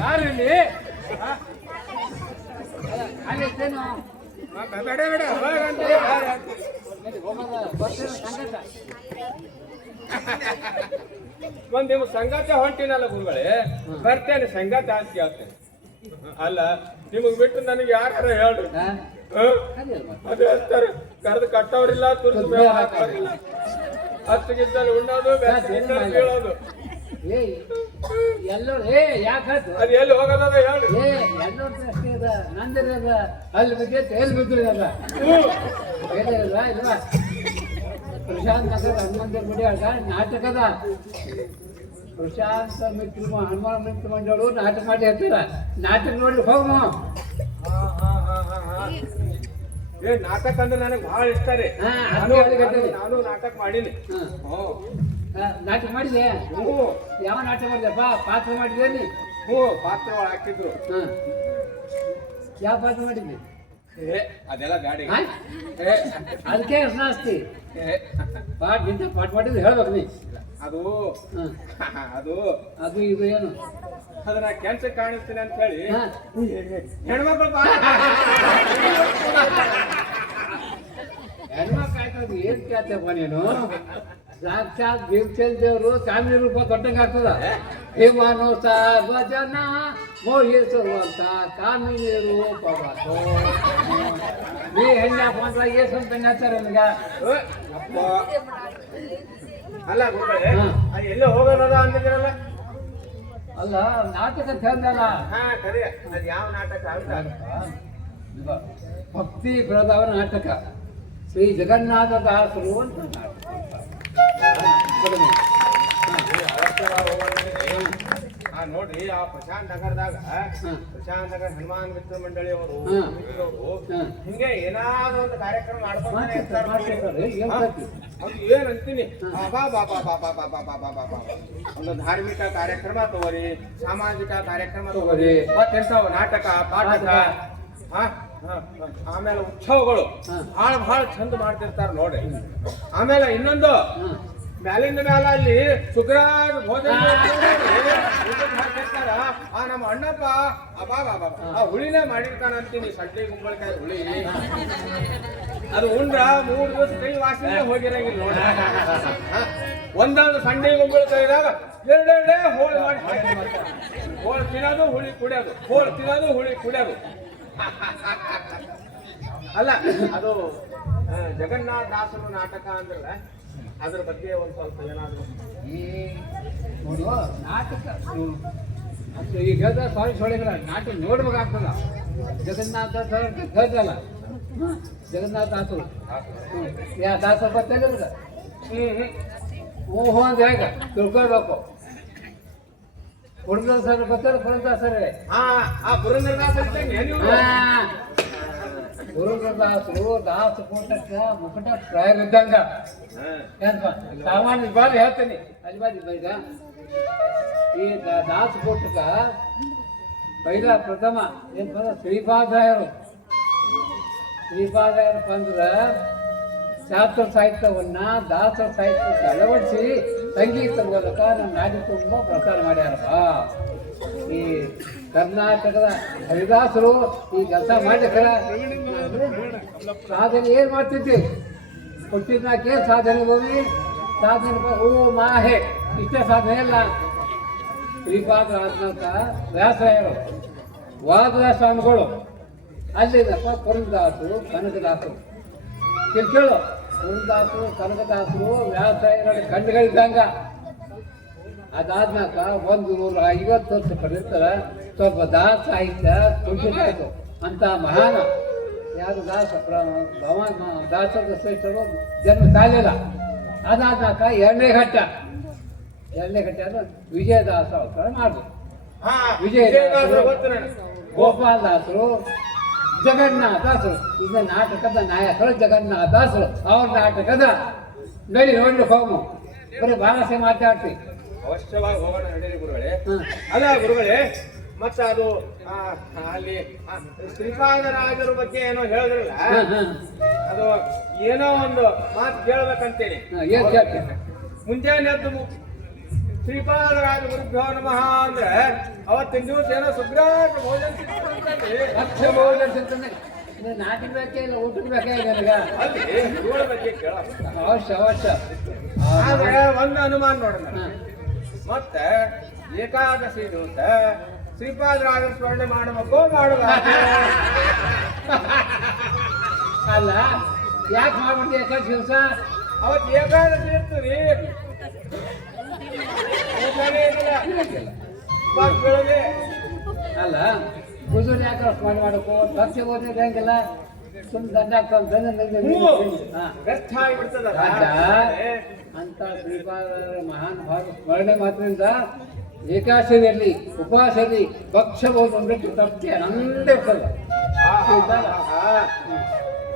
ಯಾರು ಇಲ್ಲಿ ಒಂದ್ ನಿಮ್ಮ ಸಂಗಾತಿ ಹೊಂಟಿನಲ್ಲ ಗುರುಗಳೇ, ಬರ್ತೇನೆ ಸಂಗಾತಿ ಅಂತ ಕೇಳ್ತೇನೆ. ಅಲ್ಲ ನಿಮಗ್ ಬಿಟ್ಟು ನನಗೆ ಯಾರು ಹೇಳ್ರಿ? ಅದು ಹೇಳ್ತಾರೆ ಕರೆದು ಕಟ್ಟವ್ರಿಲ್ಲ, ತುರ್ದು ಬೇಡ ಹಾಕೋರಿಲ್ಲ, ಹತ್ತಿಗಿದ್ದಲ್ಲಿ ಉಣ್ಣೋದು, ಬೆಚ್ಚಿಗಿದ್ದಲ್ಲಿ ಬೀಳೋದು. ಅದು ಎಲ್ಲಿ ಹೋಗೋದ ಹೇಳಿ. ಅಲ್ಲಿ ಬಿದ್ದೈತೆ ಎಲ್ಲಿ ಬಿದ್ರು ಇಲ್ವಾ? ಪ್ರಶಾಂತ್ ನಗರ ಹನುಮಂತ ಗುಡಿ ನಾಟಕದ ಪ್ರಶಾಂತ ಮಿತ್ರ ಹನುಮಾನ ಮಿತ್ರ ಮಂಡಳು ನಾಟಕ ಮಾಡಿ ಹೇಳ್ತಾರ. ನಾಟಕ ನೋಡಿ ಹೋಗ. ನಾಟಕ ಅಂದ್ರೆ ನನಗೆ ಬಹಳ ಇಷ್ಟ ರೀ. ನಾನು ನಾಟಕ ಮಾಡೀನಿ. ನಾಟಕ ಮಾಡಿದೆ? ಯಾವ ನಾಟಕ ಮಾಡಿದೆಪ್ಪ? ಪಾತ್ರ ಮಾಡಿದೆ ನೀ? ಪಾತ್ರ ಹಾಕಿದ್ರು. ಯಾವ ಪಾತ್ರ ಮಾಡಿದ್ವಿ? ಅದೆಲ್ಲ ಗಾಡಿ ಅದಕ್ಕೆ ಜಾಸ್ತಿ ಪಾಠ ಇಂಥ ಪಾಠ ಮಾಡಿದ್ರೆ ಹೇಳ್ಬೇಕು ನೀ. ಅದು ಅದು ಅದು ಇದು ಏನು ಅದನ್ನ ಕೆಲ್ಸ ಕಾಣಿಸ್ತೀನಿ ಅಂತ ಹೇಳಿ ಹೆಣ್ಮಕ್ಳು ಹೆಣ್ಮಕ್ಳು ಆಯ್ತದ ಏನ್ ಕೇಳ್ತೇಪ್ಪ ನೀನು? ಸಾಕ್ಷಾತ್ ಭೀಮಸೇನ್ ದೇವರು ಕಾಮಿನಿ ರೂಪ ದೊಡ್ಡಂಗೆ ಆಗ್ತದ. ಹೇಮಾನು ಸರ್ವಜನ ಮೋಹಿಸುವಂತ ಕಾಮಿನಿ ರೂಪ ನೀ ಹೆಣ್ಣಪ್ಪ ಅಂತ ಏಸು ಅಂತ ಹೇಳ್ತಾರೆ ನನಗ. ಅಲ್ಲ ಎಲ್ಲೋ ಹೋಗೋದ ಅಂತಿದ್ರಲ್ಲ. ಅಲ್ಲ ನಾಟಕ ಚಂದಲ್ಲ. ಸರಿ, ಅದು ಯಾವ ನಾಟಕ? ಭಕ್ತಿ ಪ್ರದವ ನಾಟಕ ಶ್ರೀ ಜಗನ್ನಾಥ ದಾಸರು ಅಂತ ನಾಟಕ. ನೋಡ್ರಿ, ಆ ಪ್ರಶಾಂತ್ ನಗರದಾಗ ಪ್ರಶಾಂತ್ ನಗರ ಹನುಮಾನ್ ಮಿತ್ರ ಮಂಡಳಿ ಅವರು ಹಿಂಗೆ ಏನಾದ್ರು ಒಂದು ಕಾರ್ಯಕ್ರಮ ಮಾಡ್ಕೊಂಡು ಏನ್ ಅಂತೀನಿ, ಒಂದು ಧಾರ್ಮಿಕ ಕಾರ್ಯಕ್ರಮ ತಗೋರಿ, ಸಾಮಾಜಿಕ ಕಾರ್ಯಕ್ರಮ ತಗೋರಿ, ಮತ್ತೆಂತಾವ ನಾಟಕ ಪಾಠಕ, ಆಮೇಲೆ ಉತ್ಸವಗಳು ಬಹಳ ಚಂದ ಮಾಡ್ತಿರ್ತಾರ ನೋಡ್ರಿ. ಆಮೇಲೆ ಇನ್ನೊಂದು ಮ್ಯಾಲಿಂದ ಮ್ಯಾಲ ಅಲ್ಲಿ ಶುಕ್ರವಾರ ಭೋಜನ ಹಾಕಿರ್ತಾರ. ನಮ್ಮ ಅಣ್ಣಪ್ಪ ಆ ಹುಳಿನೇ ಮಾಡಿರ್ತಾನ ಅಂತೀನಿ, ಸಡ್ಡಿ ಕುಂಬಳಕಾಯಿ ಹುಳಿ. ಅದು ಉಂಡ್ರ 3 ದಿವಸ ಕೈ ವಾಸನೆ ಹೋಗಿರಂಗಿಲ್ಲ ನೋಡಿ. ಒಂದೊಂದು ಸಂಡೆ ಕುಂಬಳಕಾಯಿದಾಗ ಎರಡೆರಡೇ ಹೋಳಿ ಮಾಡಿ ಹೋಳು ತಿನ್ನೋದು ಹುಳಿ ಕುಡಿಯೋದು, ಹೋಳು ತಿನ್ನೋದು ಹುಳಿ ಕುಡಿಯೋದು. ಅಲ್ಲ ಅದು ಜಗನ್ನಾಥ ದಾಸರು ನಾಟಕ ಅಂದ್ರಲ್ಲ, ಅದ್ರ ಬಗ್ಗೆ ಒಂದು ಸ್ವಲ್ಪ ಏನಾದ್ರು ನೋಡು. ನಾಟಕ ಈಗ ಸಾರಿ ಸೊಳಿಗಳ ನಾಟಕ ನೋಡ್ಬೇಕಾಗ್ತದ. ಜಗನ್ನಾಥ ಹೇಳ್ತಲ್ಲ, ಜಗನ್ನಾಥ ದಾಸರು ದಾಸರ ಬರ್ತೇನೆ ಓಹೋ ಅಂತ ಹೇಗ ತಿಳ್ಕೊಳ್ಬೇಕು. ಪುರಂದರದಾಸರು ಬರ್ತಾರೆ, ಪುರಂದರದಾಸರೇ. ಪುರಂದರದಾಸರು ದಾಸಕೂಟಕ್ಕ ಮುಕುಟ ಪ್ರಯೋಗ ಇದ್ದಂಗ. ಸಾಮಾನ್ಯ ಬಾರಿ ಹೇಳ್ತೀನಿ ಅಲ್ಲಿ ಬಾರಿ ಈಗ ಈ ದಾಸಕೂಟಕ್ಕ ಪೈಲ ಪ್ರಥಮ ಏನ್ ಬಂದ ಶ್ರೀಪಾದರಾಯರು. ಶ್ರೀಪಾದರಾಯರು ಬಂದ್ರ ಶಾಸ್ತ್ರ ಸಾಹಿತ್ಯವನ್ನ ದಾಸರ ಸಾಹಿತ್ಯಕ್ಕೆ ಅಳವಡಿಸಿ ಸಂಗೀತ ಮೂಲಕ ನಮ್ಮ ನಾಡಿ ತುಂಬ ಪ್ರಚಾರ ಮಾಡ್ಯಾರಪ್ಪ. ಈ ಕರ್ನಾಟಕದ ಹರಿದಾಸರು ಈ ಕೆಲಸ ಮಾಡಿದ್ರೆ ಸಾಧನೆ ಏನ್ ಮಾಡ್ತಿದ್ವಿ? ಕೊಟ್ಟಿದ್ನಾಕೆ ಸಾಧನೆ ಹೋಗಿ ಸಾಧನೆ ಓ ಮಾಹೆ ಇಷ್ಟೇ ಸಾಧನೆ ಇಲ್ಲ. ಶ್ರೀಪಾದ ಆತ್ಮಕ ವ್ಯಾಸರಾಯರು ವಾದ ಸ್ವಾಮಿಗಳು ಅಲ್ಲಿದಪ್ಪ ಪುರಂದರದಾಸರು, ಕನಕದಾಸರು. ಕೇಳು, ಪುರಂದರದಾಸರು, ಕನಕದಾಸರು ವ್ಯಾಸರಾಯರ ಗಂಡುಗಳಿದ್ದಂಗ. ಅದಾದ್ಮ್ಯಾಕ 150 ವರ್ಷ ಪಡೆದಿರ್ತಾರ ಸ್ವಲ್ಪ ದಾಸ ಸಾಹಿತ್ಯ ಕುಂಠಿತಾಯ್ತು ಅಂತ ಮಹಾನ ಯಾರು ದಾಸ ದಾಸದ ಶ್ರೇಷ್ಠರು ಜನ್ಮ ತಾಲಿಲ್ಲ. ಅದಾದ್ಮ್ಯಾಕ ಎರಡನೇ ಘಟ್ಟ ಅಂದ್ರೆ ವಿಜಯದಾಸ ಅವತಾರ ಮಾಡಿದ್ರು. ವಿಜಯದಾಸರು, ಗೋಪಾಲದಾಸರು, ಜಗನ್ನಾಥದಾಸರು. ಇದು ನಾಟಕದ ನಾಯಕರು ಜಗನ್ನಾಥದಾಸರು. ಅವ್ರ ನಾಟಕದ ನೋಡಿ ಹೋಗು, ಬರೀ ಭಾಷೆ ಮಾತಾಡ್ತೀವಿ. ಅವಶ್ಯವಾಗಿ ಹೋಗೋಣ ನಡೀರಿ ಗುರುಗಳೇ. ಅಲ್ಲ ಗುರುಗಳೇ, ಮತ್ತ ಅದು ಅಲ್ಲಿ ಶ್ರೀಪಾದರಾಜರ ಬಗ್ಗೆ ಏನೋ ಹೇಳಿದ್ರಲ್ಲ, ಅದು ಏನೋ ಒಂದು ಮಾತು ಕೇಳ್ಬೇಕಂತೇಳಿ. ಮುಂಜಾನೆ ಎದ್ದು ಶ್ರೀಪಾದರಾಜ ಗುರುಭ್ಯೋ ನಮಃ ಅಂದ್ರೆ ಅವತ್ತಿನ ದಿವಸ ಏನೋ ಸುಗ್ರಾಟ ಭೋಜನ ಭಕ್ಷ್ಯ ಭೋಜನ ತಿಂತಾನೆ. ನೀನು ನಾಟಿಗೆ ಬೇಕೇ ಇಲ್ಲ ಊಟಕ್ಕೆ ಬೇಕೇ ಇಲ್ಲ ನನಗ. ಅಲ್ಲಿ ಇವಳ ಬಗ್ಗೆ ಕೇಳ ಅವಶ್ಯ ಅವಶ್ಯ. ಆದ್ರೆ ಒಂದು ಅನುಮಾನ ನೋಡೋಣ. ಮತ್ತೆ ಏಕಾದಶಿ ದಿವಸ ಶ್ರೀಪಾದರಾಜ ಸ್ಮರಣೆ ಮಾಡಬೇಕು ಮಾಡಬಾರ್ದು? ಅಲ್ಲ ಯಾಕೆ ಮಾಡ್ಬಿಡ್ತೀವಿ ಏಕಾದಶಿ ದಿವಸ? ಅವತ್ತು ಏಕಾದಶಿ ಇರ್ತದೆ ಬೆಳಗ್ಗೆ. ಅಲ್ಲ ಪೂಜೆ ಯಾಕೆ ಮಾಡಬೇಕು? ಭಕ್ಷ್ಯ ಭೋಜನ ಹೆಂಗಿಲ್ಲ ಸುಮ್ಮನೆ ದಂಡ ಆಗ್ತದೆ ವ್ಯರ್ಥ ಆಗಿಬಿಡ್ತದಲ್ಲ ಅಂತ ಶ್ರೀಪಾದ ಮಹಾನ್ ಭಾವ ಸ್ಮರಣೆ ಮಾತ್ರದಿಂದ ಏಕಾದಶಿಯಲ್ಲಿ ಉಪವಾಸದಲ್ಲಿ ಭಕ್ಷ್ಯ ಭೋಜನ ಬಿಟ್ಟು ತಪ್ಪಿ ನಂದೇ ಇರ್ತದೆ.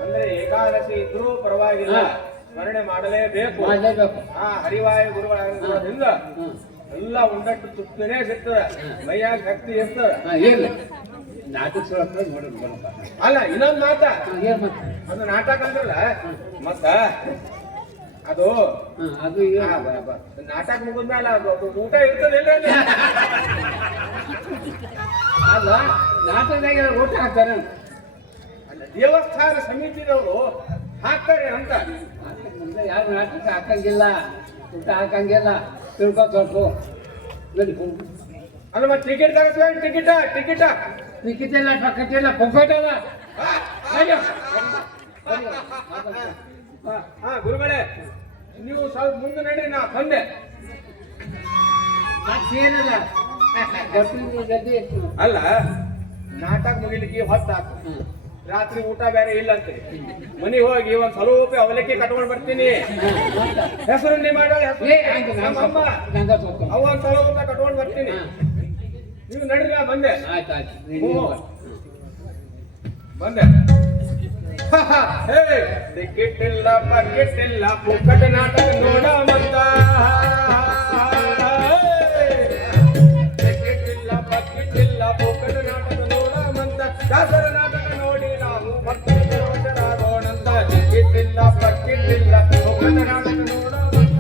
ಅಂದ್ರೆ ಏಕಾದಶಿ ಇದ್ರೂ ಪರವಾಗಿಲ್ಲ, ಸ್ಮರಣೆ ಮಾಡಲೇಬೇಕು. ಮಾಡಲೇಬೇಕು. ಹರಿವಾಯು ಗುರುಗಳಾಗಿರೋದ್ರಿಂದ ಎಲ್ಲ ಉಂಡಟ್ಟು ತುಪ್ಪಿನೇ ಸಿಗ್ತದೆ, ಮೈಯಾಗ ಶಕ್ತಿ ಇರ್ತದೆ. ಇಲ್ಲ ನಾಟಕ ನೋಡೋದು ಬರಪ್ಪ. ಅಲ್ಲ ಇನ್ನೊಂದು ಮಾತ, ಏನ್ ಮತ್ತೆ ಒಂದು ನಾಟಕ ಅಂದ್ರಲ್ಲ ಮತ್ತ ಅದು ಅದು ನಾಟಕ ಮುಗಿದ್ಮೇಲೆ ಅದು ಊಟ ಇರ್ತದೆ ಅಲ್ಲ ನಾಟಕದಾಗ ಊಟ ಹಾಕ್ತಾರೆ. ಅಲ್ಲ ದೇವಸ್ಥಾನ ಸಮಿತಿದವರು ಹಾಕ್ತಾರೆ ಅಂತ. ಮುಂದೆ ಯಾರು ನಾಟಕ ಹಾಕಂಗಿಲ್ಲ, ಊಟ ಹಾಕಂಗಿಲ್ಲ, ತಿಳ್ಕೊ ಸ್ವಲ್ಪ ನಡಿ ಹೋಗು. ಅಲ್ಲ ಮತ್ತೆ ಟಿಕೆಟ್ ತಗಸ್ಬೇಕು, ಟಿಕೆಟ್ ಟಿಕೆಟ್ ಟಿಕೆಟ್ ಇಲ್ಲ, ಪಕ್ಕಟ್ ಇಲ್ಲ, ಪೊಕ್ಕಟ್ ಅದ. ಹಾ ಗುರುಗಳೇ ನೀವು ಸ್ವಲ್ಪ ಮುಂದೆ ನಡ್ರಿ, ನಾ ತಂದೆ. ಮತ್ತೇನದ ಗಟ್ಟಿ ಅಲ್ಲ ನಾಟಕ ಮುಗಿಲಿಕ್ಕೆ ಹೊತ್ತಾಕು, ರಾತ್ರಿ ಊಟ ಬೇರೆ ಇಲ್ಲ ಅಂತ ಮನೆಗೆ ಹೋಗಿ ಒಂದ್ ಸ್ವಲ್ಪ ಅವಲಕ್ಕಿ ಕಟ್ಕೊಂಡು ಬರ್ತೀನಿ. ಹೆಸರುಂಡಿ ಮಾಡೋ ಅವ ಒಂದ್ ಸ್ವಲ್ಪ ಕಟ್ಕೊಂಡು ಬರ್ತೀನಿ. ನೀವು ನಡ್ರಿ, ಬಂದೆ. ಆಯ್ತಾಯ್ತು ಬಂದೆ. ಟಿಕೆಟ್ ಇಲ್ಲ ಪಕೆಟ್ ಇಲ್ಲ ಪುಕ್ಕಟ ನಾಟಕ ನೋಡ ಬಂದ. ಟಿಕೆಟ್ ಇಲ್ಲ ಪಕೆಟ್ ಇಲ್ಲ ಪುಕ್ಕಟ ನಾಟಕ ನೋಡ ಬಂದ. ದಾಸರ ನಾಟಕ ನೋಡಿ ನಾವು ಭಕ್ತರಾಗೋಣಂತ. ಟಿಕೆಟ್ ಇಲ್ಲ ಪಕೆಟ್ ಇಲ್ಲ ಪುಕ್ಕಟ ನಾಟಕ ನೋಡ ಬಂದ.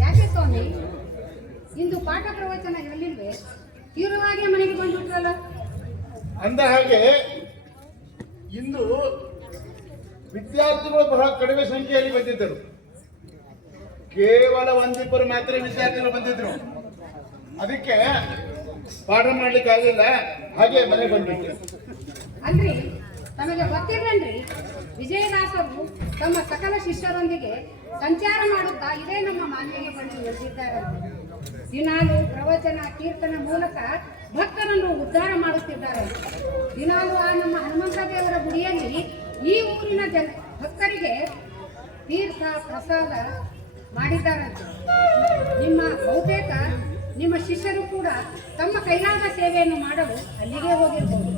ಯಾಕೆ ಸ್ವಾಮಿ ಇಂದು ಪಾಠ ಪ್ರವಚನ ಇರಲಿಲ್ವೇ? ತೀವ್ರವಾಗಿ ಮನೆಗೆ ಬಂದ್ಬಿಟ್ರಲ್ಲ. ಅಂದ ಹಾಗೆ ಇಂದು ವಿದ್ಯಾರ್ಥಿಗಳು ಬಹಳ ಕಡಿಮೆ ಸಂಖ್ಯೆಯಲ್ಲಿ ಬಂದಿದ್ದರು. ಕೇವಲ ಒಂದಿಬ್ಬರು ಮಾತ್ರ ವಿದ್ಯಾರ್ಥಿಗಳು ಬಂದಿದ್ರು. ಅದಕ್ಕೆ ಪಾಠ ಮಾಡ್ಲಿಕ್ಕೆ ಆಗಿಲ್ಲ, ಹಾಗೆ ಮನೆ ಬಂದ್ಬಿಟ್ಟೆ. ಅಲ್ರಿ ತಮಗೆ ಗೊತ್ತಿರಲ್ರಿ, ವಿಜಯದಾಸರು ತಮ್ಮ ಸಕಲ ಶಿಷ್ಯರೊಂದಿಗೆ ಸಂಚಾರ ಮಾಡುತ್ತಾ ಇದೇ ನಮ್ಮ ಮಾನ್ಯಗೆ ಬಂದು ನಿಲ್ಲಿಸಿದ್ದಾರೆ. ದಿನಾಲು ಪ್ರವಚನ ಕೀರ್ತನ ಮೂಲಕ ಭಕ್ತರನ್ನು ಉದ್ಧಾರ ಮಾಡುತ್ತಿದ್ದಾರೆ. ದಿನಾಲು ಆ ನಮ್ಮ ಹನುಮಂತ ದೇವರ ಗುಡಿಯಲ್ಲಿ ಈ ಊರಿನ ಭಕ್ತರಿಗೆ ತೀರ್ಥ ಪ್ರಸಾದ ಮಾಡಿದ್ದಾರಂತೆ. ಬಹುತೇಕ ನಿಮ್ಮ ಶಿಷ್ಯರು ಕೂಡ ತಮ್ಮ ಕೈಲಾದ ಸೇವೆಯನ್ನು ಮಾಡಲು ಅಲ್ಲಿಗೆ ಹೋಗಿರ್ಬೋದು.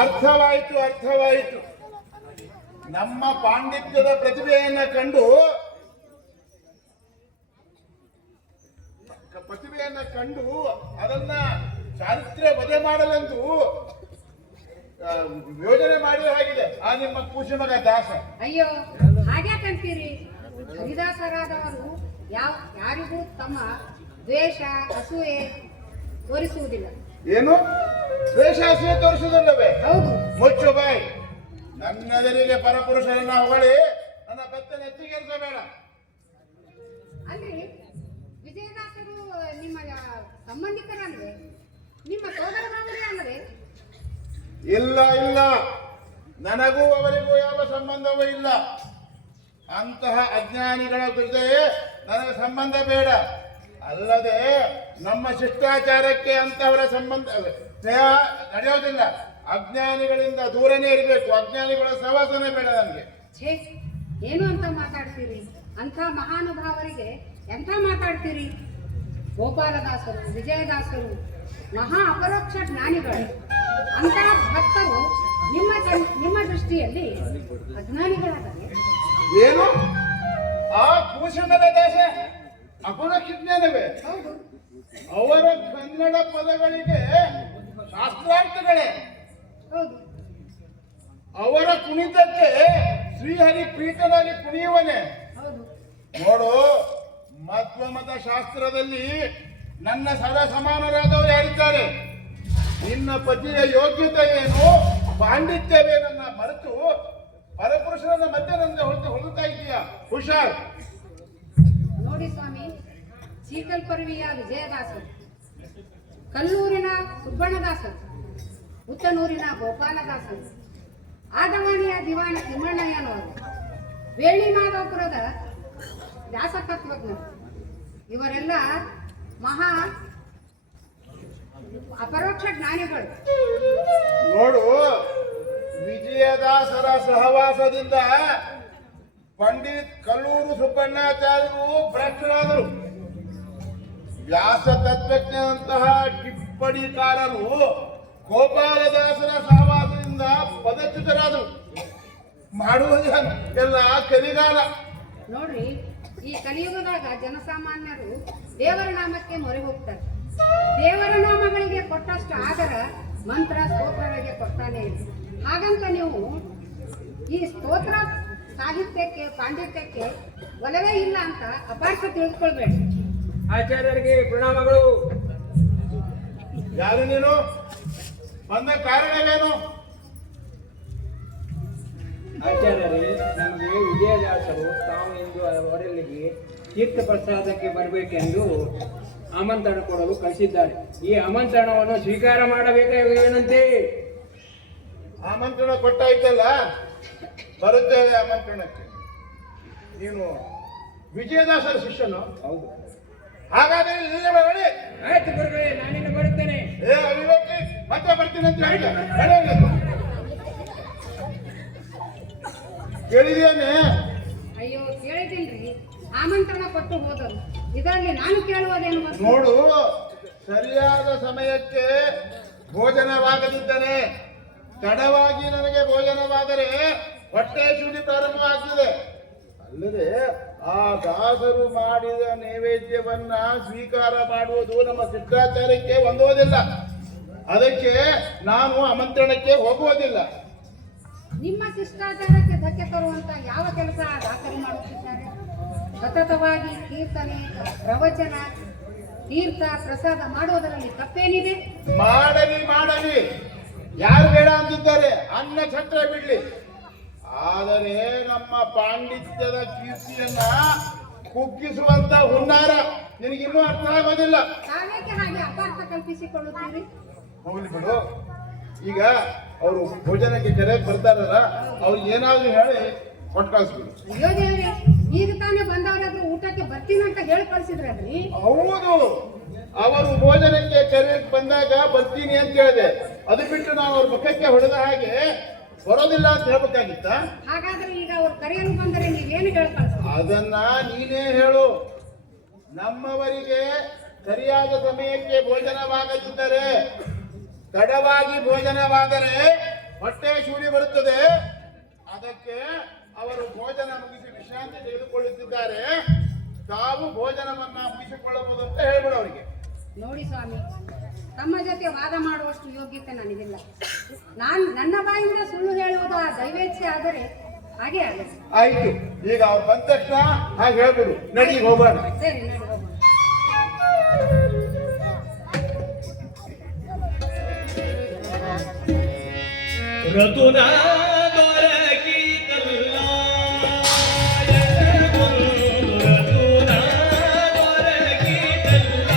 ಅರ್ಥವಾಯಿತು. ನಮ್ಮ ಪಾಂಡಿತ್ಯದ ಪ್ರತಿಭೆಯನ್ನ ಕಂಡು ಅದನ್ನ ಚಾರಿತ್ರ್ಯ ವಧೆ ಮಾಡಲೆಂದು ಯೋಜನೆ ಮಾಡಿದ ಹಾಗಿದೆ ಆ ನಿಮ್ಮ ಕೂಸಿ ಮಗ ದಾಸ. ಅಯ್ಯೋ ಹಾಗ್ಯಾಕಂತೀರಿ? ಹರಿದಾಸರಾದವರು ಯಾರಿಗೂ ತಮ್ಮ ದ್ವೇಷ ಅಸೂಯೆ ತೋರಿಸುವುದಿಲ್ಲ. ಏನು ದ್ವೇಷ ಅಸೂಯೆ ತೋರಿಸುವುದಿಲ್ಲವೇ? ಹೌದು. ಮುಚ್ಚು ಬಾಯ್. ನನ್ನೆದುರಿಗೆ ಪರಪುರುಷರನ್ನ ಹೊಗಳಿ ನನ್ನ ಬೆತ್ತ ನೆತ್ತಿಗೇರಿಸಬೇಡ. ಅಲ್ರಿ ಸಂಬಂಧಿಕರಲ್ವೇ? ನಿಮ್ಮ ಸೋದರ ಮಾವರೇ ಅಲ್ಲವೇ? ಇಲ್ಲ ಇಲ್ಲ, ನನಗೂ ಅವರಿಗೂ ಯಾವ ಸಂಬಂಧವೂ ಇಲ್ಲ. ಅಂತಹ ಅಜ್ಞಾನಿಗಳ ಜೊತೆ ನನಗೆ ಸಂಬಂಧ ಬೇಡ. ಅಲ್ಲದೆ ನಮ್ಮ ಶಿಷ್ಟಾಚಾರಕ್ಕೆ ಅಂತವರ ಸಂಬಂಧ ಸ್ನೇಹ ನಡೆಯೋದಿಲ್ಲ. ಅಜ್ಞಾನಿಗಳಿಂದ ದೂರನೇ ಇರಬೇಕು. ಅಜ್ಞಾನಿಗಳ ಸಹವಾಸನೆ ಬೇಡ ನನಗೆ. ಛೇ, ಏನು ಅಂತ ಮಾತಾಡ್ತೀರಿ? ಅಂಥ ಮಹಾನುಭಾವರಿಗೆ ಎಂಥ ಮಾತಾಡ್ತೀರಿ? ಗೋಪಾಲದಾಸರು, ವಿಜಯದಾಸರು ಮಹಾ ಅಪರೋಕ್ಷ ಜ್ಞಾನಿಗಳು. ಅಂತಹ ಭಕ್ತರು ನಿಮ್ಮ ದೃಷ್ಟಿಯಲ್ಲಿ ಅಜ್ಞಾನಿಗಳಾದರೆ? ಏನು ಆ ಕೂಶನದ ದಾಸ ಅಪರೋಕ್ಷ ಜ್ಞಾನವೇ? ಹೌದು. ಅವರ ಕನ್ನಡ ಪದಗಳಿಗೆ ಶಾಸ್ತ್ರಾರ್ಥಗಳೇ. ಹೌದು. ಅವರ ಕುಣಿತಕ್ಕೆ ಶ್ರೀಹರಿ ಪ್ರೀತನಾಗಿ ಕುಣಿಯುವನೇ. ಹೌದು. ನೋಡು, ಮಧ್ವಮತ ಶಾಸ್ತ್ರದಲ್ಲಿ ನನ್ನ ಸರ ಸಮಾನರಾದವರು ಯಾರಿದ್ದಾರೆ? ನಿನ್ನ ಪತಿಯ ಯೋಗ್ಯತೆ ಏನು, ಪಾಂಡಿತ್ಯವೇನನ್ನ ಮರೆತು ಪರಪುರುಷನ ಮಧ್ಯೆ ನನ್ನ ಹೊರತಾ ಇದೀಯಾ? ಹುಷಾರ್. ನೋಡಿ ಸ್ವಾಮಿ, ಚೀಕಲ್ಪರ್ವಿಯ ವಿಜಯದಾಸರು, ಕಲ್ಲೂರಿನ ಸುಬ್ಬಣ್ಣದಾಸರು, ಉತ್ತನೂರಿನ ಗೋಪಾಲದಾಸರು, ಆದವಾಣಿಯ ದಿವಾನ ತಿಮ್ಮಣ್ಣಯ್ಯನವರು, ವೇಣಿಮಾಧವಪುರದ ವ್ಯಾಸತತ್ವಜ್ಞರು, ಇವರೆಲ್ಲ ಮಹಾ ಅಪರೋಕ್ಷ ಜ್ಞಾನಿಗಳು. ನೋಡು, ವಿಜಯದಾಸರ ಸಹವಾಸದಿಂದ ಪಂಡಿತ್ ಕಲ್ಲೂರು ಸುಬ್ಬಣ್ಣಾಚಾರ್ಯರು ಭ್ರಷ್ಟರಾದರು. ವ್ಯಾಸ ತತ್ವಜ್ಞಂತಹ ಟಿಪ್ಪಣಿಕಾರರು ಗೋಪಾಲದಾಸರ ಸಹವಾಸದಿಂದ ಪದಚ್ಯುತರಾದರು. ಮಾಡುವುದೇನು? ಎಲ್ಲ ಕಲಿಗಾಲ. ನೋಡ್ರಿ, ಈ ಕಲಿಯುಗದಾಗ ಜನಸಾಮಾನ್ಯರು ದೇವರ ನಾಮಕ್ಕೆ ಮೊರೆ ಹೋಗ್ತಾರೆ. ದೇವರ ನಾಮಗಳಿಗೆ ಕೊಟ್ಟಷ್ಟು ಆದರ ಮಂತ್ರ ಸ್ತೋತ್ರಗಳಿಗೆ ಕೊಡ್ತಾನೆ ಇದೆ. ಹಾಗಂತ ನೀವು ಈ ಸ್ತೋತ್ರ ಸಾಹಿತ್ಯಕ್ಕೆ ಪಾಂಡಿತ್ಯಕ್ಕೆ ಒಲವೇ ಇಲ್ಲ ಅಂತ ಅಪಾರ್ಥ ತಿಳಿದುಕೊಳ್ಬೇಡಿ. ಆಚಾರ್ಯರಿಗೆ ಪ್ರಣಾಮಗಳು. ಯಾರು ನೀನು? ಬಂದ ಕಾರಣವೇನು? ಆಚಾರ್ಯರೇ, ನಮಗೆ ವಿಜಯದಾಸರು ತಾವು ಇಂದು ಅವರಲ್ಲಿಗೆ ತೀರ್ಥ ಪ್ರಸಾದಕ್ಕೆ ಬರಬೇಕೆಂದು ಆಮಂತ್ರಣ ಕೊಡಲು ಕಳಿಸಿದ್ದಾರೆ. ಈ ಆಮಂತ್ರಣವನ್ನು ಸ್ವೀಕಾರ ಮಾಡಬೇಕಾಗೇನಂತೆ? ಆಮಂತ್ರಣ ಕೊಟ್ಟಾಯ್ತಲ್ಲ, ಬರುತ್ತೇವೆ ಆಮಂತ್ರಣಕ್ಕೆ. ನೀನು ವಿಜಯದಾಸರ ಶಿಷ್ಯನು? ಹೌದು. ಹಾಗಾದ್ರೆ ಇಲ್ಲೇ ಬರಲಿ. ಆಯ್ತು ಗುರುಗಳೇ, ನಾನಿನ್ನು ಬರುತ್ತೇನೆ. ಏ ಅವಿವೇಕಿ, ಮತ್ತೆ ಬರ್ತೀನಿ ಅಂತ ಹೇಳಿದೆ. ನಡೆಯಲಿ. ಕೇಳಿದೇನೆ? ಅಯ್ಯೋ, ಕೇಳಿದಿಲ್ರಿ. ಆಮಂತ್ರಣ ಕೊಟ್ಟು ಹೋದರು. ಇದರಲ್ಲಿ ನಾನು ಕೇಳುವುದೇನು ಗೊತ್ತಾ? ನೋಡು, ಸರಿಯಾದ ಸಮಯಕ್ಕೆ ಭೋಜನವಾಗದಿದ್ದರೆ, ತಡವಾಗಿ ನನಗೆ ಭೋಜನವಾದರೆ ಹೊಟ್ಟೆ ಶುದ್ಧಿ ಪ್ರಾರಂಭವಾಗ್ತದೆ. ಅಲ್ಲದೆ ಆ ದಾಸರು ಮಾಡಿದ ನೈವೇದ್ಯವನ್ನ ಸ್ವೀಕಾರ ಮಾಡುವುದು ನಮ್ಮ ಶಿಷ್ಟಾಚಾರಕ್ಕೆ ಹೊಂದುವುದಿಲ್ಲ. ಅದಕ್ಕೆ ನಾನು ಆಮಂತ್ರಣಕ್ಕೆ ಹೋಗುವುದಿಲ್ಲ. ನಿಮ್ಮ ಶಿಷ್ಟಾಚಾರಕ್ಕೆ ಧಕ್ಕೆ ತರುವಂತ ಯಾವ ಕೆಲಸ ದಾಸರು ಮಾಡುತ್ತಿದ್ದಾರೆ? ಸತತವಾಗಿ ಕೀರ್ತನೆ, ಪ್ರವಚನ, ತೀರ್ಥ ಪ್ರಸಾದ ಮಾಡುವುದರಲ್ಲಿ ತಪ್ಪೇನಿದೆ? ಮಾಡಲಿ. ಯಾರು ಬೇಡ ಅಂತಿದ್ದಾರೆ? ಅನ್ನ ಛತ್ರ ಬಿಡ್ಲಿ. ಆದರೆ ನಮ್ಮ ಪಾಂಡಿತ್ಯದ ಕೀರ್ತಿಯನ್ನ ಕುಗ್ಗಿಸುವಂತ ಹುನ್ನಾರ ನಿನಗಿನ್ನೂ ಅರ್ಥ ಆಗೋದಿಲ್ಲ. ತಾವೇಕೆ ಹಾಗೆ ಅಪಾರ್ಥ ಕಲ್ಪಿಸಿಕೊಳ್ಳುತ್ತೀರಿ? ಹೋಗ್ಲಿ ಬಿಡು. ಈಗ ಅವರು ಭೋಜನಕ್ಕೆ ಕರೆಯಕ್ಕೆ ಬರ್ತಾರಲ್ಲ, ಅವ್ರಿಗೆ ಏನಾದ್ರು ಹೇಳಿ ಕೊಟ್ಟು ಕಳಿಸ್ಬಿಡು. ಅಯ್ಯೋ ದೇವ್ರೆ, ಈಗ ತಾನೇ ಬಂದವರಾದ್ರೂ ಊಟಕ್ಕೆ ಬರ್ತೀನಿ ಅಂತ ಹೇಳಿ ಕಳ್ಸಿದ್ರಲ್ರಿ? ಹೌದು, ಅವರು ಭೋಜನಕ್ಕೆ ಕರೆಯಕ್ಕೆ ಬಂದಾಗ ಬರ್ತೀನಿ ಅಂತ ಹೇಳಿದೆ. ಅದು ಬಿಟ್ಟು ನಾನು ಅವ್ರ ಮುಖಕ್ಕೆ ಹೊಡೆದ ಹಾಗೆ ಬರೋದಿಲ್ಲ ಅಂತ ಹೇಳ್ಬೇಕಾಗಿತ್ತ? ಹಾಗಾದ್ರೆ ಈಗ ಅವ್ರು ಕರೆಯಲು ಬಂದರೆ ನೀವೇನು ಹೇಳಿ ಕಳ್ಸ? ಅದನ್ನ ನೀನೇ ಹೇಳು. ನಮ್ಮವರಿಗೆ ಸರಿಯಾದ ಸಮಯಕ್ಕೆ ಭೋಜನವಾಗದಿದ್ದರೆ, ತಡವಾಗಿ ಭೋಜನವಾದರೆ ಹೊಟ್ಟೆ ಶೂರಿ ಬರುತ್ತದೆ. ಅದಕ್ಕೆ ಅವರು ಭೋಜನ ಮುಗಿಸಿ ವಿಶ್ರಾಂತಿ ತೆಗೆದುಕೊಳ್ಳುತ್ತಿದ್ದಾರೆ. ತಾವು ಭೋಜನವನ್ನ ಮುಗಿಸಿಕೊಳ್ಳಬಹುದು ಅಂತ ಹೇಳ್ಬಿಡು ಅವರಿಗೆ. ನೋಡಿ ಸ್ವಾಮಿ, ತಮ್ಮ ಜೊತೆ ವಾದ ಮಾಡುವಷ್ಟು ಯೋಗ್ಯತೆ ನನಗಿಲ್ಲ. ನನ್ನ ಬಾಯಿಂದ ಸುಳ್ಳು ಹೇಳುವುದು ಆ ದೈವೇಚ್ಛೆ ಆದರೆ ಹಾಗೆ ಆಗುತ್ತೆ. ಆಯ್ತು, ಈಗ ಅವ್ರು ಬಂದ ತಕ್ಷಣ ಹಾಗೆ ಹೇಳ್ಬಿಡು. ನಡಿ ಹೋಗೋಣ. ಸರಿ, ನಡಿ ಹೋಗೋಣ. ಋತುನಾ ದೊರಕಿತಲ್ಲ, ಋತುನಾ ದೊರಕಿತಲ್ಲ,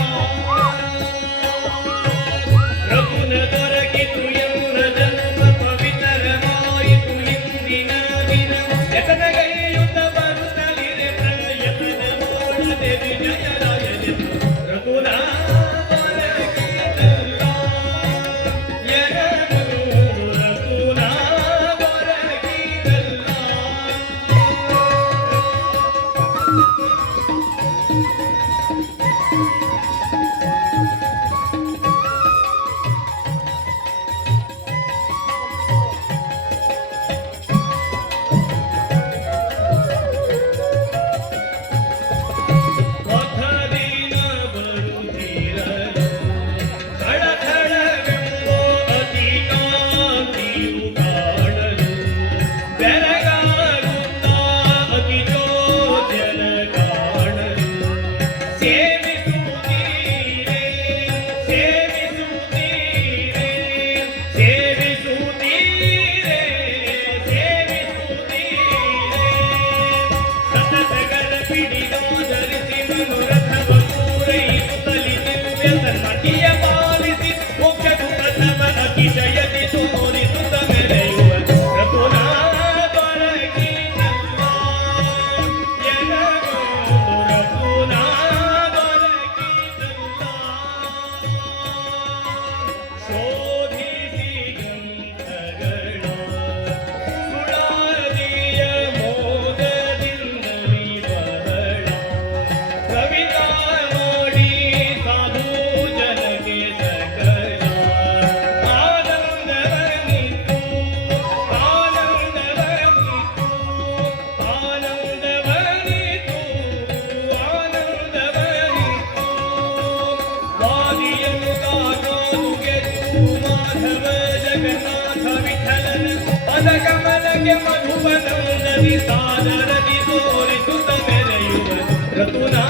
ಪದಕಮಲಗೆ ಮಧುವನಂ ನದಿ ಸಾದರದಿ ತೋರಿಸುತ್ತ ಮೆರೆಯುವ ಋತುನಾ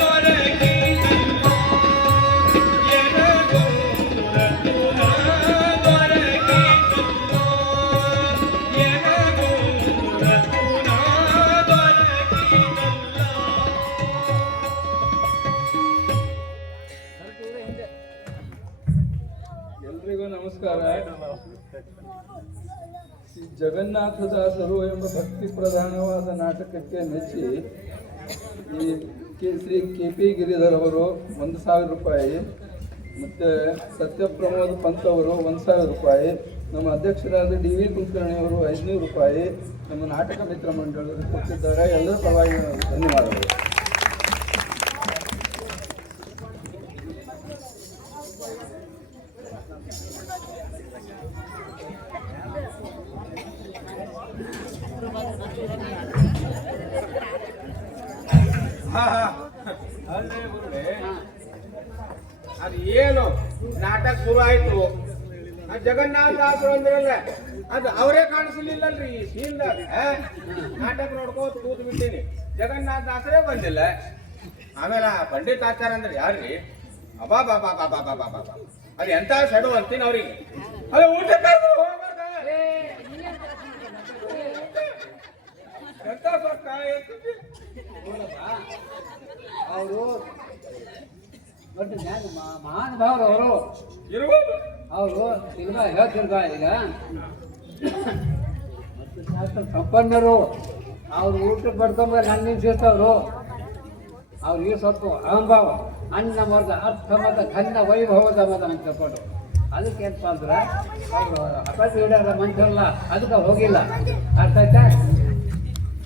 ದೊರಕಿತಲ್ಲ ಎನಗೊಂದು ಋತುನಾ ದೊರಕಿತಲ್ಲ ಎನಗೊಂದು ಋತುನಾ ದೊರಕಿತಲ್ಲ. ಎಲ್ರಿಗೂ ನಮಸ್ಕಾರ. ಶ್ರೀ ಜಗನ್ನಾಥದಾಸರು ಎಂಬ ಭಕ್ತಿ ಪ್ರಧಾನವಾದ ನಾಟಕಕ್ಕೆ ಮೆಚ್ಚಿ ಶ್ರೀ ಕೆ.ಪಿ. ಗಿರಿಧರ್ ಅವರು 1,000 ರೂಪಾಯಿ, ಮತ್ತು ಸತ್ಯಪ್ರಮೋದ್ ಪಂತ್ ಅವರು 1,000 ರೂಪಾಯಿ, ನಮ್ಮ ಅಧ್ಯಕ್ಷರಾದ ಡಿ.ವಿ. ಕುಲಕರ್ಣಿ ಅವರು 500 ರೂಪಾಯಿ ನಮ್ಮ ನಾಟಕ ಮಿತ್ರ ಮಂಡಳರು ಕೊಟ್ಟಿದ್ದಾರೆ. ಎಲ್ಲರ ಪರವಾಗಿ ಧನ್ಯವಾದಗಳು. ಅಲ್ಲೇ ಗುರುಡೆ, ಅದು ಏನು ನಾಟಕ ಶುರು ಆಯ್ತು, ಜಗನ್ನಾಥ ದಾಸರು ಅಂದ್ರಲ್ಲ, ಅದು ಅವರೇ ಕಾಣಿಸ್ಲಿಲ್ಲಲ್ರಿ ಈ ಸೀನ್ದಾಗ. ನಾಟಕ ನೋಡ್ಕೋತ ಕೂತ್ ಬಿಟ್ಟಿನಿ, ಜಗನ್ನಾಥ ದಾಸರೇ ಬಂದಿಲ್ಲ. ಆಮೇಲೆ ಪಂಡಿತಾಚಾರ ಅಂದ್ರೆ ಯಾರ್ರಿ? ಅಬಾ ಬಾಬಾ ಬಾಬಾ ಬಾಬಾ ಬಾಬಾ, ಅದು ಎಂತ ಸಡು ಅಂತೀನಿ ಅವ್ರಿಗೆ. ಅಲ್ಲ ಊಟ ಎಂತ ಸೊಕ್ಕ ಅವರು ದೊಡ್ಡ ಮಹಾನುಭಾವರು ಅವರು ಇರ್ಬೋದು. ಅವರು ಈಗ ಹೇಳ್ತಿರ್ಗ ಈಗ ಸಂಪನ್ನರು. ಅವ್ರು ಊಟ ಪಡ್ಕೊಂಬ ನನ್ನ ಸೇರ್ತವ್ರು. ಅವ್ರಿಗೆ ಸ್ವಲ್ಪ ಅಹಂಭಾವ, ಅನ್ನ ಮರದ ಅರ್ಥ ಮತ ಘನ್ನ ವೈಭವದ ಮತ ಅಂತ ತಿಳ್ಕೊಂಡು ಅದಕ್ಕೆ ಏನಪ್ಪ ಅಂದ್ರೆ ಅವರು ಅಪರಾಧಿ ಹಿಡಿಯೋರ ಮನುಷ್ಯರಲ್ಲ, ಅದಕ್ಕೆ ಹೋಗಿಲ್ಲ. ಅರ್ಥ ಆಯ್ತಾ?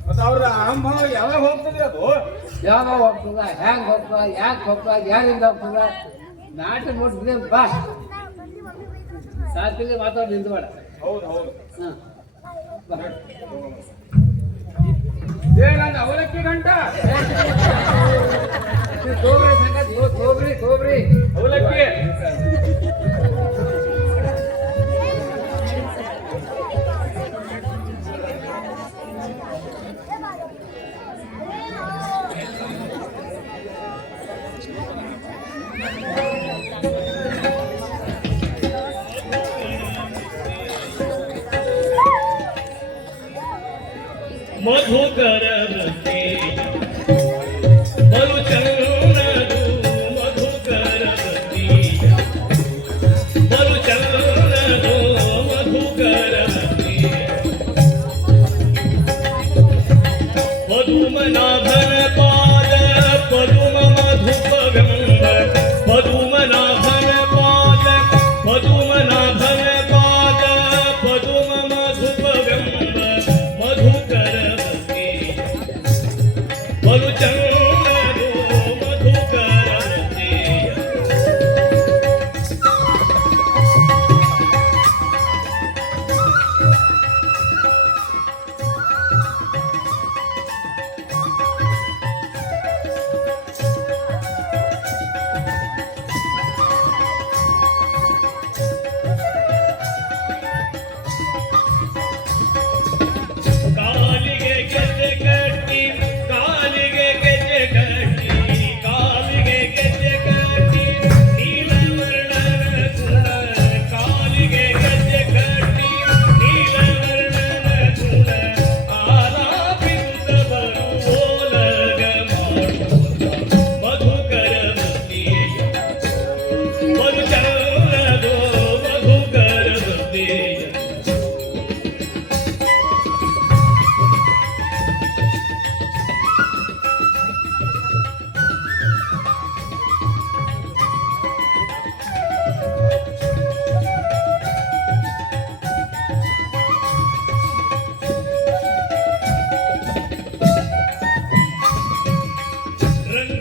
ಮತ್ತು ಅವ್ರ ಅಹಂಭಾವ ಯಾವಾಗ ಹೋಗ್ತದೆ? ಅದು ಯಾವಾಗ ಹೋಗ್ತದ, ಹ್ಯಾಂಗೆ ಹೋಗ್ತದ, ಯಾಕೆ ಹೋಗ್ತದ, ಯಾರಿಂದ ಹೋಗ್ತದ, ನಾಟಕ ನೋಡ್ತಿದ್ದೆ ಬಾ ಸಾಧ್ಯ ಮಾತಾಡಿ ನಿಂತ್ಬೇಡ. ಹೌದು ಹೌದು. ಹಾಂ ಏನಂದ ಅವಲಕ್ಕಿ ಗಂಟ ಸೋಬ್ರಿ ಸಂಗತಿ ಸೋಬ್ರಿ ಸೋಬ್ರಿ ಅವಲಕ್ಕಿ ಮಧುಕರ ವೃತ್ತಿ ಮರುಚಂದ್ರದು ಮಧುಕರ ವೃತ್ತಿ ಮರುಚಂದ್ರದು ಮಧುಕರ ವೃತ್ತಿ ಮಧುಮನಾಭನ ಪಾದ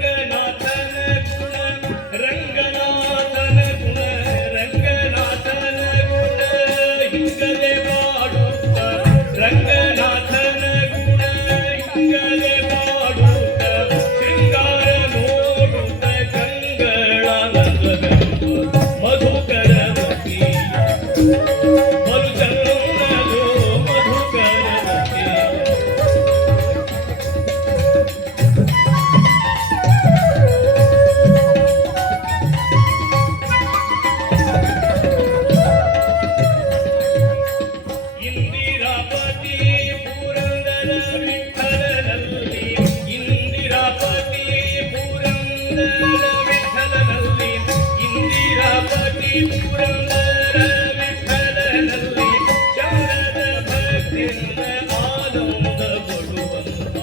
ರಂಗನಾಥನ ಗುಣ ರಂಗನಾಥನ ಗುಣ ರಂಗನಾಥನ ಗುಣ ಹಿಂಗದೆ ಮಾಡುತ್ತ ರಂಗನಾಥನ ಗುಣ ಹಿಂಗದೆ ಮಾಡುತ್ತ ಶೃಂಗಾರ ನೋಡುತ್ತ ಕಂಗಳಾನಂದವೆಂದು ಮಧುಕರವತಿ ಮರುಚನ್ನದು ಮಧುಕರವತಿ ಇಂದಿರಾಪತಿ ಪುರಂದರ ವಿಠಲನಲ್ಲಿ ಇಂದಿರಾಪತಿ ಪುರಂದರ ವಿಠಲನಲ್ಲಿ ಇಂದಿರಾಪತಿ ಪುರಂದರ ವಿಠಲನಲ್ಲಿ ಚಂದದ ಭಕ್ತಿಯಿಂದ ಆನಂದ ಪಡುವಂತ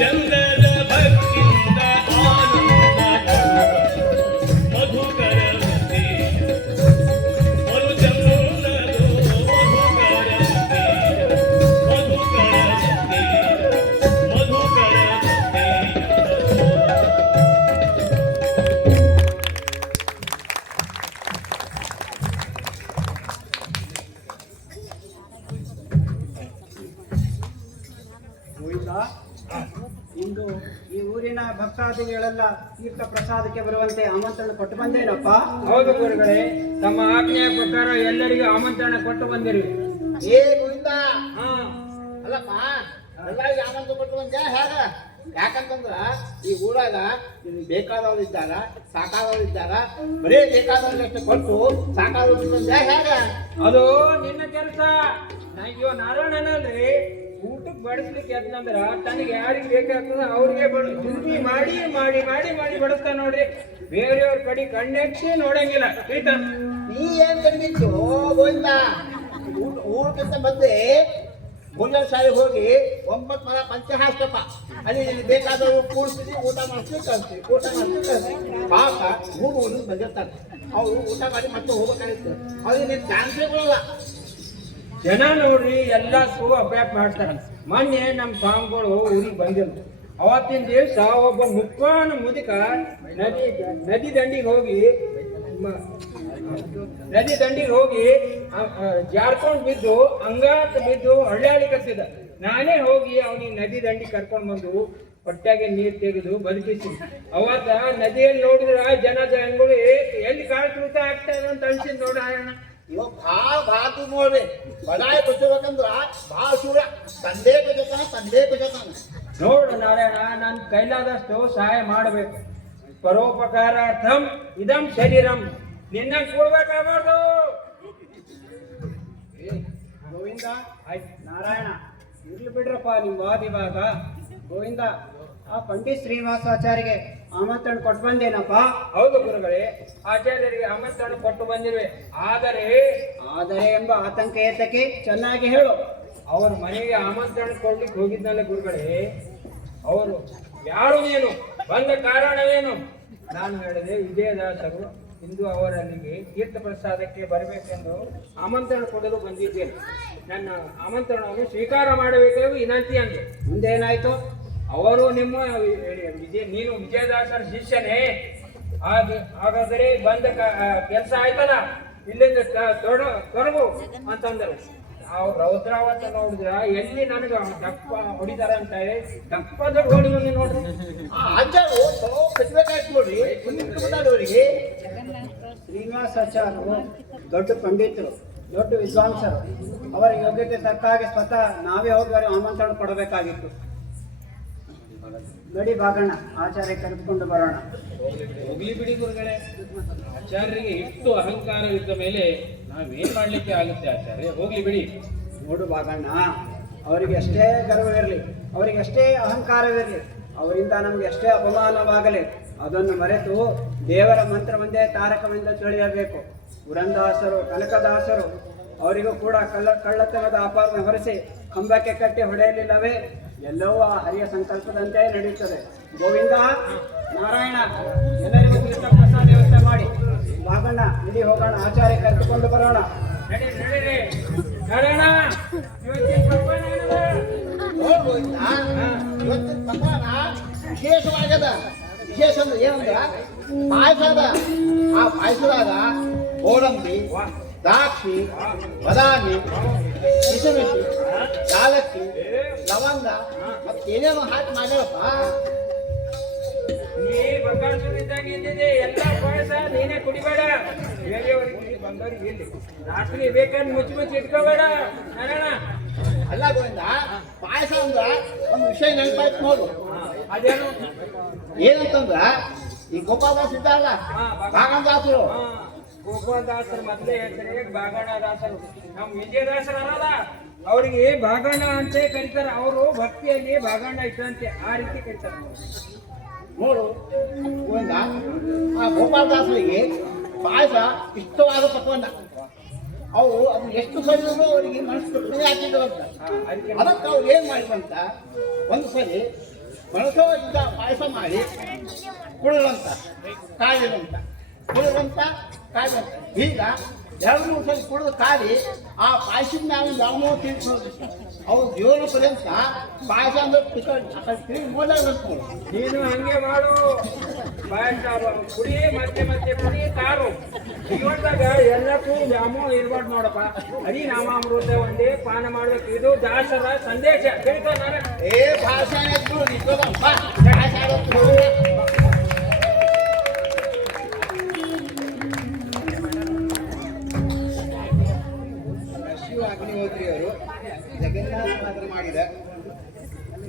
ಚಂದದ ಭಕ್ತಿಯಿಂದ ಆನಂದ ಪಡುವಂತ ಮಧುಕರವತಿ ಮರುಚನ್ನದು ಮಧುಕರವತಿ ಮಧುಕರವತಿ ಮಧುಕರವತಿ ಗೋವಿಂದ, ಇಂದು ಈ ಊರಿನ ಭಕ್ತಾದಿಗಳೆಲ್ಲ ತೀರ್ಥ ಪ್ರಸಾದಕ್ಕೆ ಬರುವಂತೆ ಆಮಂತ್ರಣ ಕೊಟ್ಟು ಬಂದೇನಪ್ಪ. ಹೌದು ಗುರುಗಳೇ, ತಮ್ಮ ಆಜ್ಞೆಯ ಪ್ರಕಾರ ಎಲ್ಲರಿಗೂ ಆಮಂತ್ರಣ ಕೊಟ್ಟು ಬಂದಿರಿ. ಏ ಗೋವಿಂದ, ಹಾ, ಅಲ್ಲಪ್ಪ ಎಲ್ಲರಿಗೂ ಆನಂದ ಕೊಟ್ಟು ಬಂದ್ಯಾ ಹೇಗ? ಯಾಕಂತಂದ್ರ ಈ ಊರಾಗ ನಿಮ್ಗೆ ಬೇಕಾದವ್ರು ಇದ್ದಾಗ ಸಾಕಾದವ್ರು ಇದ್ದಾಗ ಬರೀ ಬೇಕಾದವ್ರಷ್ಟು ಕೊಟ್ಟು ಸಾಕಾದವ್ರು ಬಂದ್ಯಾ ಹೇಗ? ಅದು ನಿನ್ನ ಕೆಲಸ. ಅಯ್ಯೋ ನಾರಾಯಣನಲ್ರಿ, ಊಟಕ್ಕೆ ಬಡಿಸ್ಲಿಕ್ಕೆ ಎದ್ನಂದ್ರ ತನಗೆ ಯಾರಿಗೆ ಬೇಕಾಗ್ತದ ಅವ್ರಿಗೆ ತಿರುಗಿ ಮಾಡಿ ಮಾಡಿ ಮಾಡಿ ಮಾಡಿ ಬಡಿಸ್ತಾನ ನೋಡ್ರಿ. ಬೇರೆಯವ್ರ ಕಡೆ ಕಣ್ಣೆಚ್ಚಿ ನೋಡಂಗಿಲ್ಲ. ಆಯ್ತಾ? ನೀ ಏನ್ ಕಂಡಿದ್ದು ಗೋವಿಂದ? ಊಟಕ್ಕಿಂತ ಮೊದಲೇ ಗುಂಜಲ್ ಸಾರಿ ಹೋಗಿ 9 ಮರ ಪಂಚಹಾಸ್ತಪ ಅಲ್ಲಿ ಬೇಕಾದವರು ಕೂಡಿಸ್ತೀವಿ, ಊಟ ಮಾಡಿಸ್ತೀವಿ, ಕಳಿಸ್ತೀವಿ, ಊಟ ಮಾಡಿಸ್ತೀವಿ, ಕಳಿಸ್ತೀವಿ. ಪಾಪ 3 ಊರಿಂದ ಬಂದಿರ್ತಾರೆ. ಅವರು ಊಟ ಮಾಡಿ ಮತ್ತೆ ಹೋಗ್ಬೇಕಾಗಿತ್ತು. ಅವ್ರಿಗೆ ನೀನು ಚಾನ್ಸೇ ಕೊಡಲ್ಲ. ಜನ ನೋಡ್ರಿ ಎಲ್ಲ ಅಭ್ಯಾಸ ಮಾಡ್ತಾರ. ಮೊನ್ನೆ ನಮ್ಮ ಸ್ವಾಮಿಗಳು ಊರಿಗೆ ಬಂದಿರು. ಅವತ್ತಿನ ದಿವಸ ಒಬ್ಬ ಮುಪ್ಪಾನ ಮುದುಕ ನದಿ ದಂಡಿಗೆ ಹೋಗಿ ಜಾರ್ಕೊಂಡ್ ಬಿದ್ದು ಅಂಗಾತ್ ಬಿದ್ದು ಹಳ್ಳಿ ಕತ್ತಿದ. ನಾನೇ ಹೋಗಿ ಅವನಿಗೆ ನದಿ ದಂಡಿ ಕರ್ಕೊಂಡ್ ಬಂದು ಹೊಟ್ಟೆಗೆ ನೀರು ತೆಗೆದು ಬದುಕಿಸಿದ್ವಿ. ಅವತ್ತ ನದಿಯಲ್ಲಿ ನೋಡಿದ್ರ ಜನಗಳು ಎಲ್ಲಿ ಕಾಳ್ತೃತ ಆಗ್ತದೆ ಅಂತ ಅನ್ಸಿದ್ ನೋಡೋಣ. ಇವಾಗ ಭಾಳ ನೋಡ್ರಿ, ಬಡಾಯಿ ಬಚ್ಚಬೇಕಂದ್ರ ಭಾಳ ಶೂರ. ತಂದೆ ಕುಜತಾನ. ನೋಡು ನಾರಾಯಣ, ನನ್ನ ಕೈಲಾದಷ್ಟು ಸಹಾಯ ಮಾಡಬೇಕು. ಪರೋಪಕಾರಾರ್ಥಂ ಇದಂ ಶರೀರಂ. ನಿನ್ನ ಕೊಡ್ಬೇಕಾಗಬಾರ್ದು. ಗೋವಿಂದ, ನಾರಾಯಣ ಇರ್ಲಿ ಬಿಡ್ರಪ್ಪ ನಿಮ್ಮ ವಾದ ಇವಾಗ. ಗೋವಿಂದ, ಆ ಪಂಡಿತ್ ಶ್ರೀನಿವಾಸಾಚಾರ್ಯಗೆ ಆಮಂತ್ರಣ ಕೊಟ್ಟು ಬಂದೇನಪ್ಪ. ಹೌದು ಗುರುಗಳೇ, ಆಚಾರ್ಯರಿಗೆ ಆಮಂತ್ರಣ ಕೊಟ್ಟು ಬಂದಿರುವೆ. ಆದರೆ ಎಂಬ ಆತಂಕ ಏತಕ್ಕೆ? ಚೆನ್ನಾಗಿ ಹೇಳು. ಅವ್ರ ಮನೆಗೆ ಆಮಂತ್ರಣ ಕೊಡ್ಲಿಕ್ಕೆ ಹೋಗಿದ್ನಲ್ಲ ಗುರುಗಳೇ, ಅವರು ಯಾರು ನೀನು, ಬಂದ ಕಾರಣವೇನು? ನಾನು ಹೇಳಿದೆ ವಿಜಯದಾಸರು ಇಂದು ಅವರಲ್ಲಿಗೆ ತೀರ್ಥ ಪ್ರಸಾದಕ್ಕೆ ಬರಬೇಕೆಂದು ಆಮಂತ್ರಣ ಕೊಡಲು ಬಂದಿದ್ದೇನೆ. ನನ್ನ ಆಮಂತ್ರಣವನ್ನು ಸ್ವೀಕಾರ ಮಾಡಬೇಕೆಂದು ವಿನಂತಿ ಅಂದೆ. ಮುಂದೇನಾಯ್ತು? ಅವರು ನಿಮ್ಮ ನೀನು ವಿಜಯದಾಸರ ಶಿಷ್ಯನೇ, ಹಾಗಾದರೆ ಬಂದ ಕೆಲಸ ಆಯ್ತಲ್ಲ, ಇಲ್ಲಿಂದ ತೊಡಗು ಅಂತಂದರು. ಅವ್ರು ರೌದ್ರಾವತ ನೋಡಿದ್ರ ಎಲ್ಲಿ ನನಗೆ ದಪ್ಪ ಹೊಡಿತಾರ ಅಂತ ದಪ್ಪ ದೊಡ್ಡ ಹೊಡಿದ್ರು ನೋಡ್ರಿ. ಅಜ್ಜರು ಕಟ್ಬೇಕಾಯ್ತು ನೋಡ್ರಿ, ಅವರಿಗೆ. ಶ್ರೀನಿವಾಸಾಚಾರ್ಯರು ದೊಡ್ಡ ಪಂಡಿತರು, ದೊಡ್ಡ ವಿದ್ವಾಂಸರು. ಅವರ ಯೋಗ್ಯತೆ ತಕ್ಕ ಹಾಗೆ ಸ್ವತಃ ನಾವೇ ಹೋಗಿ ಅವರಿಗೆ ಆಮಂತ್ರಣ ಕೊಡಬೇಕಾಗಿತ್ತು. ನಡಿ ಬಾಗಣ್ಣ, ಆಚಾರ್ಯ ಕರೆದುಕೊಂಡು ಬರೋಣ. ಹೋಗ್ಲಿ ಬಿಡಿ ಗುರುಗಳೇ, ಆಚಾರ್ಯರಿಗೆ ಇಷ್ಟು ಅಹಂಕಾರವಿದ್ದ ಮೇಲೆ ನಾವೇನ್ ಮಾಡ್ಲಿಕ್ಕೆ ಆಗುತ್ತೆ ಆಚಾರ್ಯ? ಹೋಗ್ಲಿ ಬಿಡಿ. ನೋಡು ಬಾಗಣ್ಣ, ಅವರಿಗೆ ಎಷ್ಟೇ ಗರ್ವವಿರಲಿ, ಅವರಿಗೆ ಎಷ್ಟೇ ಅಹಂಕಾರವಿರಲಿ, ಅವರಿಂದ ನಮಗೆ ಎಷ್ಟೇ ಅಪಮಾನವಾಗಲಿ, ಅದನ್ನು ಮರೆತು ದೇವರ ಮಂತ್ರ ಒಂದೇ ತಾರಕವೆಂದು ತಿಳಿಯಬೇಕು. ಪುರಂದಾಸರು, ಕನಕದಾಸರು ಅವರಿಗೂ ಕೂಡ ಕಳ್ಳತನದ ಅಪಾರವನ್ನು ಹೊರಿಸಿ ಕಂಬಕ್ಕೆ ಕಟ್ಟಿ ಹೊಡೆಯಲಿಲ್ಲವೇ? ಎಲ್ಲವೂ ಆ ಹರಿಯ ಸಂಕಲ್ಪದಂತೆ ನಡೆಯುತ್ತದೆ. ಗೋವಿಂದ, ನಾರಾಯಣ, ಎಲ್ಲರಿಗೂ ತೀರ್ಥ ಪ್ರಸಾದ ವ್ಯವಸ್ಥೆ ಮಾಡಿ. ಬಾಗಣ್ಣ, ಇಡೀ ಹೋಗೋಣ, ಆಚಾರ್ಯ ಕರೆದುಕೊಂಡು ಬರೋಣ. ನಡೀರಿ ನಾರಾಯಣ, ಇವತ್ತಿನ ಪಕ್ವಾನ ಏನದ? ಇವತ್ತಿನ ಪಕ್ವಾನ ವಿಶೇಷವಾಗ್ಯದ. ವಿಶೇಷ ಅಂದ್ರೆ ಏನಂದ್ರ ಪಾಯಸ ಅದ. ಆ ಪಾಯಸದಾಗ ಗೋಡಂಬಿ, ದ್ರಾಕ್ಷಿ, ಬಾದಾಮಿ, ಕಿಸಮಿಸಿ, ಯಾಲಕ್ಕಿ, ಲವಂಗ ಮತ್ತೇನೇನೋ ಹಾಕಿ ಮಾಡ್ಯಾರಪ್ಪ. ನೀ ಬಕಾಸುರಿದ್ದಾಗ ಇದ್ದಿದ್ದೆ ಎಲ್ಲ ಪಾಯಸ ನೀನೇ ಕುಡಿಬೇಡ. ಬೇರೆಯವರಿಗೆ ಬಂದವರಿಗೆ ಇಲ್ಲಿ ರಾತ್ರಿ ಬೇಕಾದ್ರೆ ಮುಚ್ಚಿ ಮುಚ್ಚಿ ಇಟ್ಕೋಬೇಡ ನಾರಾಯಣ. ಅಲ್ಲ ಗೋವಿಂದ, ಪಾಯಸ ಅಂದ್ರ ಒಂದು ವಿಷಯ ನೆನಪಾಯ್ತು ನೋಡು. ಅದೇನು ಏನಂತಂದ್ರ ಈ ಗೋಪಾಲದಾಸ್ ಇದ್ದಾರಲ್ಲ, ಭಾಗದಾಸರು, ಗೋಪಾಲದಾಸರು ಮೊದಲೇ ಹೆಸರೇ ಭಾಗಣ್ಣದಾಸರು. ನಮ್ಮ ವಿಜಯದಾಸರು ಅಲ್ಲ, ಅವ್ರಿಗೆ ಭಾಗಣ್ಣ ಅಂತ ಕರೀತಾರೆ. ಅವರು ಭಕ್ತಿಯಲ್ಲಿ ಭಾಗಣ್ಣ ಇಟ್ಟಂತೆ ಆ ರೀತಿ ಕರೀತಾರೆ. ನೋಡು ಗೋವಿಂದ, ಆ ಗೋಪಾಲದಾಸರಿಗೆ ಪಾಯಸ ಇಷ್ಟವಾದ ಪಕ್ವನ್ನ ಅವರು ಅದು ಎಷ್ಟು ಸರಿದ್ರು ಅವರಿಗೆ ಮನಸ್ಸು ತೃಪ್ತಿನೇ ಹಾಕಿದ್ರಂತ. ಅದಕ್ಕೆ ಅವ್ರು ಏನ್ ಮಾಡಿದಂತ, ಒಂದು ಸರಿ ಮನಸ್ಸೋದಿಂದ ಪಾಯಸ ಮಾಡಿ ಕುಡಿದಂತ ಕಾಯಿದಂತ, ಕುಡಿದಂತ ಕಾಯಿದಂತ. ಈಗ 2-3 ಸಲ ಕುಡಿದು ಕಾಡಿ ಆ ಪಾಯಸದ ಮ್ಯಾಲ ಯಾವ ತಿಳ್ಸೋದು ಅವ್ರ ಜೀವನ ಪರ್ಯಂತ ಪಾಯಸ ಅಂದ್ರೆ ತಿರುಗಿ ನೋಡೋದಂತ ನೋಡು. ನೀನು ಹಂಗೆ ಮಾಡು. ಪಾಯಸ ಕುಡಿ, ಮತ್ತೆ ಮತ್ತೆ ಕುಡಿ, ತಾರು. ಜೀವನದಾಗ ಎಲ್ಲಕ್ಕೂ ವ್ಯಾಮೋಹ ಇರ್ಬಾರ್ದು ನೋಡಪ್ಪ. ಹರಿ ನಾಮಾಮೃತ ಒಂದೇ ಪಾನ ಮಾಡ್ಬೇಕು. ಇದು ದಾಸರ ಸಂದೇಶ. ತಿಳ್ಕೊ ನಾನು. ಏ ಭಾಷಣ ಪಾಯಸ ಆಡೋದು ಅಗ್ನಿಹೋತ್ರಿ ಅವರು ಜಗನ್ನಾಥ ಪಾತ್ರ ಮಾಡಿದ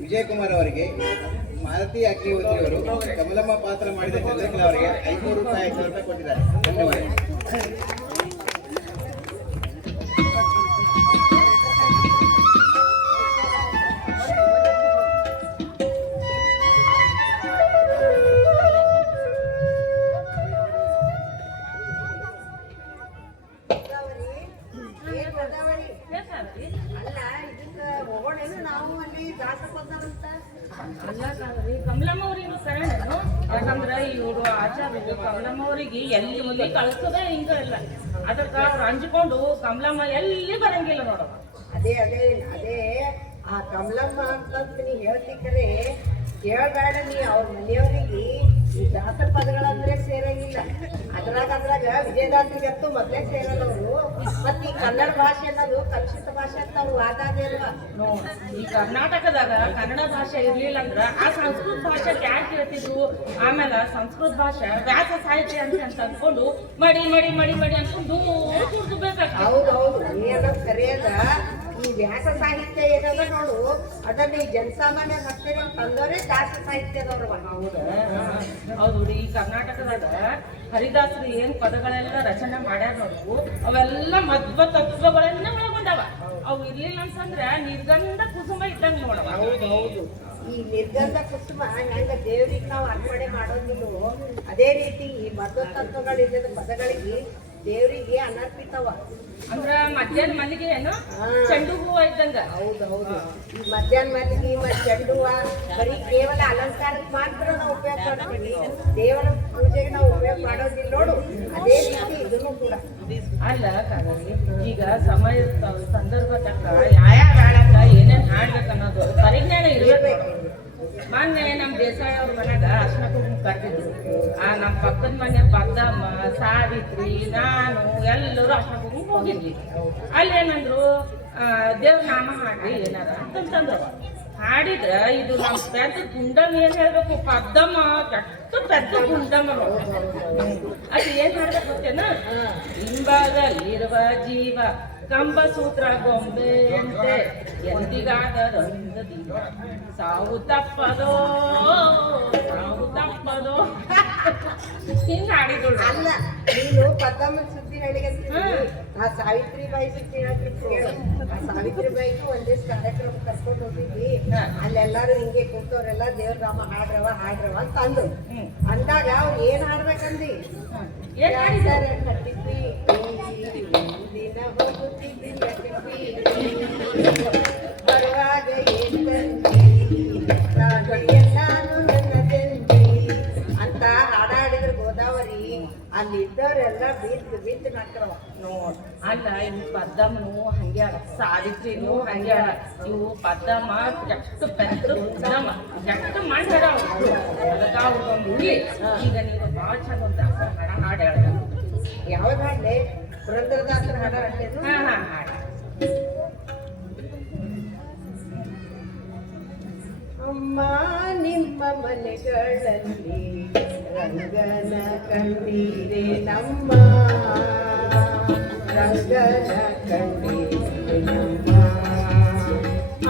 ವಿಜಯಕುಮಾರ್ ಅವರಿಗೆ, ಮಾಲತಿ ಅಗ್ನಿಹೋತ್ರಿ ಅವರು ಕಮಲಮ್ಮ ಪಾತ್ರ ಮಾಡಿದ ಚಂದ್ರಕಲಾ ಅವರಿಗೆ 500 ರೂಪಾಯಿ 500 ರೂಪಾಯಿ ಕೊಟ್ಟಿದ್ದಾರೆ. ಧನ್ಯವಾದ. ಅಲ್ಲ ಇದಕ್ಕ ಹೋಗೋಣೇನು ನಾವು ಅಲ್ಲಿ ದಾಸಕ್ಕೆ ಹೋಗ್ತಾರಂತ. ಅಲ್ಲ ಕಮಲಮ್ಮ ಅವ್ರಿಗೆ ಕರೆಣನು, ಯಾಕಂದ್ರೆ ಇವರು ಆಚಾರ್ಯರು ಕಮಲಮ್ಮ ಅವರಿಗೆ ಎಲ್ಲಿ ಮುಂದೆ ಕಳಿಸೋದೇ ಹಿಂಗ ಇಲ್ಲ. ಅದಕ್ಕೆ ಅವ್ರು ಹಂಚ್ಕೊಂಡು ಕಮಲಮ್ಮ ಎಲ್ಲಿ ಬರಂಗಿಲ್ಲ ನೋಡವ. ಅದೇ ಆ ಕಮಲಮ್ಮ ಅಂತ ನೀ ಹೇಳ್ತಿಕ್ಕರೆ ಕೇಳಬೇಡ. ನೀ ಅವ್ರ ಮನೆಯವರಿಗೆ ಈ ದಾಸರ ಪದಗಳಂದ್ರೆ ಸೇರಂಗಿಲ್ಲ. ಅದ್ರಾಗ ವಿಜಯದಾಸರಿಗೆ ಅಂತೂ ಮೊದಲೇ ಸೇರಲ್ಲವರು. ಮತ್ತೆ ಈ ಕನ್ನಡ ಭಾಷೆ ಅನ್ನೋದು ಕಲುಷಿತ ಭಾಷೆ ಅಂತ ಅವ್ರು ವಾದಾದಿಲ್ವಾ. ಈ ಕರ್ನಾಟಕದಾಗ ಕನ್ನಡ ಭಾಷೆ ಇರ್ಲಿಲ್ಲ ಅಂದ್ರ ಆ ಸಂಸ್ಕೃತ ಭಾಷೆ ಯಾಕೆ ಹೇಳ್ತಿದ್ರು. ಆಮೇಲೆ ಸಂಸ್ಕೃತ ಭಾಷೆ ವ್ಯಾಸ ಸಾಹಿತ್ಯ ಅಂತ ಅನ್ಕೊಂಡು ಮಡಿ ಮಡಿ ಮಡಿ ಮಡಿ ಅನ್ಕೊಂಡು ಕುಡ್ದು ಬೇಕಾಗ್ತದೆ. ಹೌದೌದು, ನೀ ಅನ್ನೋದು ಸರಿಯಾದ. ಈ ವ್ಯಾಸ ಸಾಹಿತ್ಯ ಏನದ ನೋಡು, ಅದನ್ನ ಈ ಜನಸಾಮಾನ್ಯ ಹತ್ತಿರ ತಂದವರೇ ದಾಸ ಸಾಹಿತ್ಯದವ್ರು. ಹೌದು ರೀ, ಈ ಕರ್ನಾಟಕದಾಗ ಹರಿದಾಸರು ಏನ್ ಪದಗಳೆಲ್ಲ ರಚನೆ ಮಾಡ್ಯಾರ ನೋಡು, ಅವೆಲ್ಲ ಮಧ್ವ ತತ್ವಗಳನ್ನ ಒಳಗೊಂಡವ. ಅವು ಇರ್ಲಿಲ್ಲ ಅಂತಂದ್ರೆ ನಿರ್ಗಂಧ ಕುಸುಮ ಇದ್ದಂಗ ನೋಡವ. ಹೌದು, ಈ ನಿರ್ಗಂಧ ಕುಸುಮ ಹೆಂಗ ದೇವ್ರಿಗೆ ನಾವು ಅರ್ಪಣೆ ಮಾಡೋದಿಲ್ಲ, ಅದೇ ರೀತಿ ಈ ಮಧ್ವ ತತ್ವಗಳಿಲ್ಲದ ಪದಗಳಿಗೆ ದೇವರಿಗೆ ಅನರ್ಪಿತವ. ಅಂದ್ರ ಮಧ್ಯಾಹ್ನ ಮಲ್ಲಿಗೆ ಏನು ಚೆಂಡು ಹೂವ ಇದ್ದಂಗ. ಹೌದೌದು, ಈ ಮಧ್ಯಾಹ್ನ ಮಲ್ಲಿಗೆ ಮತ್ತು ಚೆಂಡು ಹೂವ ಬರೀ ಕೇವಲ ಅಲಂಕಾರಕ್ಕೆ ಮಾತ್ರ ನಾವು ಉಪಯೋಗ ಮಾಡ್ತೀವಿ, ದೇವರ ಪೂಜೆಗೆ ನಾವು ಉಪಯೋಗ ಮಾಡೋದಿಲ್ಲ ನೋಡು. ಅದೇ ರೀತಿ ಇದನ್ನು ಕೂಡ ಅಲ್ಲ ಕಾವೇರಿ, ಈಗ ಸಮಯ ಸಂದರ್ಭ ತಕ್ಕ ಯಾವ ಹೇಳಕ್ಕ ಏನೇನ್ ಹಾಡ್ಬೇಕು ಅನ್ನೋದು ಪರಿಜ್ಞಾನ ಇರ್ಬೇಕು. ಮೊನ್ನೆ ನಮ್ ದೇಸಾಯಿ ಅವ್ರ ಮನ್ಯಾಗ ಅರ್ಶನ ಕುಂಕುಮ ಕರ್ತಿದ್ರು. ಆ ನಮ್ ಪಕ್ಕದ ಮನೆ ಪದ್ದಮ್ಮ, ಸಾವಿತ್ರಿ, ನಾನು ಎಲ್ಲರೂ ಅರ್ಶನ ಕುಂಕುಮ ಹೋಗಿದ್ವಿ. ಅಲ್ಲೇನಂದ್ರು ದೇವ್ರ ನಾಮ ಹಾಡ್ರಿ ಏನಾರ ಅಂತಂದ್ರು. ಹಾಡಿದ್ರ ಇದು ನಮ್ ಪೆದ್ದ ಗುಂಡಮ್ ಏನ್ ಹೇಳ್ಬೇಕು, ಪದ್ದಮ್ಮ ಕೆಟ್ಟ ಪೆದ್ದ ಗುಂಡಮ್ಮ. ಅದು ಏನ್ ಹಾಡ್ಬೇಕು ಗೊತ್ತೇನ, ಹಿಂಭಾಗಲ್ಲಿರುವ ಜೀವ ಕಂಬ ಸೂತ್ರ ಗೊಂಬೆ ಅಂತೆ ಎಂದಿಗಾದರೊಂದು ದೀಪ ಸಾವು ತಪ್ಪದೋ ಸಾವು ತಪ್ಪದೋ ಹಿಂಗ್ ಹಾಡಿದಳು. ಅಲ್ಲ, ನೀನು ಪದ್ದಮ್ಮನ ಸುದ್ದಿ ಹೇಳಿಗಂತೀನಿ. ಆ ಸಾವಿತ್ರಿಬಾಯಿ ಸುದ್ದಿ ಹೇಳ್ತಿರ್ತೀವಿ. ಆ ಸಾವಿತ್ರಿಬಾಯಿಗೂ ಒಂದೇ ಕಾರ್ಯಕ್ರಮ ಕರ್ಕೊಂಡು ಹೋಗಿದ್ವಿ. ಅಲ್ಲೆಲ್ಲಾರು ಹಿಂಗೆ ಕೂತವ್ರೆಲ್ಲ ದೇವ್ರ ನಾಮ ಹಾಡ್ರವ ಅಂತ ಅಂದ್ರು. ಅಂದಾಗ ಅವ್ರು ಏನ್ ಹಾಡ್ಬೇಕಂದಿ, ಕಟ್ಟಿದ್ವಿ ದಿನ ಹೋಗುತ್ತಿದ್ವಿ ಬರುವಾಗ ಎಲ್ಲಾನು ನನ್ನ ತಂದಿ ಅಂತ ಹಾಡಾಡಿದ್ರು ಗೋದಾವರಿ. ಅಲ್ಲಿ ಇದ್ದವರೆಲ್ಲ ಬಿದ್ದು ನಕ್ಕರವ ನೋಡ್ ಅಲ್ಲ ಈ ಪದ್ದಮ್ಮನು ಹಂಗ್ಯಾಳ ಸಾವಿತ್ರಿನೂ ಹಂಗ್ಯಾಳ ಇವು ಪದ್ದಮ್ಮ ಎಷ್ಟು ಪೆದ್ದು ಪದ್ದಮ್ಮ ಎಷ್ಟು ಮಾಡ್ಯಾರ ಅದಕ್ಕೆ ಅವ್ರಿಗೊಂದು ಉಳ್ಳಿ ಈಗ ನೀವು ಭಾಳ ಚಂದ ಒಂದು ಹಾಡ ಹಾಡ್ಯಾಳ ಯಾವ್ದು ಹಾಡ್ಲೆ ಪುರಂದರದಾಸರ ಹಾಡ ಹಾಡ್ಲೇನು ಹಾ ಹಾ ಹಾಡ ಅಮ್ಮ ನಿಮ್ಮ ಮನೆಗಳಲ್ಲಿ ರಂಗನ ಕಣ್ಣೀರೇ ನಮ್ಮ ರಂಗನ ಕಣ್ಣೀರೇ ನಮ್ಮ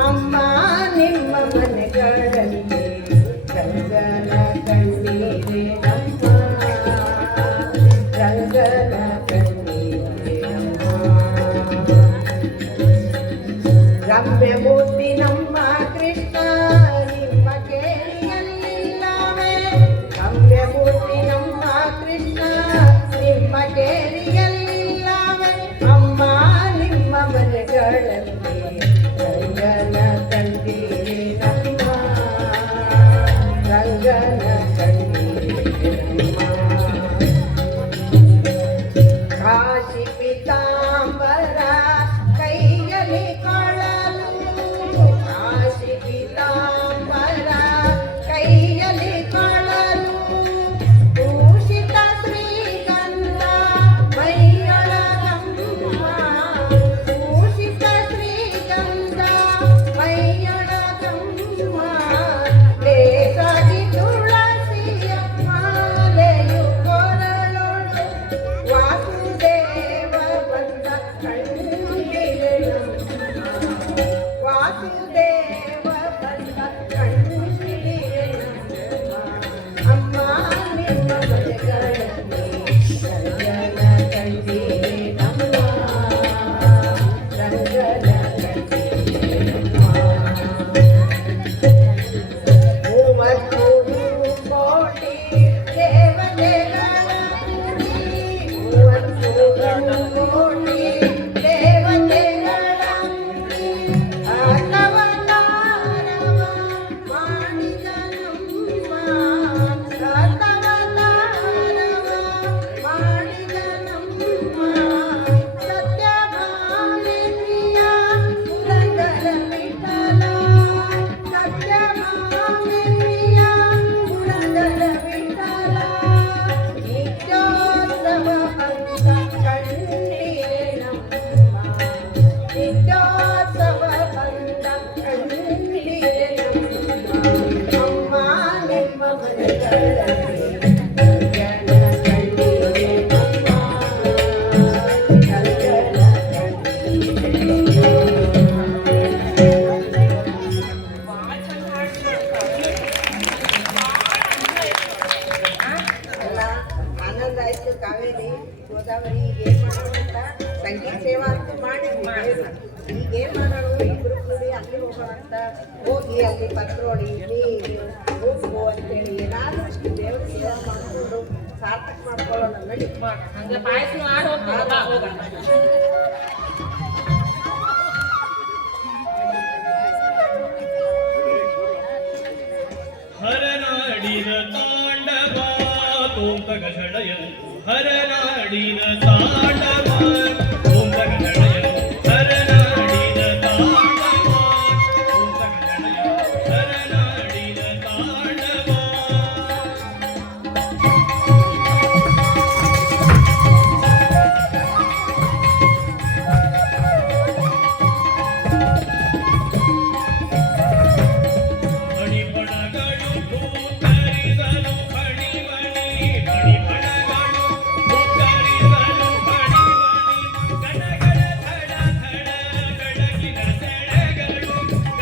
ಅಮ್ಮ ನಿಮ್ಮ ಮನೆಗಳಲ್ಲಿ ರಂಗನ ಕಣ್ಣೀರೇ ನಮ್ಮ ರಂಗನ ಕಣ್ಣೀರೇ ನಮ್ಮ ರಂಬೆ ಮೂರ್ತಿ ನಮ್ಮ ಕೃಷ್ಣ ನಿಮ್ಮ ಕೇರಿಯಲ್ಲಿಲ್ಲವೇ ರಂಬೆ ಮೂರ್ತಿ ನಮ್ಮ ಕೃಷ್ಣ ನಿಮ್ಮ ಕೇರಿಯಲ್ಲಿಲ್ಲವೇ ಅಮ್ಮ ನಿಮ್ಮ ಮನೆಗಳಲ್ಲಿ ರಂಗನ ಕಂಡೀರೆ ನಮ್ಮ ರಂಗನ ಕಂಡೀರೆ ನಮ್ಮ ಕಾಶಿ ಪೀತಾಂಬರ ಕೈಯಲ್ಲಿ ಕೊಳಲು ಕಾಶಿ ಪೀತಾಂಬರ ಕೈಯಲ್ಲಿ ಕೊಳಲು ಭೂಷಿತ ಶ್ರೀಗಂಧ ಮೈಯೊಳಗಮ್ಮ ಭೂಷಿತ ಶ್ರೀಗಂಧ ಮೈಯೊಳಗಮ್ಮ ಲೇಸಾಗಿ ತುಳಸಿಯ ಮಾಲೆಯು ಕೊರಳೊಳು ವಾಸುದೇವ ಬಂದ ಕಣ್ಣಿರೆಯು ವಾಸುದೇವ ಬಂದ ಕಣ್ಣಿರೆಯು ಅಮ್ಮ ನಿಮ್ಮ ಮನೆಗಳಲ್ಲಿ ರಂಗನ ಕಂಡೀರೆ ನಮ್ಮ ರಂಗನ ಕಂಡೀರೆ ಮೂವತ್ತು ಕೋಟಿ ದೇವತೆಗಳ ಮೂವತ್ತು ಕೋಟಿ ದೇವತೆಗಳ ಅರ್ಥವತಾರವ ಮಾಡಿದ ನಮ್ಮ ಅರ್ಥವತಾರವ ಮಾಡಿದ ನಮ್ಮ ಸತ್ಯಭಾಮಿನಿಯ ಪುರಂದರ ವಿಠಲ ಸತ್ಯಭಾಮಿನಿಯ ಪುರಂದರ ವಿಠಲ ನಿತ್ಯೋತ್ಸವ ಅಂತ ಕಣ್ಣೀರೆ ನಮ್ಮ ನಿತ್ಯೋತ್ಸವ ಬಂದ ಕಣ್ಣೀರೆ ನಮ್ಮ ಅಮ್ಮ ನಿಮ್ಮ ಮನೆಗಳಲ್ಲಿ ರಂಗನ ಕಣ್ಣೀರೆ ನಮ್ಮ ರಂಗನ ಭಾಳ ಚಂದ ಹಾಡ್ತಾರೆ ಅಲ್ಲ ಆನಂದ ಆಯ್ತು ಕಾವೇರಿ ಗೋದಾವರಿ ಈಗೇನ್ ಮಾಡೋಣ ಅಂತ ಸಂಗೀತ ಸೇವಾ ಅಂತೂ ಮಾಡಿದ್ವಿ ಈಗೇನ್ ಮಾಡೋಣ ಇಬ್ರು ಕೂಡಿ ಅಲ್ಲಿ ಹೋಗೋಣ ಅಂತ ಹೋಗಿ ಅಲ್ಲಿ ಪತ್ರೋಳಿ ನೀರು ಉಪ್ಪು ಅಂತೇಳಿ ಏನಾದ್ರೂ ಅಷ್ಟು ದೇವ್ರ ಸೇವಾ ಮಾಡ್ಕೊಂಡು ಸಾರ್ಥಕ ಮಾಡ್ಕೊಳ್ಳೋಣ ನಡಿ ಹಂಗೆ ಪಾಯಸ ಮಾಡಿ ಹೋಗೋಣ ಹರನಾಡಿನ ತಾಂಡವ ತೋಂತಗ ಷಡಯನು ಹರನಾಡಿನ ತಾಂಡವ ತೋಂತಗ ಷಡಯನು ಹರನಾಡಿನ ತಾಂಡವ ತೋಂತಗ ಷಡಯನು ಹರನಾಡಿನ ತಾಂಡವ ಮಣಿಪಣಗಳು ಭೂತರಿಸಲು ಫಣಿಮಣಿ ಮಣಿಪಣಗಳು ಭೂತರಿಸಲು ಫಣಿಮಣಿ ಗಣಗಳ ಧಡ ಧಡ ಬೆಳಗಿನ ಸೆಳೆಗಳು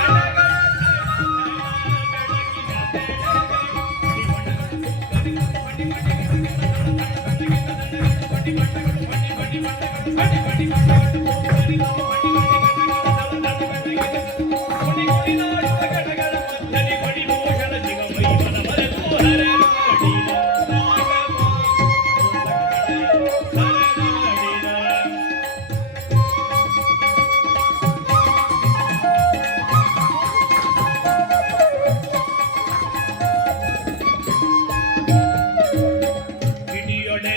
ಗಣಗಳ ಧಡ ಧಡ ಬೆಳಗಿನ ಹಿಡಿಯೊಡೆ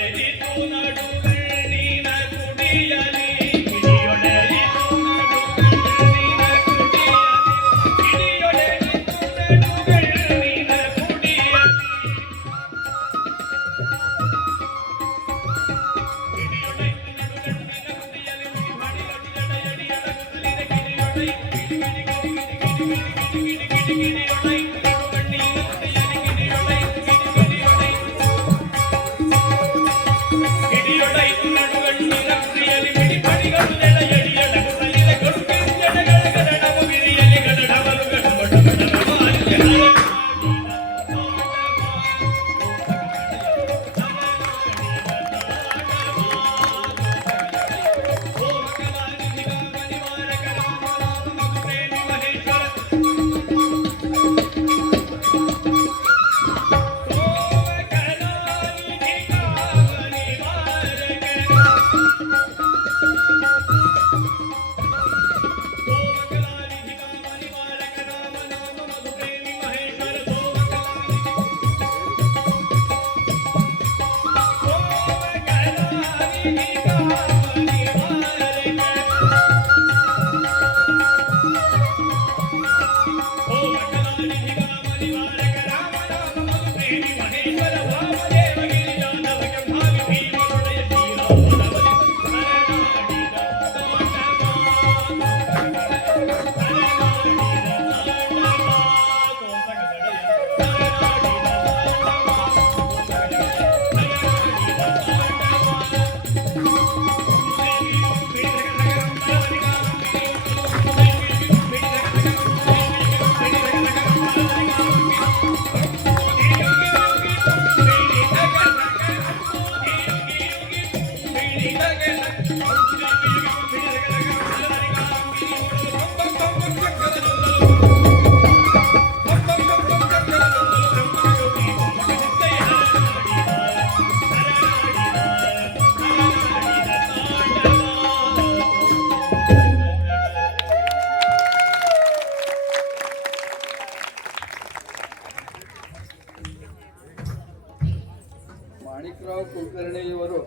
ಮಾಣಿಕರಾವ್ ಕುಲಕರ್ಣಿ ಇವರು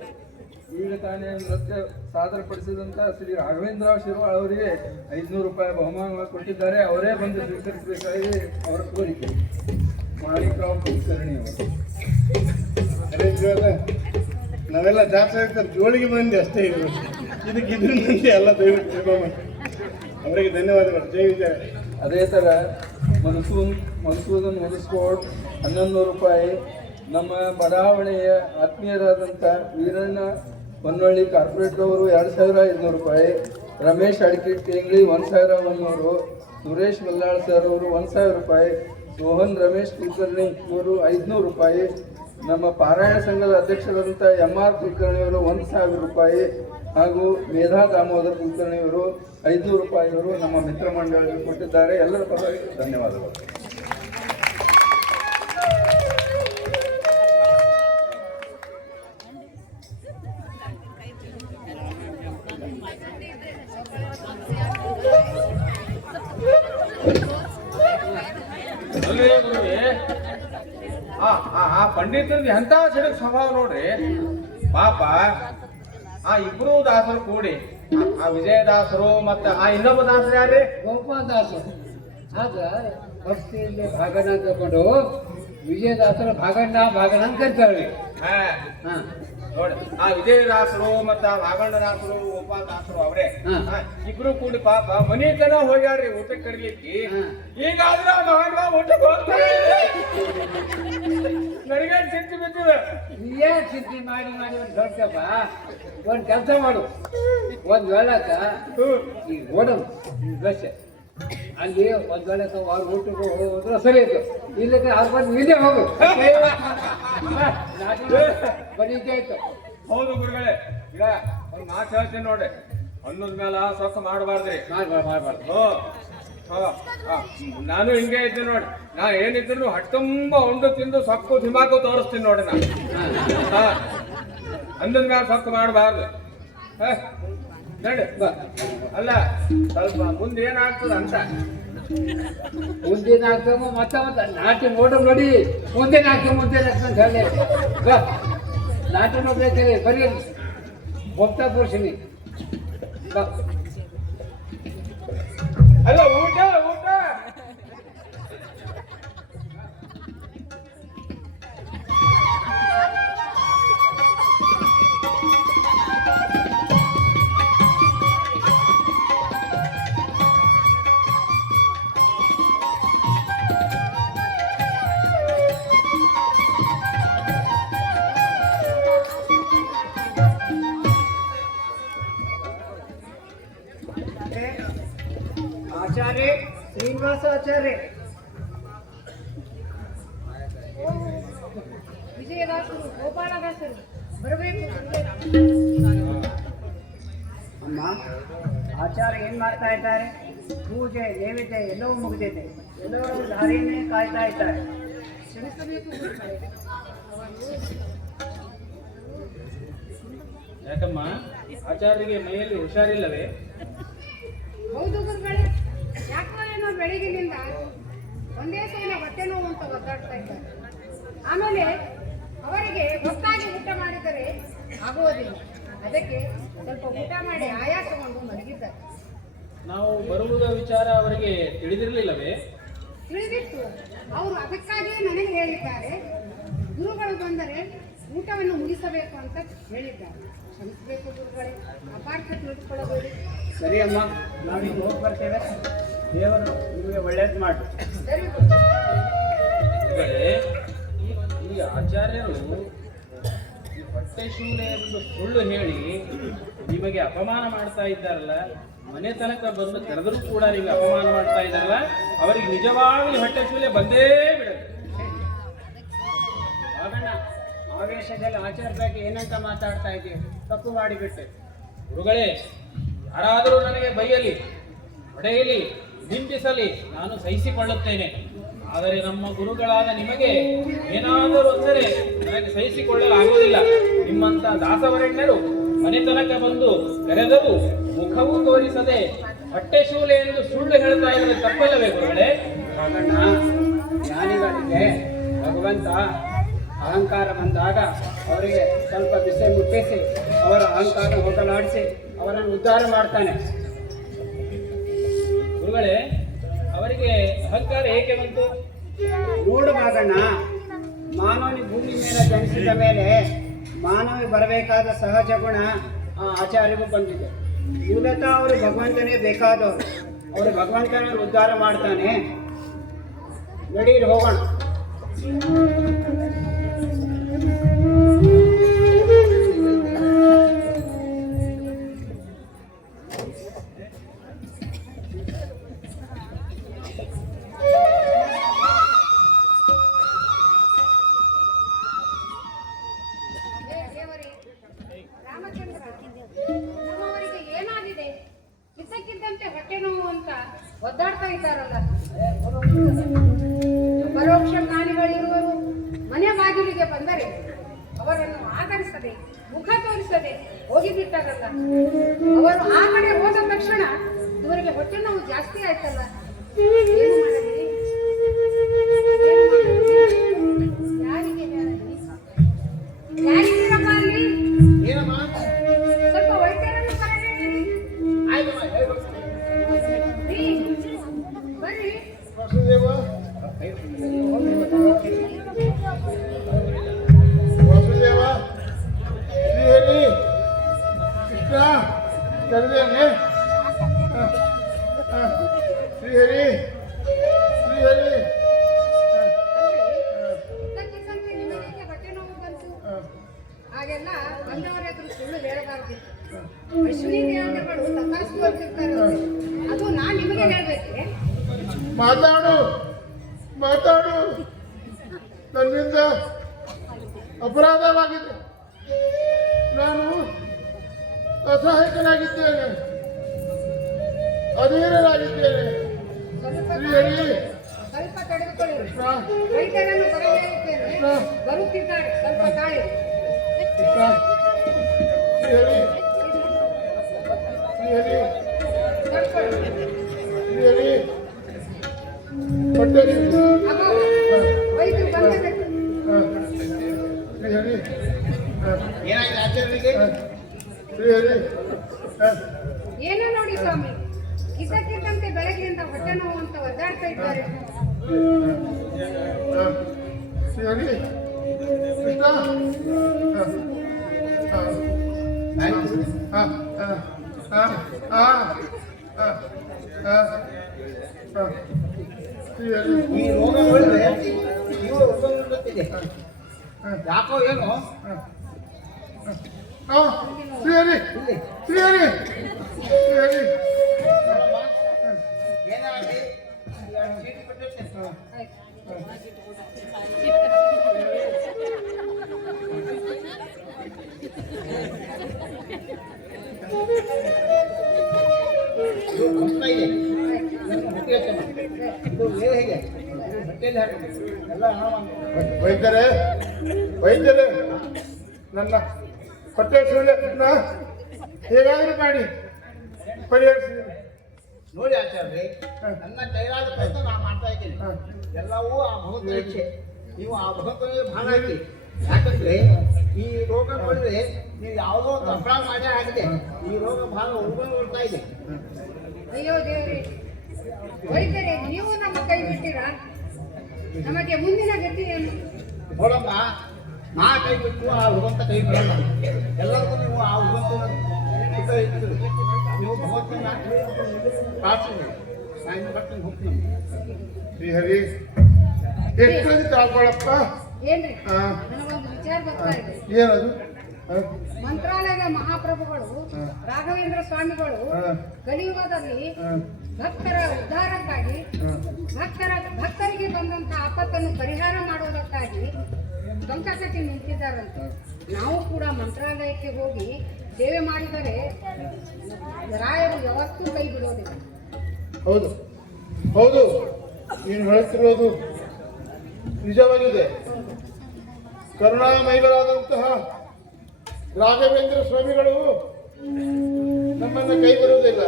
ಈಗ ತಾನೇ ನೃತ್ಯ ಸಾದರಪಡಿಸಿದಂಥ ಶ್ರೀ ರಾಘವೇಂದ್ರರಾವ್ ಶಿರ್ವಾಳ್ ಅವರಿಗೆ 500 ರೂಪಾಯಿ ಬಹುಮಾನ ಕೊಟ್ಟಿದ್ದಾರೆ. ಅವರೇ ಬಂದು ಸ್ವೀಕರಿಸಬೇಕಾಗಿ ಅವರ ಕೋರಿಕೆ. ಮಾಣಿಕರಾವ್ ಕುಲಕರ್ಣಿ ಅವರು. ನಾವೆಲ್ಲ ಜಾತ್ರೆ ಜೋಳಿಗೆ ಬಂದು ಅಷ್ಟೇ ಇದು ಇದಕ್ಕೆ ಇದ್ರ ಮಂದಿ ಎಲ್ಲ ದಯವಿಟ್ಟು ಅವರಿಗೆ ಧನ್ಯವಾದಗಳು. ಜೈ ವಿಜಯ. ಅದೇ ಥರ ಮನ್ಸೂದನ್ ಹೊಲಿಸ್ಕೋಟ್ 1100 ರೂಪಾಯಿ. ನಮ್ಮ ಬಡಾವಣೆಯ ಆತ್ಮೀಯರಾದಂಥ ವೀರಣ್ಣ ಹೊನ್ನಳ್ಳಿ ಕಾರ್ಪೊರೇಟರ್ ಅವರು 2500 ರೂಪಾಯಿ. ರಮೇಶ್ ಅಡಿಕೆ ಟೇಂಗ್ಳಿ 1100. ಸುರೇಶ್ ಮಲ್ಲಾಳ್ ಸರ್ ಅವರು 1000 ರೂಪಾಯಿ. ಸೋಹನ್ ರಮೇಶ್ ಕುಲಕರ್ಣಿ ಇವರು 500 ರೂಪಾಯಿ. ನಮ್ಮ ಪಾರಾಯಣ ಸಂಘದ ಅಧ್ಯಕ್ಷರಾದಂಥ MR ಕುಲಕರ್ಣಿ ಅವರು 1000 ರೂಪಾಯಿ. ಹಾಗೂ ಮೇಧಾ ದಾಮೋದರ್ ಕುಲಕರ್ಣಿ ಅವರು 500 ರೂಪಾಯಿಗಳು ನಮ್ಮ ಮಿತ್ರ ಮಂಡಳಿಗೆ ಕೊಟ್ಟಿದ್ದಾರೆ. ಎಲ್ಲರ ಪರವಾಗಿ ಧನ್ಯವಾದಗಳು. ಪಂಡಿತರದ್ದು ಎಂಥ ಸಿಡಕ್ ಸ್ವಭಾವ ನೋಡ್ರಿ ಪಾಪ. ಆ ಇಬ್ರು ದಾಸರು ಕೂಡಿ ಆ ವಿಜಯದಾಸರು ಮತ್ತೆ ಆ ಇನ್ನೊಬ್ಬ ದಾಸರು ಯಾರ್ರಿ? ಗೋಪಾಲದಾಸರು. ಆಗ ಭಕ್ತಿಯಲ್ಲಿ ಭಾಗನ ತಗೊಂಡು ವಿಜಯದಾಸರ ಭಾಗಣ್ಣ ಅಂತ ಕರಿತಾರೆ. ನೋಡಿ ಆ ವಿಜಯದಾಸರು ಮತ್ತ ಭಾಗಣ್ಣದಾಸರು ಗೋಪಾಲದಾಸರು ಅವರೇ ಇಬ್ರು ಕೂಡಿ ಪಾಪ ಮನಿತನ ಹೋಗ್ಯಾರ್ರಿ ಊಟಕ್ಕೆ ಕರಿಲಿಕ್ಕೆ. ಈಗಾದ್ರೆ ಮಾಡುವ ಊಟಕ್ಕೆ ಹೋಗ್ತಾರೆ. ನನಗೆ ಚಿಂತೆ ಬಿದ್ದಿದೆ. ಏನ್ ಚಿಂತೆ ಮಾಡಿ ಒಂದು ದೊಡ್ಡಪ್ಪ ಒಂದು ಕೆಲಸ ಮಾಡು. ಒಂದು ವೇಳಕ ಈ ಓಡಮ್ ಬಸ್ ಅಲ್ಲಿ ಒಂದು ವೇಳಕ ಅವ್ರ ಊಟಕ್ಕೆ ಹೋದ್ರೆ ಸರಿ ಇತ್ತು. ಇಲ್ಲಕ್ಕೆ ಅವ್ರು ಬಂದು ಇಲ್ಲೇ ಹೋಗು ಬರೀತೆ ಆಯ್ತು. ಹೌದು ಗುರುಗಳೇ. ಈಗ ಒಂದು ಮಾತು ಹೇಳ್ತೀನಿ ನೋಡ್ರಿ, ಅನ್ನದ ಮೇಲೆ ಸೊಕ್ಕ ಮಾಡಬಾರ್ದ್ರಿ. ಮಾಡ್ಬಾರ್ದು. ನಾನು ಹಿಂಗೆ ಇದ್ದೀನಿ ನೋಡಿ. ನಾ ಏನಿದ್ರು ಹೊಟ್ಟೆ ತುಂಬ ಉಂಡು ತಿಂದು ಸೊಕ್ಕು ದಿಮಾಕು ತೋರಿಸ್ತೀನಿ ನೋಡಿ. ನಾ ಅನ್ನದ ಮೇಲೆ ಸೊಕ್ಕ ಮಾಡಬಾರ್ದು. ನೋಡಿ ಅಲ್ಲ ಸ್ವಲ್ಪ ಮುಂದೆ ಏನಾಗ್ತದ ಅಂತ. ಮುಂದಿನ ಆಗ್ತಮ್ಮ ಮತ್ತೆ ನಾಟಿ ಓಡ ನೋಡಿ ಮುಂದಿನ ಆಗ್ತಂತ ಹೇಳಿ ನಾಟಿ ನೋಡ್ಬೇಕಲ್ಲಿ ಬರೀ ಹೋಗ್ತಾ ತೋರಿಸಿನಿ. ಅಲ್ಲ ಊಟ ಊಟ ಆಚಾರ್ಯ ಶ್ರೀನಿವಾಸಾಚಾರ್ಯ ವಿಜಯದಾಸರು ಗೋಪಾಲದಾಸರು ಬರಬೇಕು. ಅಮ್ಮ ಆಚಾರ್ಯ ಏನ್ ಮಾಡ್ತಾ ಇದ್ದಾರೆ? ಪೂಜೆ ನೈವೇದ್ಯ ಎಲ್ಲವೂ ಮುಗಿದಿದೆ. ಎಲ್ಲರೂ ದಾರಿಯನ್ನೇ ಕಾಯ್ತಾ ಇದ್ದಾರೆ. ಕ್ಷಮಿಸಬೇಕು ಗುರುಗಳೇ. ಯಾಕಮ್ಮ ಆಚಾರ್ಯರಿಗೆ ಮೈಯಲ್ಲಿ ಹುಷಾರಿಲ್ಲವೇ? ಹೌದು ಗುರುಗಳೇ, ಯಾಕೋ ಏನೋ ಬೆಳಗಿನಿಂದ ಒಂದೇ ಸಲ ಹೊಟ್ಟೆ ನೋವು ಅಂತ ಒದ್ದಾಡ್ತಾ ಇದ್ದಾರೆ. ಆಮೇಲೆ ಅವರಿಗೆ ಹೊತ್ತಾಗಿ ಊಟ ಮಾಡಿದರೆ ಆಗುವುದಿಲ್ಲ. ಅದಕ್ಕೆ ಸ್ವಲ್ಪ ಊಟ ಮಾಡಿ ಆಯಾಸ ತಗೊಂಡು ಮಲಗಿದ್ದಾರೆ. ನಾವು ಬರುವುದ ವಿಚಾರ ಅವರಿಗೆ ತಿಳಿದಿರಲಿಲ್ಲವೇ? ತಿಳಿದಿತ್ತು. ಅವರು ಅದಕ್ಕಾಗಿಯೇ ನನಗೆ ಹೇಳಿದ್ದಾರೆ, ಗುರುಗಳು ಬಂದರೆ ಊಟವನ್ನು ಮುಗಿಸಬೇಕು ಅಂತ ಹೇಳಿದ್ದಾರೆ. ಕ್ಷಮಿಸಬೇಕು ಗುರುಗಳೇ, ಅಪಾರ್ಥ ತಿಳಿದುಕೊಳ್ಳಬೇಡಿ. ಸರಿ ಅಮ್ಮ, ನಾವೀಗ ಹೋಗಿ ಬರ್ತೇವೆ. ದೇವರು ನಿಮಗೆ ಒಳ್ಳೇದು ಮಾಡಿ. ಸರಿ ಗುರುಗಳೇ, ಈ ಆಚಾರ್ಯರು ಈ ಹೊಟ್ಟೆ ಶೂಲೆ ಎಂದು ಸುಳ್ಳು ಹೇಳಿ ನಿಮಗೆ ಅಪಮಾನ ಮಾಡ್ತಾ ಇದ್ದಾರಲ್ಲ, ಮನೆ ತನಕ ಬಂದು ಕರೆದರೂ ಕೂಡ ನಿಮಗೆ ಅಪಮಾನ ಮಾಡ್ತಾ ಇದ್ದಾರಲ್ಲ, ಅವರಿಗೆ ನಿಜವಾಗಿ ಹೊಟ್ಟೆ ಶೂಲೆ ಬಂದೇ ಬಿಡದು. ಆಗಣ್ಣ, ಆವೇಶದಲ್ಲಿ ಆಚಾರ ಬಗ್ಗೆ ಏನಂತ ಮಾತಾಡ್ತಾ ಇದ್ದೀವಿ, ತಪ್ಪು ಮಾಡಿಬಿಟ್ಟೆ. ಗುರುಗಳೇ, ಯಾರಾದರೂ ನನಗೆ ಬೈಯಲಿ, ಹೊಡೆಯಲಿ, ನಿಂದಿಸಲಿ, ನಾನು ಸಹಿಸಿಕೊಳ್ಳುತ್ತೇನೆ. ಆದರೆ ನಮ್ಮ ಗುರುಗಳಾದ ನಿಮಗೆ ಏನಾದರೂ ಅಂದರೆ ನನಗೆ ಸಹಿಸಿಕೊಳ್ಳಲಾಗುವುದಿಲ್ಲ. ನಿಮ್ಮಂತ ದಾಸವರೆಣ್ಯರು ಮನೆ ತನಕ ಬಂದು ಕರೆದರೂ ಮುಖವೂ ತೋರಿಸದೆ ಹೊಟ್ಟೆ ಶೂಲೆ ಎಂದು ಸುಳ್ಳು ಹೇಳ್ತಾ ಇದ್ರೆ ತಪ್ಪಲ್ಲವೇ ಗುರುಗಳೇ? ಆಗಣ್ಣ, ಜ್ಞಾನಿಗಳಿಗೆ ಭಗವಂತ ಅಹಂಕಾರ ಬಂದಾಗ ಅವರಿಗೆ ಸ್ವಲ್ಪ ಬಿಸಿ ಮುಟ್ಟಿಸಿ ಅವರ ಅಹಂಕಾರ ಹೋಗಲಾಡಿಸಿ ಅವರನ್ನು ಉದ್ಧಾರ ಮಾಡ್ತಾನೆ. ಗುರುಗಳೇ, ಅವರಿಗೆ ಅಹಂಕಾರ ಏಕೆ ಬಂತು? ನೋಡು ಭಾಗಣ್ಣ, ಮಾನವನಿ ಭೂಮಿ ಮೇಲೆ ಜನಿಸಿದ ಮೇಲೆ ಮಾನವಿ ಬರಬೇಕಾದ ಸಹಜ ಗುಣ ಆ ಆಚಾರ್ಯಗೂ ಬಂದಿದೆ. ಮೂಲತಃ ಅವರು ಭಗವಂತನೇ ಬೇಕಾದವರು, ಅವರು ಭಗವಂತನ ಉದ್ಧಾರ ಮಾಡ್ತಾನೆ. ನಡೀರಿ ಹೋಗೋಣ. ದೇವರೇ, ರಾಮಚಂದ್ರ, ನಮ್ಮವರಿಗೆ ಏನಾಗಿದೆ? ಇದ್ದಕ್ಕಿದ್ದಂತೆ ಹೊಟ್ಟೆ ನೋವು ಅಂತ ಒದ್ದಾಡ್ತಾ ಇದ್ದಾರಲ್ಲ. ಪರೋಕ್ಷ ಜ್ಞಾನಿಗಳಿರುವರು ಮನೆ ಬಾಗಿಲಿಗೆ ಬಂದರೆ ಅವರನ್ನು ಆಧರಿಸದೆ ಮುಖ ತೋರಿಸದೆ ಹೋಗಿಬಿಟ್ಟಾರಲ್ಲ. ಅವರು ಆ ಕಡೆ ಹೋದ ತಕ್ಷಣ ಇವರಿಗೆ ಹೊಟ್ಟೆ ನೋವು ಜಾಸ್ತಿ ಆಯ್ತಲ್ಲ. ಏನು ಮಾಡಲಿ? ಯಾರಿಗೆ ಹೇಳಲಿ? ಯಾರಿದ್ದೀರಪ್ಪ ಅಲ್ಲಿ? ಏನಮ್ಮ? ಸ್ವಲ್ಪ ವೈದ್ಯರನ್ನು ಕರೆಯಿರಿ. ಆಯ್ತಮ್ಮ, ಹೇಳ್ಬೇಕು. ರೀ, ಬರ್ರಿ. ವಾಸುದೇವ, ವಾಸುದೇವ, ಶ್ರೀಹರಿ, ಕೃಷ್ಣ, ಕರೆದೇನೆ. ಶ್ರೀಹರಿ, ಶ್ರೀಹರಿ. ಇದ್ದಕ್ಕಿದ್ದಂತೆ ನಿಮಗೆ ಹೊಟ್ಟೆ ನೋವು ಬಂತು. ಹಾಗೆಲ್ಲ ಬಂದವರ ಎದುರು ಸುಳ್ಳು ಹೇಳಬಾರ್ದಿತ್ತು. ಅಶ್ವಿನಿ ದೇವತೆಗಳು ತಪ್ಪಿಸ್ಕೊಳ್ತಿರ್ತಾರೆ. ಅದು ನಾನು ನಿಮಗೆ ಹೇಳ್ಬೇಕೆ? ಮಾತಾಡು, ಮಾತಾಡು. ನನ್ನಿಂದ ಅಪರಾಧವಾಗಿದೆ. ನಾನು ಅಸಹಾಯಕನಾಗಿದ್ದೇನೆ, ಅಧೀರನಾಗಿದ್ದೇನೆ. ಸ್ವಲ್ಪ ತಡೆದುಕೊಳ್ಳಿ. ವೈದ್ಯರನ್ನು ಬರಬೇಕೇನೆ. ಬರುತ್ತಿದ್ದಾರೆ, ಸ್ವಲ್ಪ ತಾಳಿ. ವೈದ್ಯರು ಬಂದಬೇಕು. ಏನಾಗಿದೆ ಆಚಾರ್ಯರಿಗೆ? ಏನೋ ನೋಡಿ ಸ್ವಾಮಿ, ಇದ್ದಕ್ಕಿದ್ದಂತೆ ಬೆಳಗ್ಗೆಯಿಂದ ಹೊಟ್ಟೆ ನೋವು ಅಂತ ಒದ್ದಾಡ್ತಾ ಇದ್ದಾರೆ. ಈ ರೋಗ ನೋಡಿದ್ರೆ ನೀವು ಗೊತ್ತಿದೆ. ಯಾಕೋ ಏನು? ಶ್ರೀಹರಿ, ಶ್ರೀಹರಿ, ಶ್ರೀಹರಿ. ಏನಾಗಲಿ? ಚೀಟಿ ಕೊಟ್ಟಿರ್ತೇನೆ. ಇದು ಕಷ್ಟ ಇದೆ. ಇದು ಹೇಗೆ? ಹೊಟ್ಟೆಯಲ್ಲಿ ಹಾಕಬೇಕು ಎಲ್ಲ. ವೈದ್ಯರೇ, ವೈದ್ಯರೇ, ನನ್ನ ಹೊಟ್ಟೆ ಶೂಲೆನ ಹೇಗಾದರೂ ಮಾಡಿ ಪರಿಹರಿಸಿದ್ದೀನಿ. ನೋಡಿ ಆಚಾರ್ಯ, ನನ್ನ ಕೈಲಾದ ಪ್ರಯತ್ನ ನಾನು ಮಾಡ್ತಾ ಇದ್ದೀನಿ. ಎಲ್ಲವೂ ಆ ಭಗವಂತನ ಇಚ್ಛೆ. ನೀವು ಆ ಭಗವಂತನಿಗೆ ಭಾಳ ಹಾಕಿ. ಯಾಕಂದ್ರೆ ಈ ರೋಗ ನೋಡಿದ್ರೆ ನೀವು ಯಾವುದೋ ತಪ್ಪಳ ಮಾಡೇ ಆಗಿದೆ. ಈ ರೋಗ ಬಹಳ ಉಳ್ತಾ ಇದೆ. ಅಯ್ಯೋ ದೇವ್ರಿ, ವೈದ್ಯರೇ ನೀವು ನಮ್ಮ ಕೈ ಬಿಟ್ಟಿರಾ? ನಮಗೆ ಮುಂದಿನ ಗತಿ ಏನು? ನೋಡಮ್ಮ, ನಾ ಕೈ ಬಿಟ್ಟು ಆ ಭಗವಂತ ಕೈ ಬಿಡಲ್ಲ. ಎಲ್ಲರಿಗೂ ನೀವು ಆ ಭಗವಂತನ ಸುತ್ತ ಇರ್ತೀರಿ. ನೀವು ಭಗವಂತನ ಪ್ರಾರ್ಥನೆ ನಾನು ಬರ್ತೀನಿ, ಹೋಗ್ತೀನಿ. ಶ್ರೀಹರಿ ಎಷ್ಟು ತಾಳ್ಕೊಳಪ್ಪ. ಏನ್ರಿ, ನನಗೊಂದು ವಿಚಾರ ಬರ್ತಾ ಇದೆ. ಏನದು? ಮಂತ್ರಾಲಯದ ಮಹಾಪ್ರಭುಗಳು ರಾಘವೇಂದ್ರ ಸ್ವಾಮಿಗಳು ಕಲಿಯುಗದಲ್ಲಿ ಭಕ್ತರ ಉದ್ಧಾರಕ್ಕಾಗಿ ಭಕ್ತರಿಗೆ ಬಂದಂತಹ ಆಪತ್ತನ್ನು ಪರಿಹಾರ ಮಾಡುವುದಕ್ಕಾಗಿ ಸಂಕಟಕ್ಕೆ ನಿಂತಿದ್ದಾರಂತೆ. ನಾವು ಕೂಡ ಮಂತ್ರಾಲಯಕ್ಕೆ ಹೋಗಿ ಸೇವೆ ಮಾಡಿದರೆ ರಾಯರು ಯಾವತ್ತೂ ಕೈ ಬಿಡೋದಿಲ್ಲ. ಹೌದು ಹೌದು, ನೀನು ಹೇಳ್ತಿರೋದು ನಿಜವಾಗಿದೆ. ಕರುಣಾಮಯಿಗಳಾದಂತಹ ರಾಘವೇಂದ್ರ ಸ್ವಾಮಿಗಳು ನಮ್ಮನ್ನು ಕೈ ಬರುವುದಿಲ್ಲ.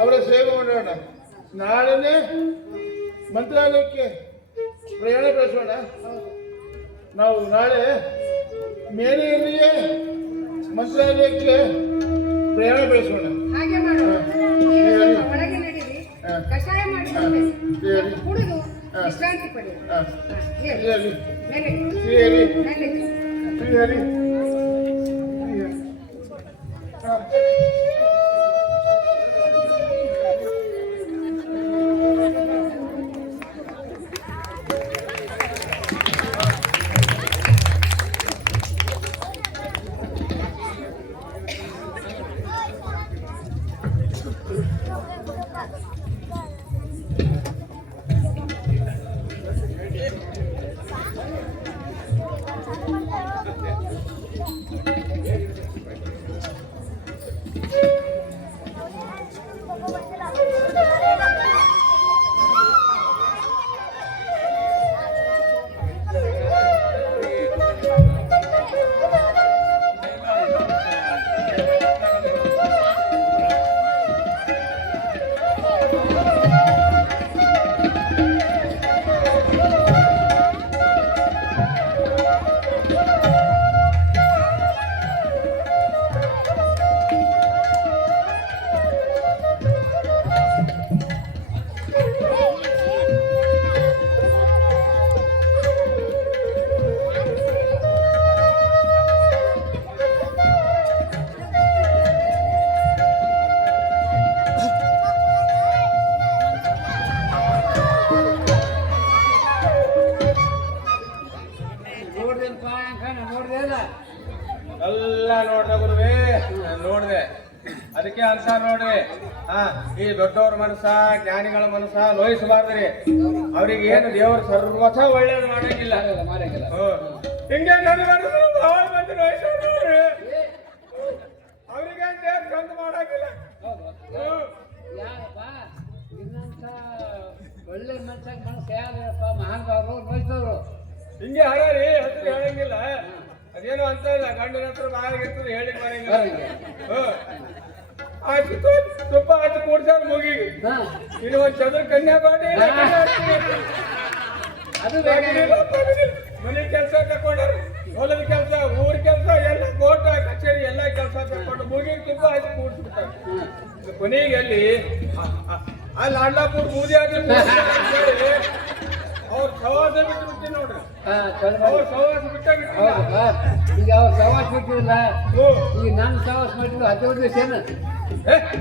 ಅವರ ಸೇವೆ ಮಾಡೋಣ. ನಾಳೆನೇ ಮಂತ್ರಾಲಯಕ್ಕೆ ಪ್ರಯಾಣ ಬೆಳೆಸೋಣ. ನಾವು ನಾಳೆ ಮೇಲೆಯಲ್ಲಿಯೇ ಮಂತ್ರಾಲಯಕ್ಕೆ ಪ್ರಯಾಣ ಬೆಳೆಸೋಣ. ಹಾಗೆ ಮಾಡೋಣ. ನೀವು ಸ್ವಲ್ಪ ಒಳಗೆ ನಡೀರಿ, ಕಷಾಯ ಮಾಡಿ ಕುಡಿದು ವಿಶ್ರಾಂತಿ ಪಡೆಯಿರಿ. ಶ್ರೀಹರಿ ಮೇಲೆ ಶ್ರೀಹರಿ ಮೇಲೆ ಶ್ರೀಹರಿ ಎಲ್ಲ ನೋಡ್ದೆ ಗುರುವೇ, ನೋಡ್ದೆ. ಅದಕ್ಕೆ ಅಂತ ನೋಡ್ರಿ, ಈ ದೊಡ್ಡವ್ರ ಮನಸ್ಸ, ಜ್ಞಾನಿಗಳ ಮನಸ್ಸ ನೋಯಿಸಬಾರ್ದ್ರಿ. ಅವ್ರಿಗೆ ಏನು ದೇವರು ಸರ್ವಥ ಒಳ್ಳೇದು ಮಾಡಂಗಿಲ್ಲ. ಹಿಂಗೆ ಭಾಳ ಮಂದಿ ನೋಯಿಸೋರಿ, ಅವ್ರಿಗೆ ದೇವ್ರು ಚಂದ ಮಾಡಂಗಿಲ್ಲ. ಇನ್ನಂತ ಒಳ್ಳೆ ಮನಸ್ಸು ಯಾರಪ್ಪ? ಮಹಾನ್ಭಾವರು ನೋಯ್ತವ್ರು ಹಿಂಗೆ ಹಾಗಾರಿ ಹೆಸರು ಹೇಳಂಗಿಲ್ಲ. ಅದೇನೋ ಅಂತ ಇಲ್ಲ, ಗಂಡನ ಹತ್ರ ಬಾಯಾಗಿರ್ತದೆ ಹೇಳಿ ಬರಂಗಿಲ್ಲ. ಆಯ್ತು, ತುಪ್ಪ ಆಯ್ತು ಕೂಡ್ಸಾರ ಮುಗಿ. ಇನ್ನು ಒಂದು ಚದ್ರ ಕನ್ಯಾ ಬಾಡಿ ಅದು ಮನೆ ಕೆಲಸ ತಕೊಂಡ್ರ, ಹೊಲದ ಕೆಲಸ, ಊರ್ ಕೆಲಸ ಎಲ್ಲ, ಕೋಟ ಕಚೇರಿ ಎಲ್ಲ ಕೆಲಸ ತಕೊಂಡು ಮುಗಿ ತುಪ್ಪ ಆಯ್ತು ಕೂಡ್ಸ್ಬಿಟ್ಟಾರೆ. ಕೊನೆಗೆ ಅಲ್ಲಿ ಅಲ್ಲಾಪುರ್ ಬೂದಿ ಆಗಿ ಅವ್ರ ಸವಾಸ ಬಿಟ್ಟು ಬಿಡ್ತೀನಿ ನೋಡ್ರಿ. ಅವ್ರ ಸವಾಸ ಬಿಟ್ಟಾಗ ಈಗ ಅವ್ರ ಸವಾಸ ಬಿಟ್ಟಿಲ್ಲ. ಈಗ ನನ್ನ ಸವಾಸ ಮಾಡಿದ್ರು 14 ದಿವಸ ಏನು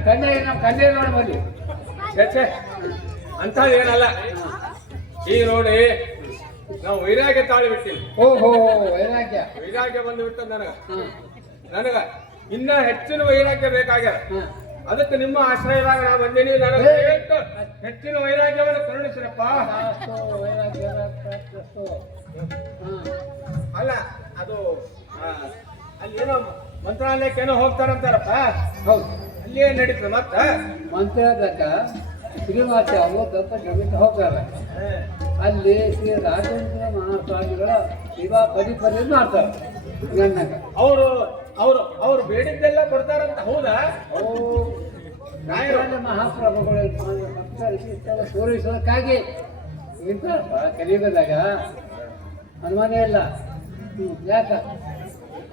ಕನ್ಯೆ, ನಾವು ಕನ್ಯೆ ನೋಡಿ ಛೇ ಅಂತ ಏನಲ್ಲ. ಈ ನೋಡಿ, ನಾವು ವೈರಾಗ್ಯ ತಾಳಿ ಬಿಡ್ತೀನಿ. ಓಹೋ, ವೈರಾಗ್ಯ ಬಂದು ಬಿಟ್ಟದ ನನಗ ಇನ್ನ ಹೆಚ್ಚಿನ ವೈರಾಗ್ಯ ಬೇಕಾಗ್ಯಾರ. ಅದಕ್ಕೆ ನಿಮ್ಮ ಆಶ್ರಯದಾಗ ನಾ ಬಂದೀನಿ. ನನಗೆ ಹೆಚ್ಚಿನ ವೈರಾಗ್ಯವನ್ನು ಕರುಣಿಸ್ರಪ್ಪ. ಅಲ್ಲ, ಅದು ಅಲ್ಲಿ ಏನೋ ಮಂತ್ರಾಲಯಕ್ಕೇನೋ ಹೋಗ್ತಾರಂತಾರಪ್ಪ. ಹೌದು, ಅಲ್ಲಿಯೇ ನಡೀತದೆ. ಮತ್ತ ಮಂತ್ರಾಲಯಕ್ಕ ಶ್ರೀನಿವಾಸ ಅವರು ದತ್ತ ಜಮೀನು ಹೋಗ್ತಾರೆ. ಅಲ್ಲಿ ಶ್ರೀ ರಾಘವೇಂದ್ರ ಮಹಾಸ್ವಾಮಿಗಳ ಸೇವಾ ಪರಿ ಮಾಡ್ತಾರೆ. ಗಣ್ಣಗ ಅವರು ಅವರು ಅವ್ರು ಬೇಡಿದ್ದೆಲ್ಲ ಕೊಡ್ತಾರಂತ. ಹೌದಾ? ರಾಯರ ಮಹಾಪ್ರಭುಗಳು ಭಕ್ತರಿಗೆ ತೋರಿಸೋದಕ್ಕಾಗಿ ಇಂಥಪ್ಪ ಕಲಿಯುಗದಾಗ ಅನುಮಾನ ಇಲ್ಲ. ಯಾಕ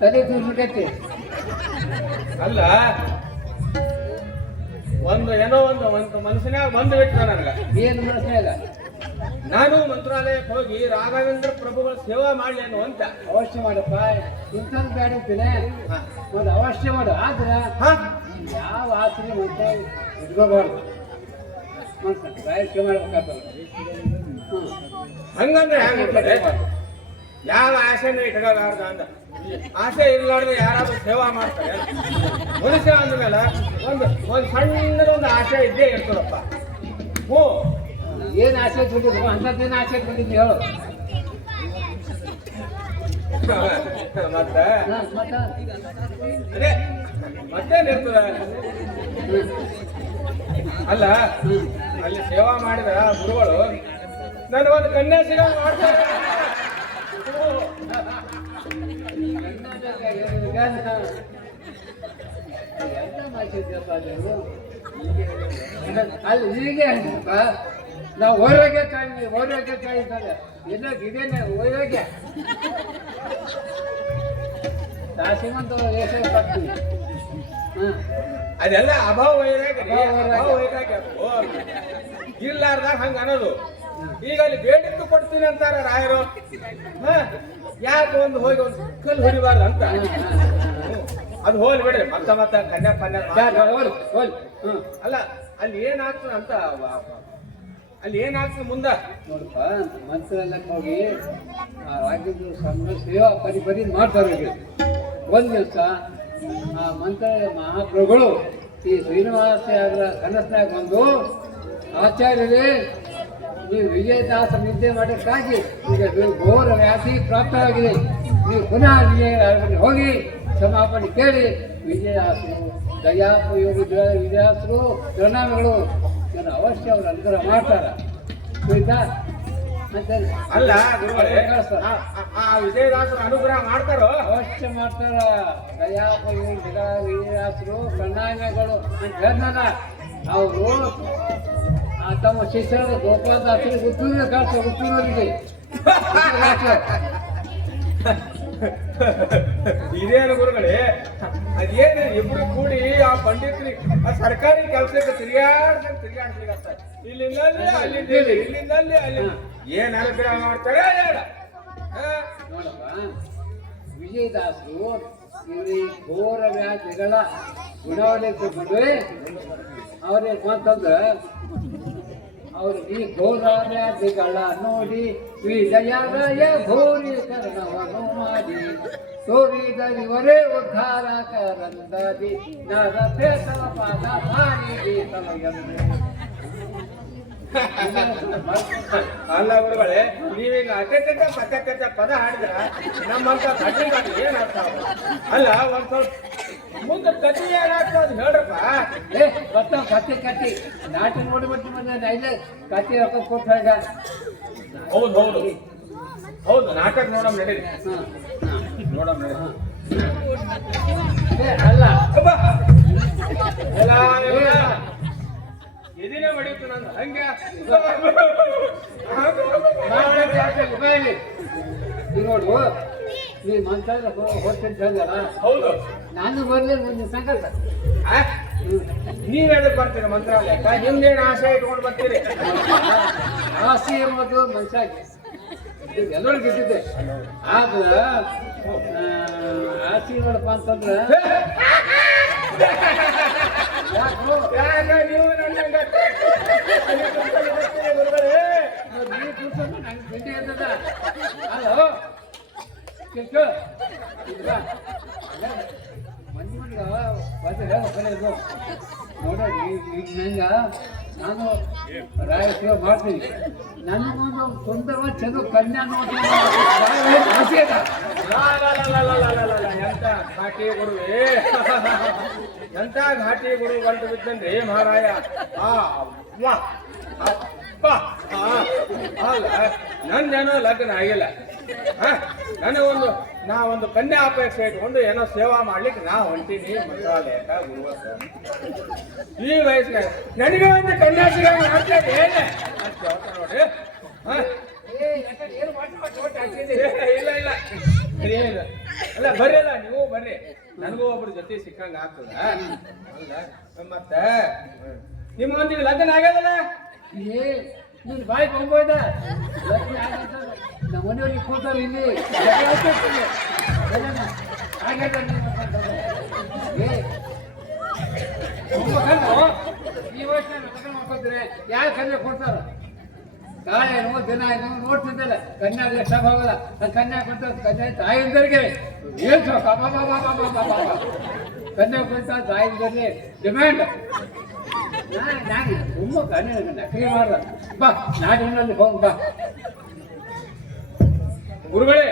ತಲೆ ತೂರ್ಲಿಕ್ಕೆ ಅಲ್ಲ ಒಂದು ಏನೋ ಒಂದು ಮನಸ್ಸಿನಾಗ ಬಂದು ಬಿಟ್ಟು ನನಗ ಏನು ಮನಸ್ಸಿನಾಗ ನಾನು ಮಂತ್ರಾಲಯಕ್ಕೆ ಹೋಗಿ ರಾಘವೇಂದ್ರ ಪ್ರಭುಗಳ ಸೇವಾ ಮಾಡ್ಲಿ ಅನ್ನೋ ಅಂತ. ಅವಶ್ಯ ಮಾಡಪ್ಪ, ಇಂಥದ್ದು ಬೇಡ ಅಂತೀನಿ. ಒಂದು ಅವಶ್ಯ ಮಾಡು. ಆದ್ರೆ ಯಾವ ಆಸರೆ ಅಂತ ಇಟ್ಕೋಬಾರ್ದು. ರಾಯಕ್ಕೆ ಮಾಡ್ಬೇಕಾಗ್ತದೆ. ಹಂಗಂದ್ರೆ ಹೆಂಗೆ? ಯಾವ ಆಸೆನೂ ಇಟ್ಕೋಬಾರ್ದು ಅಂದ. ಆಸೆ ಇರ್ಲಾರ್ದೆ ಯಾರಾದ್ರೂ ಸೇವಾ ಮಾಡ್ತಾರೆ? ಮನುಷ್ಯ ಅಂದ್ಮೇಲೆ ಒಂದು ಸಣ್ಣದೊಂದು ಆಸೆ ಇದ್ದೇ ಇರ್ತದಪ್ಪ. ಹ್ಞೂ, ಏನು ಆಸೆ ಇಟ್ಕೊಂಡಿದ್ರು ಅಂಥದ್ದೇನು ಆಸೆ ಇಟ್ಕೊಂಡಿದ್ದು ಹೇಳು. ಮತ್ತೆ ಅದೇ ಮತ್ತೇನಿರ್ತದ? ಅಲ್ಲ, ಅಲ್ಲಿ ಸೇವಾ ಮಾಡಿದ ಗುರುಗಳು ನನಗೊಂದು ಕನ್ಯಾ ಸಿಗ ಮಾಡ್ತಾರೆ. ಅಲ್ಲಿ ಹೀಗೆ ಅಂಟಪ್ಪ, ನಾವು ಓರೋಗ್ಯ ಕಾಯಿದ್ದಾರೆ ಎಲ್ಲ ಇದೇನೆ ಓರೋಗ್ಯ ದಾಸಿಮಂತ ವೇಷ ಬರ್ತೀವಿ. ಅದೆಲ್ಲ ಅಭಾವ ವೈರಾಗ್ಯ ಇರ್ಲಾರ್ದಾಗ ಹಂಗ ಅನ್ನೋದು. ಈಗ ಅಲ್ಲಿ ಬೇಡಿದ್ದು ಕೊಡ್ತೀನಿ ಅಂತಾರ ರಾಯರು. ಯಾಕೆ ಒಂದು ಹೋಗಿ ಒಂದು ಕಲ್ಲು ಹೊಡಿಬಾರ್ದು ಅಂತ. ಅದು ಹೋಲ್ ಬಿಡ್ರಿ, ಮತ್ತೆ ಕನ್ಯಾ ಅಲ್ಲ, ಅಲ್ಲಿ ಏನಾಗ್ತದ ಅಂತ, ಅಲ್ಲಿ ಏನಾಗ್ತದೆ ಮುಂದೆ ನೋಡಪ್ಪ. ಮಂತ್ರಾಲಯಕ್ಕೆ ಹೋಗಿ ಆ ರಾಜ್ಯದ ಸಣ್ಣ ಸೇವಾ ಬರಿ ಮಾಡ್ತಾರೆ. ಒಂದು ದಿವಸ ಆ ಮಂತ್ರಾಲಯ ಮಹಾಪ್ರಭುಗಳು ಈ ಶ್ರೀನಿವಾಸ ಕನಸಿನಾಗ ಬಂದು, ಆಚಾರ್ಯರೇ, ನೀವು ವಿಜಯದಾಸ ನಿದ್ದೆ ಮಾಡೋಕ್ಕಾಗಿ ಈಗ ಘೋರ ವ್ಯಾಧಿ ಪ್ರಾಪ್ತವಾಗಿದೆ, ನೀವು ಪುನಃ ವಿಜಯ ಹೋಗಿ ಕ್ಷಮಾಪಣೆ ಕೇಳಿ. ವಿಜಯದಾಸರು ವಿಜಯದಾಸರು ಪ್ರಣಾಮಗಳು, ನಾನು ಅವಶ್ಯ ಅವರು ಅನುಗ್ರಹ ಮಾಡ್ತಾರ. ಅಲ್ಲ ಗುರುಗಳೇ, ಆ ವಿಜಯದಾಸರು ಅನುಗ್ರಹ ಮಾಡ್ತಾರೋ? ಅವಶ್ಯ ಮಾಡ್ತಾರ. ವಿಜಯದಾಸರು ಪ್ರಣಾಮಗಳು ಅಂತ ಹೇಳ್ತಾರ. ಅವರು ತಮ್ಮ ಶಿಷ್ಯರ ಗೋಪಾಲದಾಸರಿಗೆ ಉತ್ತೂರು ಕಳಿಸ್ತಾರೆ. ಉತ್ತೂರಿಗೆ ಇದೇನು ಗುರುಗಳೇ, ಅದೇನು ಇಬ್ರು ಕೂಡಿ ಆ ಪಂಡಿತರಿಗೆ ಆ ಸರ್ಕಾರಿ ಕೆಲಸಕ್ಕೆ ತಿರುಗಾಡ್ಲಿಕ್ಕೆ ಇಲ್ಲಿಂದಲ್ಲಿ ಅಲ್ಲಿ ಏನ್ ಅನುಗ್ರಹ ಮಾಡ್ತಾರೆ ನೋಡಪ್ಪ. ವಿಜಯದಾಸರು ಈ ಘೋರ ವ್ಯಾಧಿಗಳ ಗುಣವಲ್ಲಿ ಕೊಟ್ಬಿಟ್ಟು ಅವ್ರಿಗೆ ಅಂತಂದ್ರೆ ಅವರು ಈ ಘೋರ ವ್ಯಾಧಿಗಳ ನೋಡಿ ವಿಜಯರಾಯ ಘೋರಿ ಕರ್ಣವನ್ನು ಮಾಡಿ ತೋರಿದರಿವರೇ ಉದ್ಧಾರಕರಂದದಿ ನರ ಪ್ರೇತವ ಪಾದ ಮಾಡಿ ಅಲ್ಲ ಗುರುಗಳೇ, ನೀವೀಗ ಅತ್ಯಂತ ಪದ ಹಾಡಿದ್ರ ನಮ್ಮಂತ ಕಟ್ಟಿಗಾಗಿ ಏನ್ ಅರ್ಥ? ಅಲ್ಲ, ಒಂದ್ ಸ್ವಲ್ಪ ಮುಂದೆ ಕತಿ ಏನಾಗ್ತದ ಹೇಳ್ರಪ್ಪ. ಬರ್ತಾವ ಕತ್ತಿ ನಾಟಿ ನೋಡಿಬಿಟ್ಟು ಬಂದ ಇಲ್ಲೇ ಕತ್ತಿ ಹಾಕೋ ಕೊಟ್ಟು ಹೇಗ. ಹೌದು ನಾಟಕ ನೋಡಮ್ ನಡೀರಿ. ನೋಡಮ್ ನಡೀರಿ. ಅಲ್ಲ ಎದಿನೇ ಹೊಡಿತು ನಂದು ಹಂಗೆ. ನೋಡು, ನೀ ಮಂತ್ರ ಹೊಟ್ಟೆಲ್ಲ. ಹೌದು, ನಾನು ಬರ್ಲಿ ಒಂದು ಸಂಕಲ್ಪ. ನೀವ್ ಹೇಳಕ್ ಬರ್ತೀರಿ ಮಂತ್ರಾಲಯಕ್ಕ? ನಿಮ್ದೇನು ಆಸೆ ಇಟ್ಕೊಂಡು ಬರ್ತೀರಿ? ಆಸೆ ಎಂಬುದು ಮನುಷ್ಯಾಗಿ ಎಲ್ಲರಿಗೂ ಇದ್ದಿದ್ದೆ. ಆದ್ರೆ ಆಸೆ ನೋಡಪ್ಪ ಅಂತಂದ್ರೆ ನೀವು ನಂಗೆ ಗಂಟೆ ಇರ್ತದ. ಅಲ್ಲೋ ಕೇಳ್ಕೊ, ಮಂದಿ ಕಲಿಯೋದು ನೋಡ. ಈಗ ನಂಗ ನಾನು ರಾಯ ಸೇವೆ ಮಾಡ್ತೀನಿ. ನನಗೊಂದು ಸುಂದರವಾದ ಚಂದ ಕನ್ಯಾ ನೋಡಿ ಆಸೆ ಅದ. ಎಂತ ಘಾಟಿ ಗುರುವೇ, ಎಂತ ಘಾಟಿ ಗುರು ಗಂಟು ಬಿದ್ದನ್ರಿ ಮಹಾರಾಯ. ನಂದೇನೋ ಲಗ್ನ ಆಗಿಲ್ಲ. ನಾವೊಂದು ಕನ್ಯಾ ಅಪೇಕ್ಷೆ ಇಟ್ಕೊಂಡು ಏನೋ ಸೇವಾ ಮಾಡ್ಲಿಕ್ಕೆ ನಾ ಹೊಂಟೀನಿ ಮಂತ್ರಾಲಯಕ್ಕ ಗುರುವ. ಈ ವಯಸ್ಸಿನಾಗ ನನಗೆ ಒಂದು ಕನ್ಯಾಸಿಗ ಮಾಡ್ತೇನೆ ಏನೇ ಅಂತ ಹೇಳ್ತಾರೆ ನೋಡಿ. ಇಲ್ಲ ಏನು ಅಲ್ಲ ಬರ್ರಿ ಅಲ್ಲ ನೀವು ಬರ್ರಿ ನನಗೂ ಒಬ್ರ ಜೊತೆ ಸಿಕ್ಕಂಗ ಆಗ್ತದ ಅಲ್ಲ ಮತ್ತೆ ನಿಮ್ಗೊಂದಿಗೆ ಲಗ್ನ ಆಗ್ಯದಲ್ಲ ಏ ನೀನು ಬಾಯಿ ಕೊಂಬೋಯ್ದ ನಮ್ಮ ಮನೆಯವ್ರಿಗೆ ಕೂತಾರೆ ಇಲ್ಲಿ ಈ ವರ್ಷ ಲಗ್ನ ಮಾಡ್ಕೊತೀರಿ ಯಾರು ಕನ್ಯಾ ಕೊಡ್ತಾರ ಕಾಳೆ ಏನೋ ದಿನ ಏನೋ ನೋಡ್ತಿದ್ದಲ್ಲ ಕನ್ಯಾದ ಎಷ್ಟ ಹೋಗಲ್ಲ ಕನ್ಯಾ ಕೊಡ್ತಾರೆ ಕನ್ಯಾ ತಾಯಿಂದರಿಗೆ ಏನ್ ಕನ್ಯಾ ಕೊಡ್ತಾರೆ ತಾಯಿಂದರಿಗೆ ಡಿಮ್ಯಾಂಡ್ ನಾನು ತುಂಬ ಕನ್ಯಾ ನಕಲಿ ಮಾಡ್ದ ಬಾ ನಾಡಿನಲ್ಲಿ ಹೋಗ್ ಬಾ ಗುರುಗಳೇ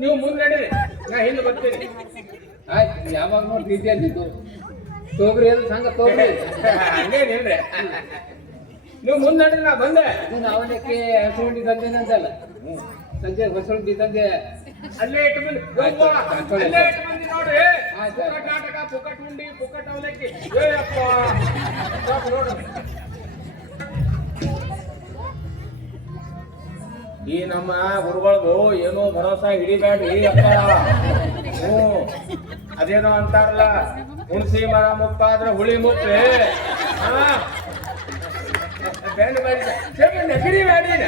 ನೀವು ಮುಂದೆ ನಡೀರಿ ನಾ ಹಿಂದೆ ಬರ್ತೀನಿ ಆಯ್ತು ಯಾವಾಗ ನೋಡ್ತಿದ್ಯಾ ನೀನು ತೋಗ್ರಿ ಏನು ಸಂಘ ತೋಗ್ರಿ ಹಂಗೇನಿಲ್ರಿ ನೀವು ಮುಂದೆ ನಡೀರಿ ನಾ ಬಂದೆ ನೀನು ಅವನಕ್ಕೆ ಹೊಸರುಂಡಿ ತಂದೇನಂತಲ್ಲ ಸಂಜೆ ಹೊಸರುಂಡಿ ತಂದೆ ಅಲ್ಲೇ ಇಟ್ಟು ಬಂದು ಅಲ್ಲೇ ಇಟ್ಟು ಬಂದಿ ನೋಡ್ರಿ ಪುಕ್ಕಟ್ ನಾಟಕ ಪುಕ್ಕಟ್ ಉಂಡಿ ಪುಕ್ಕಟ್ ಅವಲಕ್ಕಿ ಏಯಪ್ಪ ನೋಡ್ರಿ ಈ ನಮ್ಮ ಗುರುಗಳದು ಏನೋ ಭರೋಸಾ ಹಿಡಿಬೇಡ್ರಿ ಅಪ್ಪ ಅದೇನೋ ಅಂತಾರಲ್ಲ ಹುಣಸಿ ಮರ ಮುಪ್ಪಾದ್ರೆ ಹುಳಿ ಮುಪ್ಪೆ ನಕರಿ ಬ್ಯಾಡಿನ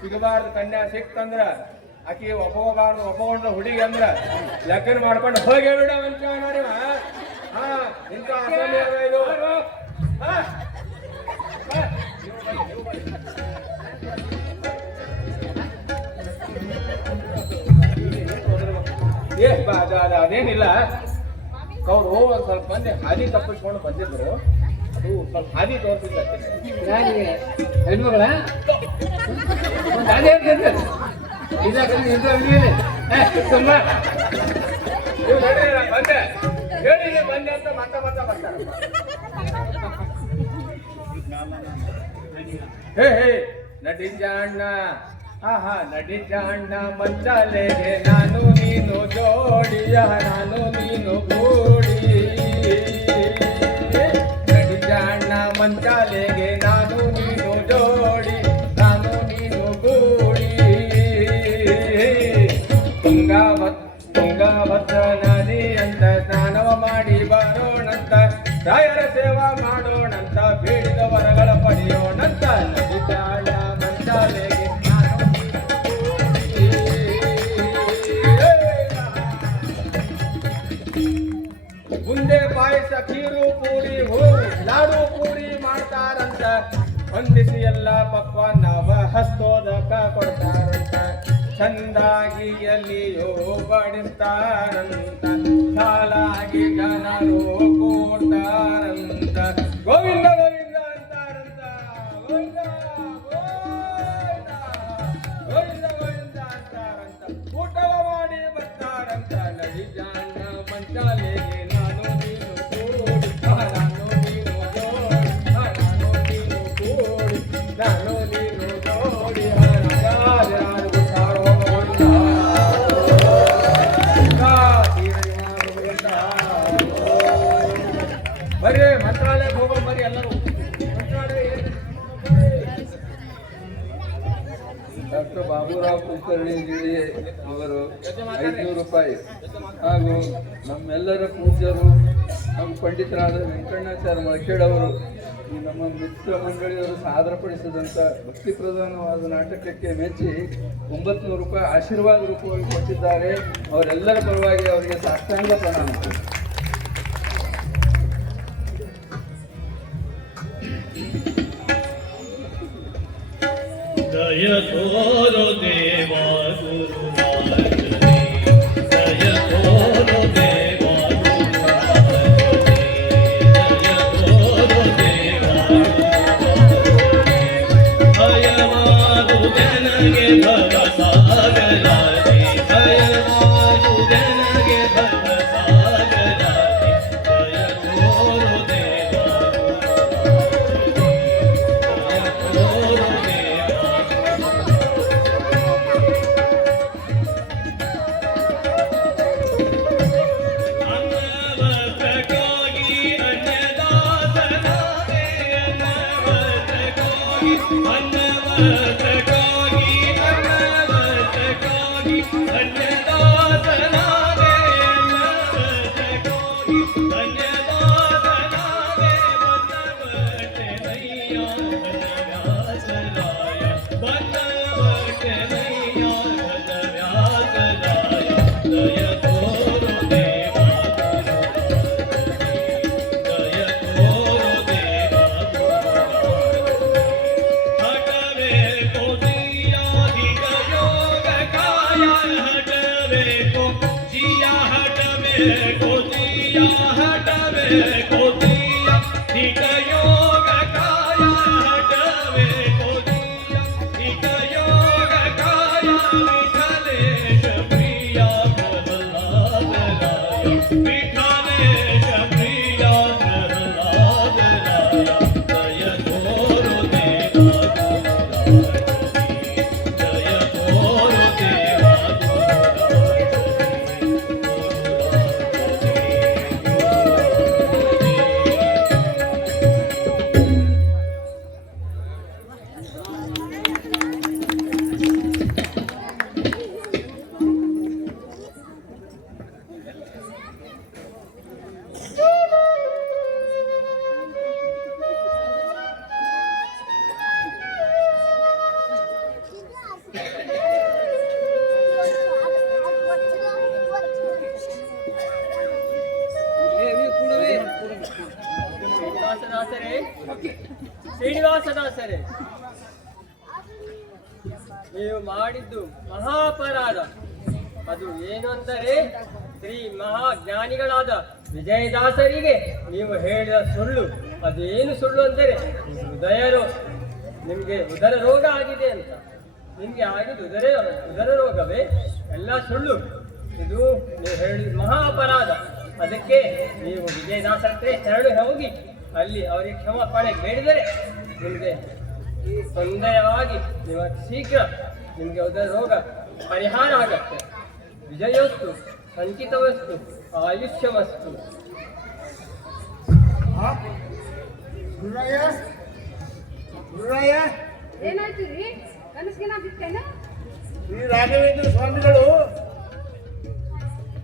ಸಿಗಬಾರ್ದು ಕನ್ಯಾ ಸಿಕ್ತಂದ್ರ ಆಕಿ ಒಪ್ಪಬಾರ್ದು ಒಪ್ಪಗೊಂಡ್ರ ಹುಡುಗಿ ಅಂದ್ರ ಲಗ್ನ ಮಾಡ್ಕೊಂಡು ಹೋಗೇ ಬಿಡ ಅಂತ ನೋಡಿ ಇಂಥ ಅಸಲಿ ಅದ ಇದು ಏ ಅದೇನಿಲ್ಲ ಅವರು ಒಂದ್ ಸ್ವಲ್ಪ ಮಂದಿ ಹಾದಿ ತಪ್ಪಿಸ್ಕೊಂಡು ಬಂದಿದ್ರು ಅದು ಸ್ವಲ್ಪ ಹಾದಿ ತೋರಿಸಿಲ್ಲ ಹೆಣ್ಮಗಳ ಬಂದೆ ಹೇಳಿ ಬಂದೆ ಅಂತ ಮತ್ತೆ ಬರ್ತಾರೆ ಹೇ ನಡಿಜಾಣ್ಣ ಆಹಾ ನಡಿಜಾಣ್ಣ ಮಂಚಾಲೆಗೆ ನಾನು ನೀನು ಜೋಡಿಯ ನಾನು ನೀನು ಕೂಡಿ ನಡಿಜಾಣ್ಣ ಮಂಚಾಲೆಗೆ ನಾನು ನೀನು ಜೋಡಿ ನಾನು ನೀನು ಕೂಡಿ ತುಂಗಭದ್ರ ನದಿ ಅಂತ ಸ್ನಾನವ ಮಾಡಿ ಬರೋಣಂತ ರಾಯರ ಸೇವಾ ಮಾಡೋಣಂತ ಬೇಡಿದ ವರಗಳ ಪಡೆಯೋಣಂತ ನಡಿಜಾಣ ಮಂಚಾಲೆಗೆ ಮುಂದೆ ಪಾಯಸ ಖೀರು ಪೂರಿ ಲಾಡು ಪೂರಿ ಮಾಡ್ತಾರಂತ ಹೊಂದಿಸಿ ಎಲ್ಲ ಪಕ್ವಾನ ಹಸ್ತೋದಕ ಕೊಡ್ತಾರಂತ ಚಂದಾಗಿ ಎಲ್ಲಿಯೋ ಬಡಿಸ್ತಾರಂತ ಸಾಲಾಗಿ ಜನರು ಕೂಡ್ತಾರಂತ ಗೋವಿಂದ ಗೋವಿಂದ ಅಂತಾರಂತ ಗೋವಿಂದ ಗೋವಿಂದ ಗೋವಿಂದ ಅಂತಾರಂತ ಊಟವ ಮಾಡಿ ಬರ್ತಾರಂತ ನಡಿಜಾಣ ಮಂಚಾಲೆಗೆ ನಾನು ನೀನು ಕೂಡಿ ನಾನು ನೀನು ಜೋಡಿ ನಾನು ನೀನು ಕೂಡಿ ನಾನು ನೀನು ಜೋಡಿ ಬರೀ ಮಂತ್ರಾಲಯಕ್ಕೆ ಹೋಗೋ ಬರೀ ಎಲ್ಲರೂ ಡಾಕ್ಟರ್ ಬಾಬುರಾವ್ ಕುಲಕರ್ಣಿ ಗಿಳಿ ಅವರು 500 ರೂಪಾಯಿ ಹಾಗೂ ನಮ್ಮೆಲ್ಲರ ಪೂಜ್ಯರು ನಮ್ಮ ಪಂಡಿತರಾದ ವೆಂಕಣ್ಣಾಚಾರ್ಯ ಮೊಳಕೇಡವರು ಈ ನಮ್ಮ ಮಿತ್ರ ಮಂಡಳಿಯವರು ಸಾದರಪಡಿಸಿದಂಥ ಭಕ್ತಿ ಪ್ರಧಾನವಾದ ನಾಟಕಕ್ಕೆ ಮೆಚ್ಚಿ 900 ರೂಪಾಯಿ ಆಶೀರ್ವಾದ ರೂಪವಾಗಿ ಕೊಟ್ಟಿದ್ದಾರೆ. ಅವರೆಲ್ಲರ ಪರವಾಗಿ ಅವರಿಗೆ ಸಾಷ್ಟಾಂಗ ಪ್ರಣಾಮ. ದಯ ತೋರೋ ದೇವ ಗುರುರಾಜನೇ ದಯ ತೋರೋ ದೇವ ಗುರುರಾಜನೇ ದಯ ತೋರೋ ದೇವ ಭಯವಾದು ಜನಗೆ ಭವಸಾಗರಾಜಿ ಭಯವಾದು ಜನಗೆ ಭವಸಾಗರಾಜಿ ದಯ ತೋರೋ ದೇವ ಅನ್ನವರ್ತಕ್ಕಾಗಿ ಹಟಬೇಕು ಜಿಯ ಹಟಬೇಕು ಜಿಯ ಹಟಬೇಕು ಜಿಯ ಹಿತಯೋಗ ಕಾಯ ಹಟಬೇಕು ಜಿಯ ಹಿತಯೋಗ ಕಾಯ ವಿಠಲೇಶ ಪ್ರಿಯ ಪ್ರಹ್ಲಾದರಾಯ ವಿಠಲೇಶ ಪ್ರಿಯ ಪ್ರಹ್ಲಾದರಾಯ ದಯ ತೋರು ದೇವ ಜಯ ತೋರು ದೇವ ಶ್ರೀನಿವಾಸದಾಸರೇ, ನೀವು ಮಾಡಿದ್ದು ಮಹಾಪರಾಧ. ಅದು ಏನು ಅಂದರೆ, ಶ್ರೀ ಮಹಾಜ್ಞಾನಿಗಳಾದ ವಿಜಯದಾಸರಿಗೆ ನೀವು ಹೇಳಿದ ಸುಳ್ಳು. ಅದೇನು ಸುಳ್ಳು ಅಂದರೆ ನಿಮಗೆ ಉದರ ರೋಗ ಆಗಿದೆ ಅಂತ. ನಿಮಗೆ ಆಗಿದ್ದು ಉದರ ರೋಗವೇ? ಎಲ್ಲ ಸುಳ್ಳು. ಇದು ನೀವು ಹೇಳಿದ ಮಹಾ ಅಪರಾಧ. ಅದಕ್ಕೆ ನೀವು ವಿಜಯದಾಸರ ಹತ್ರ ಶರಣು ಹೋಗಿ ಅಲ್ಲಿ ಅವರಿಗೆ ಕ್ಷಮಾಪಣೆ ಬೇಡಿದರೆ ನಿಮಗೆ ತೊಂದರೆಯಾಗಿ ಶೀಘ್ರ ನಿಮಗೆ ಉದರ ರೋಗ ಪರಿಹಾರ ಆಗತ್ತೆ. ವಿಜಯೋಸ್ತು, ಸಂಚಿತವಸ್ತು, ಆಯುಷ್ಯವಸ್ತು. ಏನಾಯ್ತು ರೀ? ಕನಸಿನ ಬಿತ್ತೇನ? ಶ್ರೀ ರಾಘವೇಂದ್ರ ಸ್ವಾಮಿಗಳು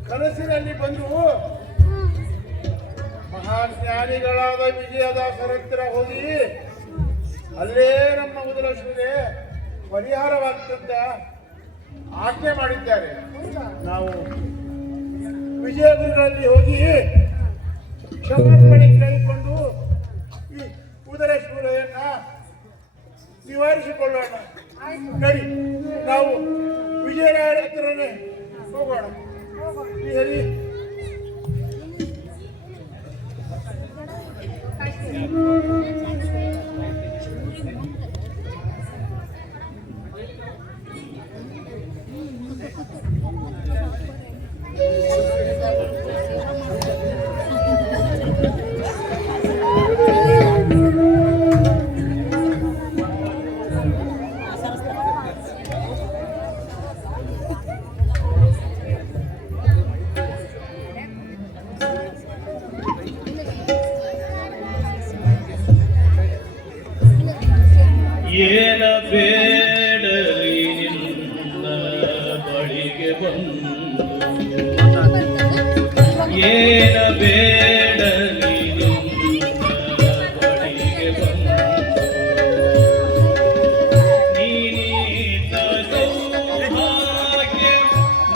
ಕನಸಿನಲ್ಲಿ ಬಂದು ಮಹಾಜ್ಞಾನಿಗಳಾದ ವಿಜಯದಾಸರ ಹತ್ರ ಹೋಗಿ ಅಲ್ಲೇ ನಮ್ಮ ಉದರಶ್ರೀಗೆ ಪರಿಹಾರವಾಗ್ತಂತ ಆಜ್ಞೆ ಮಾಡಿದ್ದಾರೆ. ನಾವು ವಿಜಯ ಗುರುಗಳಲ್ಲಿ ಹೋಗಿ ಕ್ಷಮಾಪಣೆ ಕೇಳಿಕೊಂಡು ಈ ಉದರ ಶೂಲೆಯನ್ನ ನಿವಾರಿಸಿಕೊಳ್ಳೋಣ. ನಡಿ, ನಾವು ವಿಜಯರಾಯರ ಹತ್ರನೇ ಹೋಗೋಣ. ಹರಿ ಏನ ಬೇಡಲಿ ನಿನ್ನ ಬಳಿಗೆ ಬಂದು ಏನ ಬೇಡಲಿ ನಿನ್ನ ಬಳಿಗೆ ಬಂದು ನೀನೀತ ಸೌಭಾಗ್ಯ